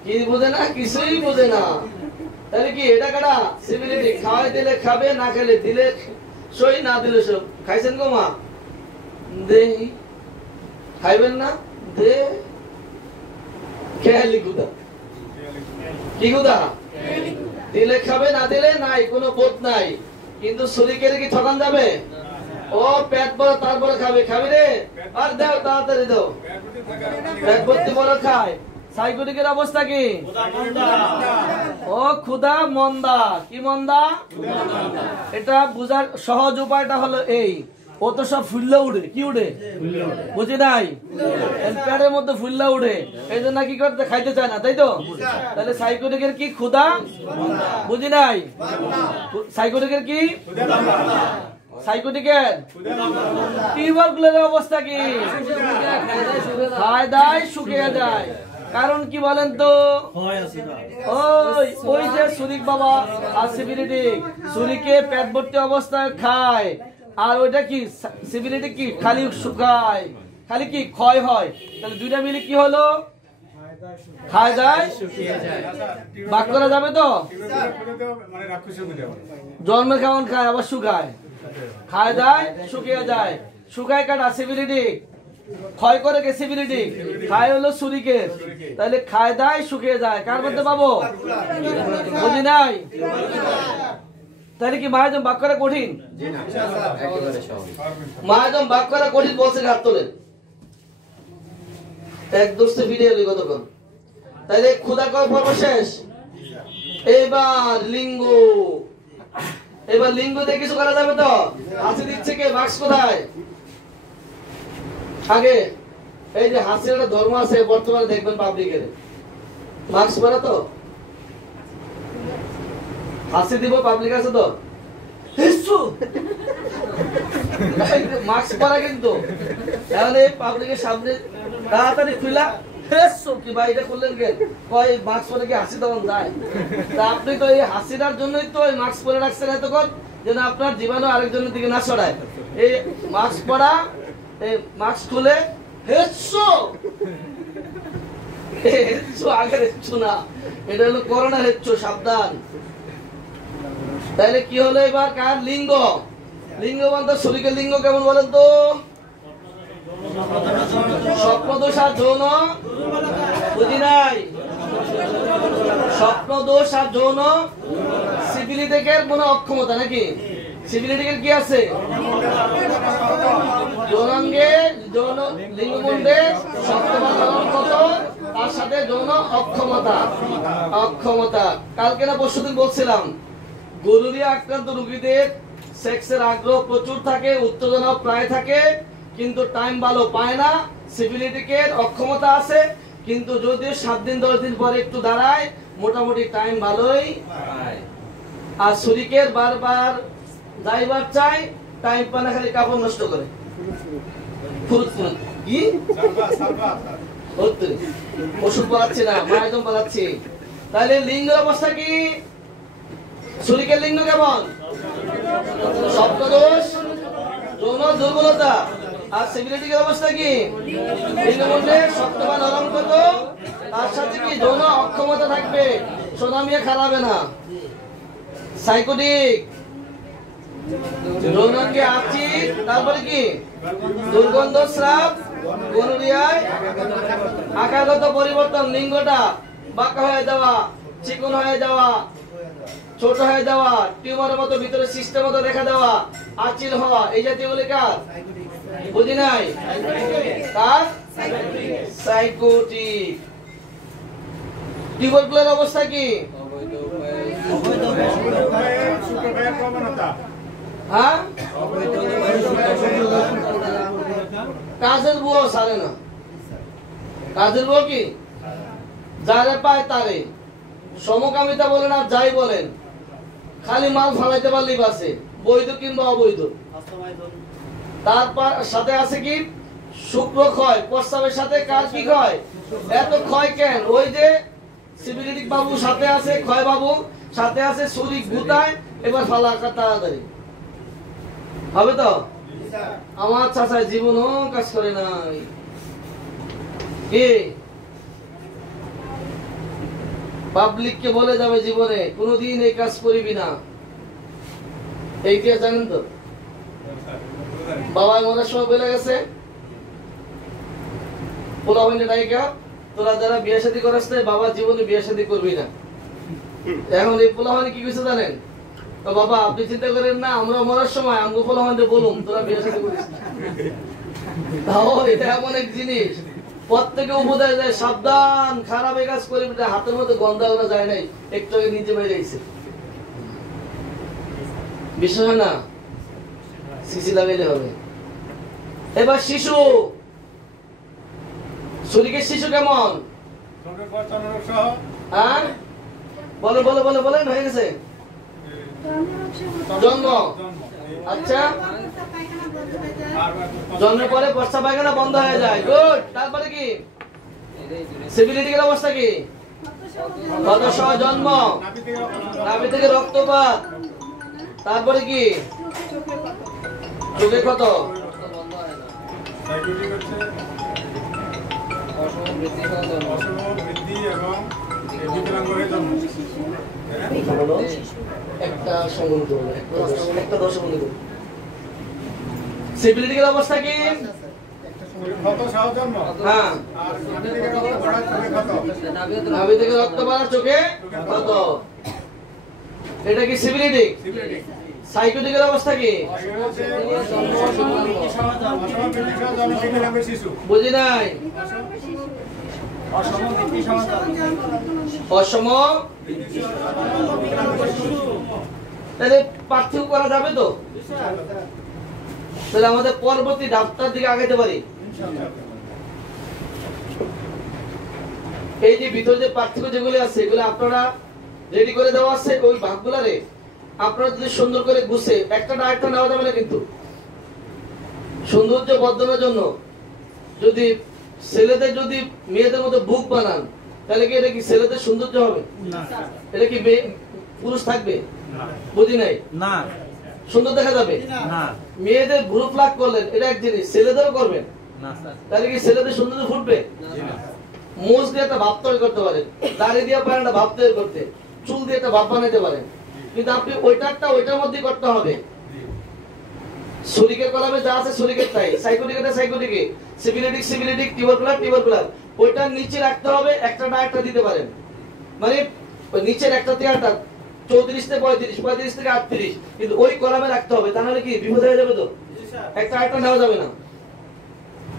কি বুঝে না? কিছুই বুঝে না। তাহলে কি এটা কাটা সিভিলিটি? খাওয়াই দিলে খাবে, না খেলে দিলে সই, না দিলে সব। খাইছেন গো মা? দে। খাইবেন না? দে। খেয়ালি গুদা। কি গুদা? দিলে খাবে, না দিলে নাই, কোনো বোধ নাই। কিন্তু শরীরের কি ঠকান যাবে? ও পেট বড় তারপরে খাবে, খাবি রে আর দাও, তাড়াতাড়ি দাও। পেট ভর্তি বড় খায়। সাইকোটিকের অবস্থা কি? ও ক্ষুধা মন্দা। কি মন্দা? এটা বুঝার সহজ উপায়টা হলো এই, ও তো সব ফুল্লা উঠে। কি উঠে? বুঝি নাই? পেটের মধ্যে ফুল্লা উঠে, এই জন্য কি করতে? খাইতে চায় না, তাই তো? তাহলে সাইকোটিকের কি? ক্ষুধা। বুঝি নাই? সাইকোটিকের কি? সাইকোটিকের টিউবারকুলারের অবস্থা কি? খায় দায় শুকিয়ে যায়। কারণ কি বলেন তো? ওই যে সুরিক বাবা আর সিভিলিটিক, সুরিকে পেট ভর্তি অবস্থায় খায়, আর ওইটা কি সিভিলিটি কি খালি শুকায়, খালি কি ক্ষয় হয়। তাহলে দুইটা মিলে কি হলো? খায় দায় বাক করা যাবে তো? জন্মের খাওয়ান খায়, আবার শুকায়। খায় দায় শুকিয়ে যায়। শুকায় কাটা সিভিলিটি, ক্ষয় করে কে? সিভিলিটি। খায় হলো সুরিকে। তাহলে খায় দায় শুকিয়ে যায়। কার মধ্যে পাবো? বুঝি নাই? তাহলে কি মায়াজম বাক করা কঠিন? মায়াজম বাক করা কঠিন বলছে, হাত তোলেন। এক দোস্তে ভিডিও এলি কতক্ষণ। তাহলে ক্ষুধা কর পর্ব শেষ। এবার লিঙ্গ। এবার লিঙ্গ দিয়ে কিছু করা যাবে তো? হাসি দিচ্ছে কে? মাস্ক কোথায়? আগে এই যে হাসির একটা ধর্ম আছে বর্তমানে, দেখবেন পাবলিকের মাস্ক পরা তো, হাসি দিব পাবলিক আছে তো, মাস্ক পরা কিন্তু তাহলে পাবলিকের সামনে তাড়াতাড়ি খুলা কি ভাই এটা করলেন কেন? কয় মাস্ক পরে কি হাসি তখন যায়? তা আপনি তো এই হাসিটার জন্যই তো এই মাস্ক পরে রাখছেন এতক্ষণ, যেন আপনার জীবাণু আরেকজনের দিকে না ছড়ায়। এই মাস্ক পরা, এই মাস্ক খুলে হেসছো, হেসছো আগে হেসছো না, এটা হলো করোনা হেসছো, সাবধান। তাহলে কি হলো এবার? কার লিঙ্গ? লিঙ্গ বলতে শরীরের লিঙ্গ কেমন বলেন তো? স্বপ্নদোষ আর যৌন। বুঝি নাই? স্বপ্নদোষ আর যৌন সিভিলিটিকের কোন অক্ষমতা নাকি? সিভিলিটিকের কি আছে? যৌনাঙ্গে, যৌন লিঙ্গমুণ্ডে স্বপ্নগত, তার সাথে যৌন অক্ষমতা। অক্ষমতা কালকে না পরশুদিন বলছিলাম, গরুরিয়া আক্রান্ত রোগীদের সেক্সের আগ্রহ প্রচুর থাকে, উত্তেজনা প্রায় থাকে, কিন্তু টাইম ভালো পায় না। সিভিলিটিকের অক্ষমতা আছে, কিন্তু যদিও 7 দিন 10 দিন পরে একটু দাঁড়ায়, মোটামুটি টাইম ভালোই পায়। আর শরীরের বারবার যাইবার চাই, টাইম পানা খালি কাপড় নষ্ট করে। কি ওষুধ পালাচ্ছি না, মায়াজম পালাচ্ছি। তাহলে লিঙ্গের অবস্থা কি? শরীরের লিঙ্গ কেমন? স্বপ্নদোষ, যৌন দুর্বলতা। আর সিভিলিটিকের অবস্থা কি? লিঙ্গমুণ্ডে শক্তবান অলঙ্কৃত, তার সাথে কি যৌন অক্ষমতা থাকবে, সোনামিয়া খারাবে না। সাইকোটিক, যৌনাঙ্গে আছি, তারপরে কি দুর্গন্ধ স্রাব, গনোরিয়ায় আকারগত পরিবর্তন, লিঙ্গটা বাঁকা হয়ে যাওয়া, চিকন হয়ে যাওয়া, ছোট হয়ে যাওয়া, টিউমারের মতো ভিতরে সিস্টেম মতো দেখা দেওয়া, আচিল হওয়া, এই জাতীয় গুলি কার? বুঝি নাই কার? সাইকোটিক। টিউবারকুলার অবস্থা কি? হ্যাঁ, কাজের বুয়ো সারে না। কাজের বুয়ো কি? যারে পায় তারে, সমকামিতা বলেন আর যাই বলেন, খালি মাল ফালাইতে পারলেই বাসে, বৈধ কিংবা অবৈধ। তারপর সাথে আছে কি? শুক্র ক্ষয়, প্রস্রাবের সাথে কার কি ক্ষয়? এত ক্ষয় কেন? ওই যে সিভিলিটিক বাবু সাথে আছে, ক্ষয় বাবু সাথে আছে, শরীর গুতায়, এবার ফালা তাড়াতাড়ি হবে তো? আমার চাচায় জীবনও কাজ করে নাই। কে পাবলিককে বলে যাবে জীবনে কোনোদিন এই কাজ করিবি না, এইটা জানেন তো? বাবা মরার সময় বলে গেছে, পোলাপাইনের নায়িকা, তোরা যারা বিয়ে শাদী করাস বাবা জীবনে বিয়ে শাদী করবি না। এখন এই পোলাপাইন কি কইছে জানেন? তো বাবা আপনি চিন্তা করেন না, আমরা মরার সময় আমগো পোলাপাইনদের বলুম তোরা বিয়ে শাদী করিস না। তাও এটা এমন এক জিনিস, প্রত্যেকে উপদেশ দেয় সাবধান, খারাপ কাজ করিবি না। হাতের মধ্যে গন্ধ করা যায় নাই, একটু আগে নিচে বাইরে আইছে, বিশ্বাস হয় না? সিসি লাগাইলে হবে। এবার শিশু, শরীরের শিশু কেমন? হ্যাঁ বলে বলে বলে বলেন, হয়ে গেছে জন্ম। আচ্ছা, জন্মের পরে প্রস্রাব পায়খানা বন্ধ হয়ে যায়, গুড। তারপরে কি? সিভিলিটিকের অবস্থা কি? ক্ষতসহ জন্ম, নাভি থেকে রক্তপাত, তারপরে কি? চোখে ক্ষত, একটা সিভিলিটিকের অবস্থা কি? হ্যাঁ, নাভি থেকে রক্ত পড়া, চোখে ক্ষত, এটা কি সিভিলিটিক? সাইকোটিকের অবস্থা কি? বুঝি নাই। অসম, তাহলে পার্থক্য করা যাবে তো? তাহলে আমাদের পরবর্তী ধাপটার দিকে আগাইতে পারি। এই যে ভিতরে যে পার্থক্য যেগুলো আছে এগুলো আপনারা রেডি করে দেওয়া আছে, ওই ভাগগুলারে আপনারা যদি সুন্দর করে গুছে, একটা না একটা নেওয়া যাবে না কিন্তু। সৌন্দর্য বর্ধনের জন্য যদি ছেলেদের যদি মেয়েদের মতো বুক বানান, তাহলে কি এটা কি ছেলেদের সৌন্দর্য হবে? এটা কি পুরুষ থাকবে? বুঝি নাই না, সুন্দর দেখা যাবে না। মেয়েদের গ্রুপ লাগ করলেন, এটা এক জিনিস, ছেলেদেরও করবেন, তাহলে কি ছেলেদের সৌন্দর্য ফুটবে? মোজ দিয়ে একটা ভাব তৈরি করতে পারেন, দাড়ি দিয়ে পারেন একটা ভাব তৈরি করতে, চুল দিয়ে একটা ভাব বানাইতে পারেন, কিন্তু আপনি ওইটারটা ওইটার মধ্যে করতে হবে। শরীরের কলামে যা আছে শরীরের তাই, সাইকোটিকটা সাইকোটিকে, সিভিলিটিক সিভিলিটিক, টিউবারকুলার টিউবারকুলার, ওইটার নিচে রাখতে হবে, একটা না একটা দিতে পারেন। মানে ওই নিচের একটা থেকে একটা 34 থেকে 35, 35 থেকে 38, কিন্তু ওই কলামে রাখতে হবে, তাহলে কি বিপদ হয়ে যাবে তো? একটা একটা নেওয়া যাবে না।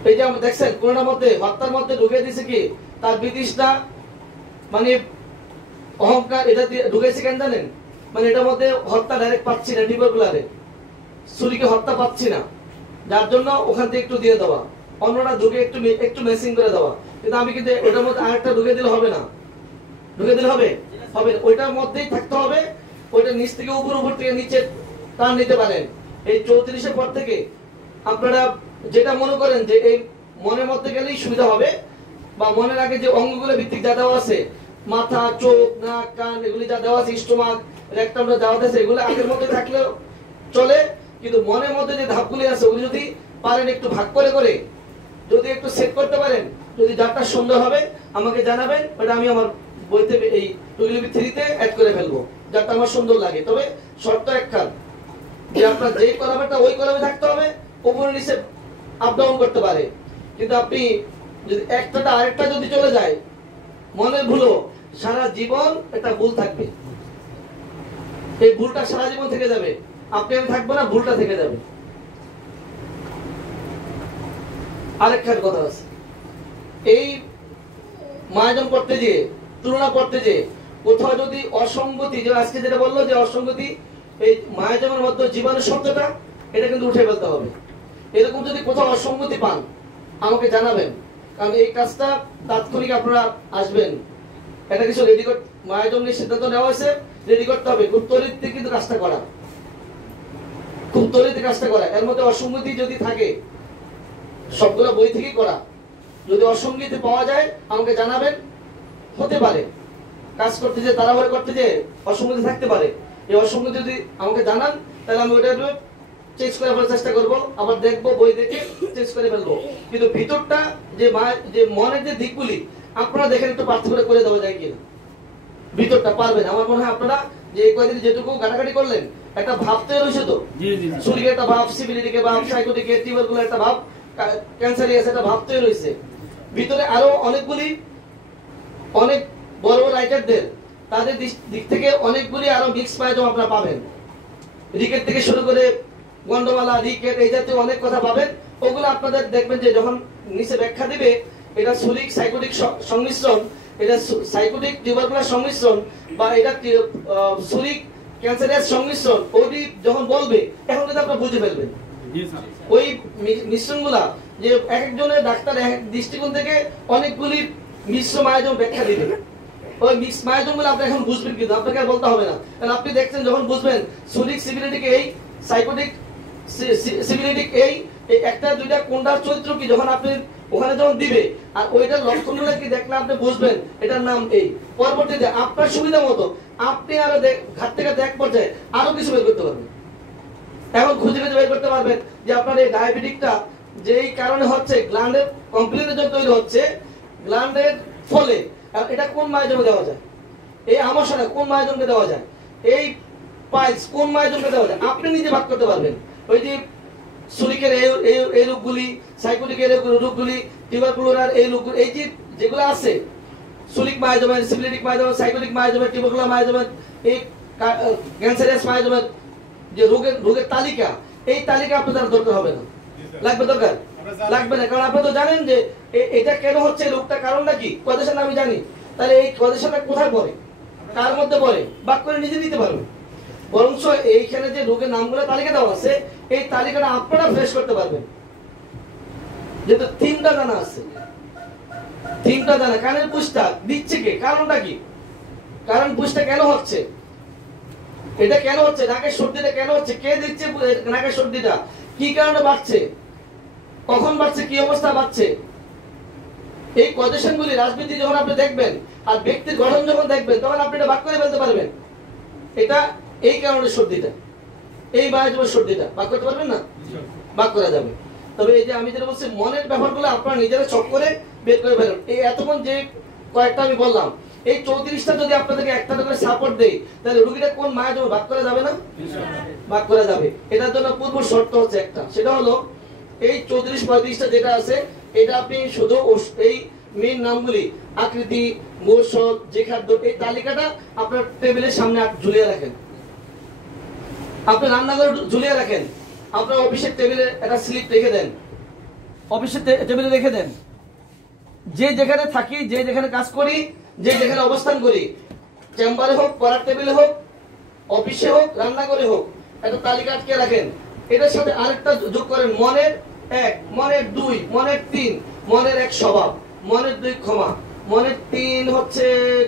এই যে আমরা দেখছেন কোনটার মধ্যে হত্যার মধ্যে ঢুকে দিছে কি তার বিদিশটা, মানে অহংকার, এটা ঢুকেছে কেন জানেন? মানে এটার মধ্যে হত্যা ডাইরেক্ট পাচ্ছি না, টিউবারকুলারে ছুরিকে হত্যা পাচ্ছি না, যার জন্য ওখান থেকে একটু দিয়ে দেওয়া, অন্যটা ঢুকে একটু মেসিং করে দেওয়া। কিন্তু আমি কিন্তু ওটার মধ্যে আরেকটা ঢুকে দিলে হবে না, ঢুকে দিলে হবে হবে ওইটার মধ্যেই থাকতে হবে। ওইটা নিচ থেকে উপর, উপর থেকে নিচে টান নিতে পারেন। এই 34-এর পর থেকে আপনারা যেটা মনে করেন যে এই মনের মধ্যে গেলেই সুবিধা হবে, বা মনের আগে যে অঙ্গগুলো ভিত্তিক যা দেওয়া আছে, মাথা, চোখ, নাক, কান, এগুলি যা দেওয়া আছে, স্টোমাক, রেকটামটা দেওয়া আছে, এগুলো আগের মধ্যে থাকলেও চলে। কিন্তু মনের মধ্যে যে ধাপগুলি আছে ওগুলি যদি পারেন একটু ভাগ করে করে যদি একটু সেট করতে পারেন, যদি যারটা সুন্দর হবে আমাকে জানাবেন, ওটা আমি আমার বইতে এই টুইলিপি 3-তে অ্যাড করে ফেলবো, যারটা আমার সুন্দর লাগে। তবে শর্ত একখান, যে আপনার যেই কলামটা ওই কলামে থাকতে হবে, উপরে নিচে আপ ডাউন করতে পারে। কিন্তু আপনি যদি একটাটা আরেকটা যদি চলে যায়, মনের ভুলও সারা জীবন একটা ভুল থাকবে, এই ভুলটা সারা জীবন থেকে যাবে, আপনি আমি থাকবো না, ভুলটা থেকে যাবে। আরেকটার কথা আছে, এই মায়াজন করতে যে তুলনা করতে যে কোথাও যদি অসঙ্গতি, যে আজকে যেটা বললো যে অসঙ্গতি, এই মায়াজমের মধ্যে জীবনের শব্দটা এটা কিন্তু উঠে ফেলতে হবে। এরকম যদি কোথাও অসঙ্গতি পান আমাকে জানাবেন, কারণ এই কাজটা তাৎক্ষণিক আপনারা আসবেন, এটা কিছু রেডি করতে, মায়াজন নিয়ে সিদ্ধান্ত নেওয়া হয়েছে, রেডি করতে হবে, খুব তরিতে কিন্তু কাজটা করা, খুব তরিতে কাজটা করা। এর মধ্যে অসঙ্গতি যদি থাকে, সবগুলো বই থেকেই করা, যদি অসঙ্গতি পাওয়া যায় আমাকে জানাবেন। হতে পারে কাজ করতে যে তাড়াহুড়ো করতে যে অসঙ্গতি থাকতে পারে, এই অসঙ্গতি যদি আমাকে জানান তাহলে আমি ওটা চেঞ্জ করে ফেলার চেষ্টা করবো, আবার দেখবো, বই দেখে চেঞ্জ করে ফেলবো। কিন্তু ভিতরটা যে মনের যে দিকগুলি আপনারা দেখেন একটু পার্থক্য করে দেওয়া যায় কিনা, ভিতরটা পারবেন। আমার মনে হয় আপনারা যে কয়েকদিন যেটুকু ঘাটাঘাটি করলেন একটা ভাব তৈরি হয়েছে তো, শরীরে একটা ভাব, সিভিলিটিকে ভাব, সাইকোটিকে, টিউবারগুলো একটা ভাব, ক্যান্সারিয়াস একটা ভাব তৈরি হয়েছে। ভিতরে আরো অনেকগুলি, অনেক বড় বড় রাইটারদের তাদের দিক থেকে অনেকগুলি আরো মিক্স মায়াজম আপনারা পাবেন। রিকেট থেকে শুরু করে গন্ডমালা, রিকেট, এই জাতীয় অনেক কথা পাবেন। ওগুলো আপনাদের দেখবেন যে যখন নিচে ব্যাখ্যা দিবে, এটা সুরিক সাইকোটিক সংমিশ্রণ, এটা সাইকোটিক টিউবারকুলার সংমিশ্রণ, বা এটা সুরিক ক্যান্সারিয়াস সংমিশ্রণ, ওইটি যখন বলবে এখন কিন্তু আপনারা বুঝে ফেলবেন। ওই মিশ্রণগুলা যে এক একজনের ডাক্তার এক দৃষ্টিকোণ থেকে অনেকগুলি মিশ্র মায়াজম ব্যাখ্যা দিবে, ওই মিক্স মায়াজম গুলো আপনি এখন বুঝবেন, কিন্তু আপনাকে আর বলতে হবে না, কারণ আপনি দেখছেন যখন বুঝবেন সুরিক সিভিলিটিক এই, সাইকোটিক সিভিলিটিক এই, একটা দুইটা কোনটার চরিত্র কি, যখন আপনি ওখানে যখন দিবে আর ওইটার লক্ষণগুলো কি দেখলে আপনি বুঝবেন এটার নাম এই। পরবর্তীতে আপনার সুবিধা মতো আপনি আরো ঘাটতে ঘাটতে এক পর্যায়ে আরো কিছু বের করতে পারবেন। এখন খুঁজে খুঁজে বের করতে পারবেন যে আপনার এই ডায়াবেটিকটা যেই কারণে হচ্ছে, গ্ল্যান্ডের কমপ্লিকেশন তৈরি হচ্ছে, গ্ল্যান্ডের ফলে এটা কোন মায়াজমে দেওয়া যায়, এই আমাশয়টা কোন মায়াজমকে দেওয়া যায়, এই পাইলস কোন মায়াজমকে দেওয়া যায়, আপনি নিজে ভাগ করতে পারবেন। ওই যে সুরিকের এই রোগগুলি, সাইকোটিকের রোগগুলি, টিউবারকুলার এই রোগগুলি, এই যে যেগুলো আছে সুরিক মায়াজমের, সিভিলিটিক মায়াজমের, সাইকোটিক মায়াজমের, টিউবারকুলার মায়াজমের, এই ক্যান্সারিয়াস মায়াজমের যে রোগের তালিকা, এই তালিকা আপনাদের দরকার হবে না, লাগবে দরকার লাগবে না, কারণ আপনি তো জানেন যে এটা কেন হচ্ছে, রোগটা কারণটা কি, কজেশন আমি জানি, তাহলে এই কজেশনটা কোথায় পড়ে, কার মধ্যে পড়ে, বাক করে নিজে দিতে পারবে। বরঞ্চ এইখানে যে রোগের নামগুলো তালিকা দেওয়া আছে, এই তালিকাটা আপনারা ফ্রেশ করতে পারবেন, যেহেতু তিনটা জানা আছে, তিনটা জানা। কানের পুষটা দিচ্ছে কে, কারণটা কি, কারণ পুষটা কেন হচ্ছে, এটা কেন হচ্ছে, নাকের সর্দিটা কেন হচ্ছে, কে দিচ্ছে নাকের সর্দিটা, কি কারণে বাড়ছে, কখন বাড়ছে, কি অবস্থা বাড়ছে, এই কজেশন গুলি রাজনীতি যখন আপনি দেখবেন আর ব্যক্তির গঠন যখন দেখবেন, তখন আপনি এটা ভাগ করে ফেলতে পারবেন, এটা এই কারণে সর্দিটা, এই মায়াজমের সর্দিটা ভাগ করতে পারবেন না, ভাগ করা যাবে। তবে এই যে আমি যেটা বলছি, মনের ব্যাপারগুলো আপনারা নিজেরা চক করে বের করে ফেলেন। এই এতক্ষণ যে কয়েকটা আমি বললাম, এই 34টা যদি আপনাদেরকে একটা করে সাপোর্ট দেই, তাহলে রোগীটা কোন মায়াজমে ভাগ করা যাবে না, ভাগ করা যাবে। এটার জন্য পূর্ব শর্ত হচ্ছে একটা, সেটা হলো এই 34-35টা যেটা আছে, এটা আপনি শুধু এই মেইন নামগুলি, আকৃতি, মৌসুম, যে খাদ্য, এই তালিকাটা আপনার টেবিলের সামনে ঝুলিয়ে রাখেন, আপনি রান্নাঘরে ঝুলিয়ে রাখেন, আপনার অফিসের টেবিলে একটা স্লিপ রেখে দেন, অফিসের টেবিলে রেখে দেন, যে যেখানে থাকি, যে যেখানে কাজ করি, যে যেখানে অবস্থান করি, চেম্বারে হোক, পড়ার টেবিলে হোক, অফিসে হোক, রান্নাঘরে হোক, একটা তালিকা আটকে রাখেন। এটার সাথে আরেকটা যোগ করেন, মনের 1, মনের 2, মনের 3, মনের 1 স্বভাব, মনের 2 ক্ষমা, মনের 3 হচ্ছে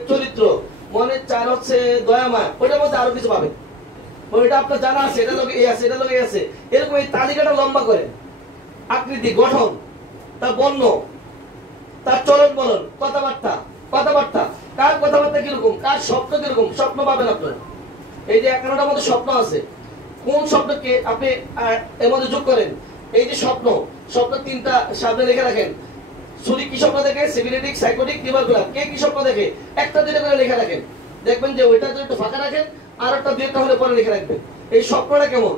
চরিত্র, মনের 4 হচ্ছে দয়াময়। ওইটার মধ্যে আরো কিছু পাবেন, ওইটা আপনার জানা আছে, এটা লোকে এই আছে, এটা লোকে আছে, এরকম এই তালিকাটা লম্বা করেন। আকৃতি, গঠন, তার বর্ণ, তার চলন বলন, কথাবার্তা, কার কথাবার্তা কিরকম, কার স্বপ্ন কিরকম, স্বপ্ন পাবেন আপনারা। এই যে 11টার মধ্যে স্বপ্ন আছে, কোন স্বপ্নকে আপনি এর মধ্যে যোগ করেন। এই যে স্বপ্ন 3টা সামনে রেখে রাখেন, সুরি কি স্বপ্ন দেখে, সিভিলিটিক, সাইকোটিক, টিউবারকুলার কে কি স্বপ্ন দেখে, একটা দুইটা করে লিখে রাখেন। দেখবেন যে ওইটা যদি একটু ফাঁকা রাখেন, আর একটা দুইটা হলে পরে লিখে রাখবেন এই স্বপ্নটা কেমন,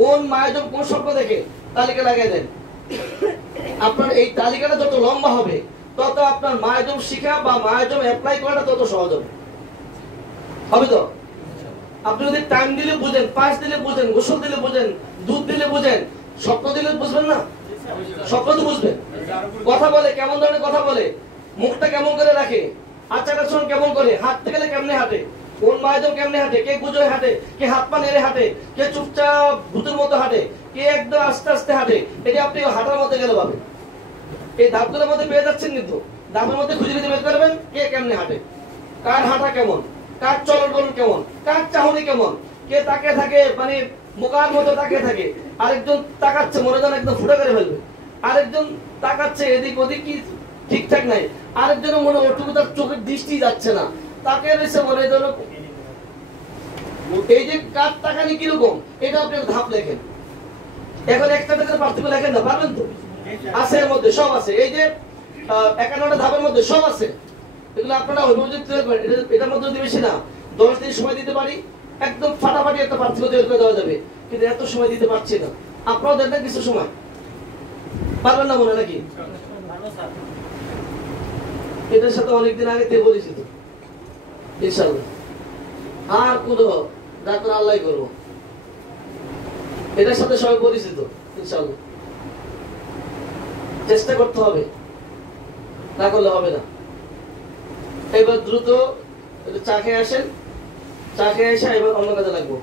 কোন মায়াজম কোন স্বপ্ন দেখে তালিকা লাগিয়ে দেন। আপনার এই তালিকাটা যত লম্বা হবে তত আপনার মায়াজম শিখা বা মায়াজম অ্যাপ্লাই করাটা তত সহজ হবে। হবে তো? আপনি যদি টাইম দিলে বুঝেন, পাঁচ দিলে বুঝেন, গোসল দিলে বুঝেন, দুধ দিলে বুঝেন, স্বপ্ন দিলে বুঝবেন না? স্বপ্ন তো বুঝবেন। কথা বলে কেমন ধরনের কথা বলে, মুখটা কেমন করে রাখে, আচার আচরণ কেমন করে, হাঁটতে গেলে কেমনে হাঁটে, কোন মায়াজম কেমনে হাঁটে, কে গুজরে হাঁটে, কে হাত পা নেড়ে হাঁটে, কে চুপচাপ ভূতের মতো হাঁটে, কে একদম আস্তে আস্তে হাঁটে, এটা আপনি হাঁটার মধ্যে গেলে পাবেন। এই ধাপগুলোর মধ্যে পেয়ে যাচ্ছেন, কিন্তু ধাপের মধ্যে খুঁজে খুঁজে বের করবেন কে কেমনে হাঁটে, কার হাঁটা কেমন, কার চলন বলন কেমন, কার চাহনি কেমন, কে তাকে থাকে মানে বোকার মতো তাকিয়ে থাকে, আরেকজন তাকাচ্ছে মনে যেন একদম ফুটা করে ফেলবে, আরেকজন তাকাচ্ছে এদিক ওদিক কি ঠিকঠাক নাই, আরেকজনের মনে ওটুকু তার চোখের দৃষ্টি যাচ্ছে না, তাকে রয়েছে মনে যেন। এই যে কার তাকানি কিরকম এটা আপনি ধাপ লেখেন। এখন একটা করে পার্থক্য লেখেন না, পারবেন তো? আছে, এর মধ্যে সব আছে। এই যে 51টা ধাপের মধ্যে সব আছে, এগুলো আপনারা অনুযায়ী তৈরি করেন। এটার মধ্যে যদি বেশি না 10 দিন সময় দিতে পারি, একদম ফাটাফাটি একটা পার্থক্য তৈরি করে দেওয়া যাবে, কিন্তু এত সময় দিতে পারছি না। আপনারাও দেন না কিছু সময়, পারবেন না মনে নাকি? এটার সাথে অনেকদিন আগে থেকে পরিচিত ইনশাআল্লাহ। আর কোনো ডাক্তার আল্লাহ করবো, এটার সাথে সবাই পরিচিত ইনশাআল্লাহ। চেষ্টা করতে হবে, না করলে হবে না। এবার দ্রুত চা খেয়ে আসেন, চা খেয়ে এসে এবার অন্য কাজে লাগবো।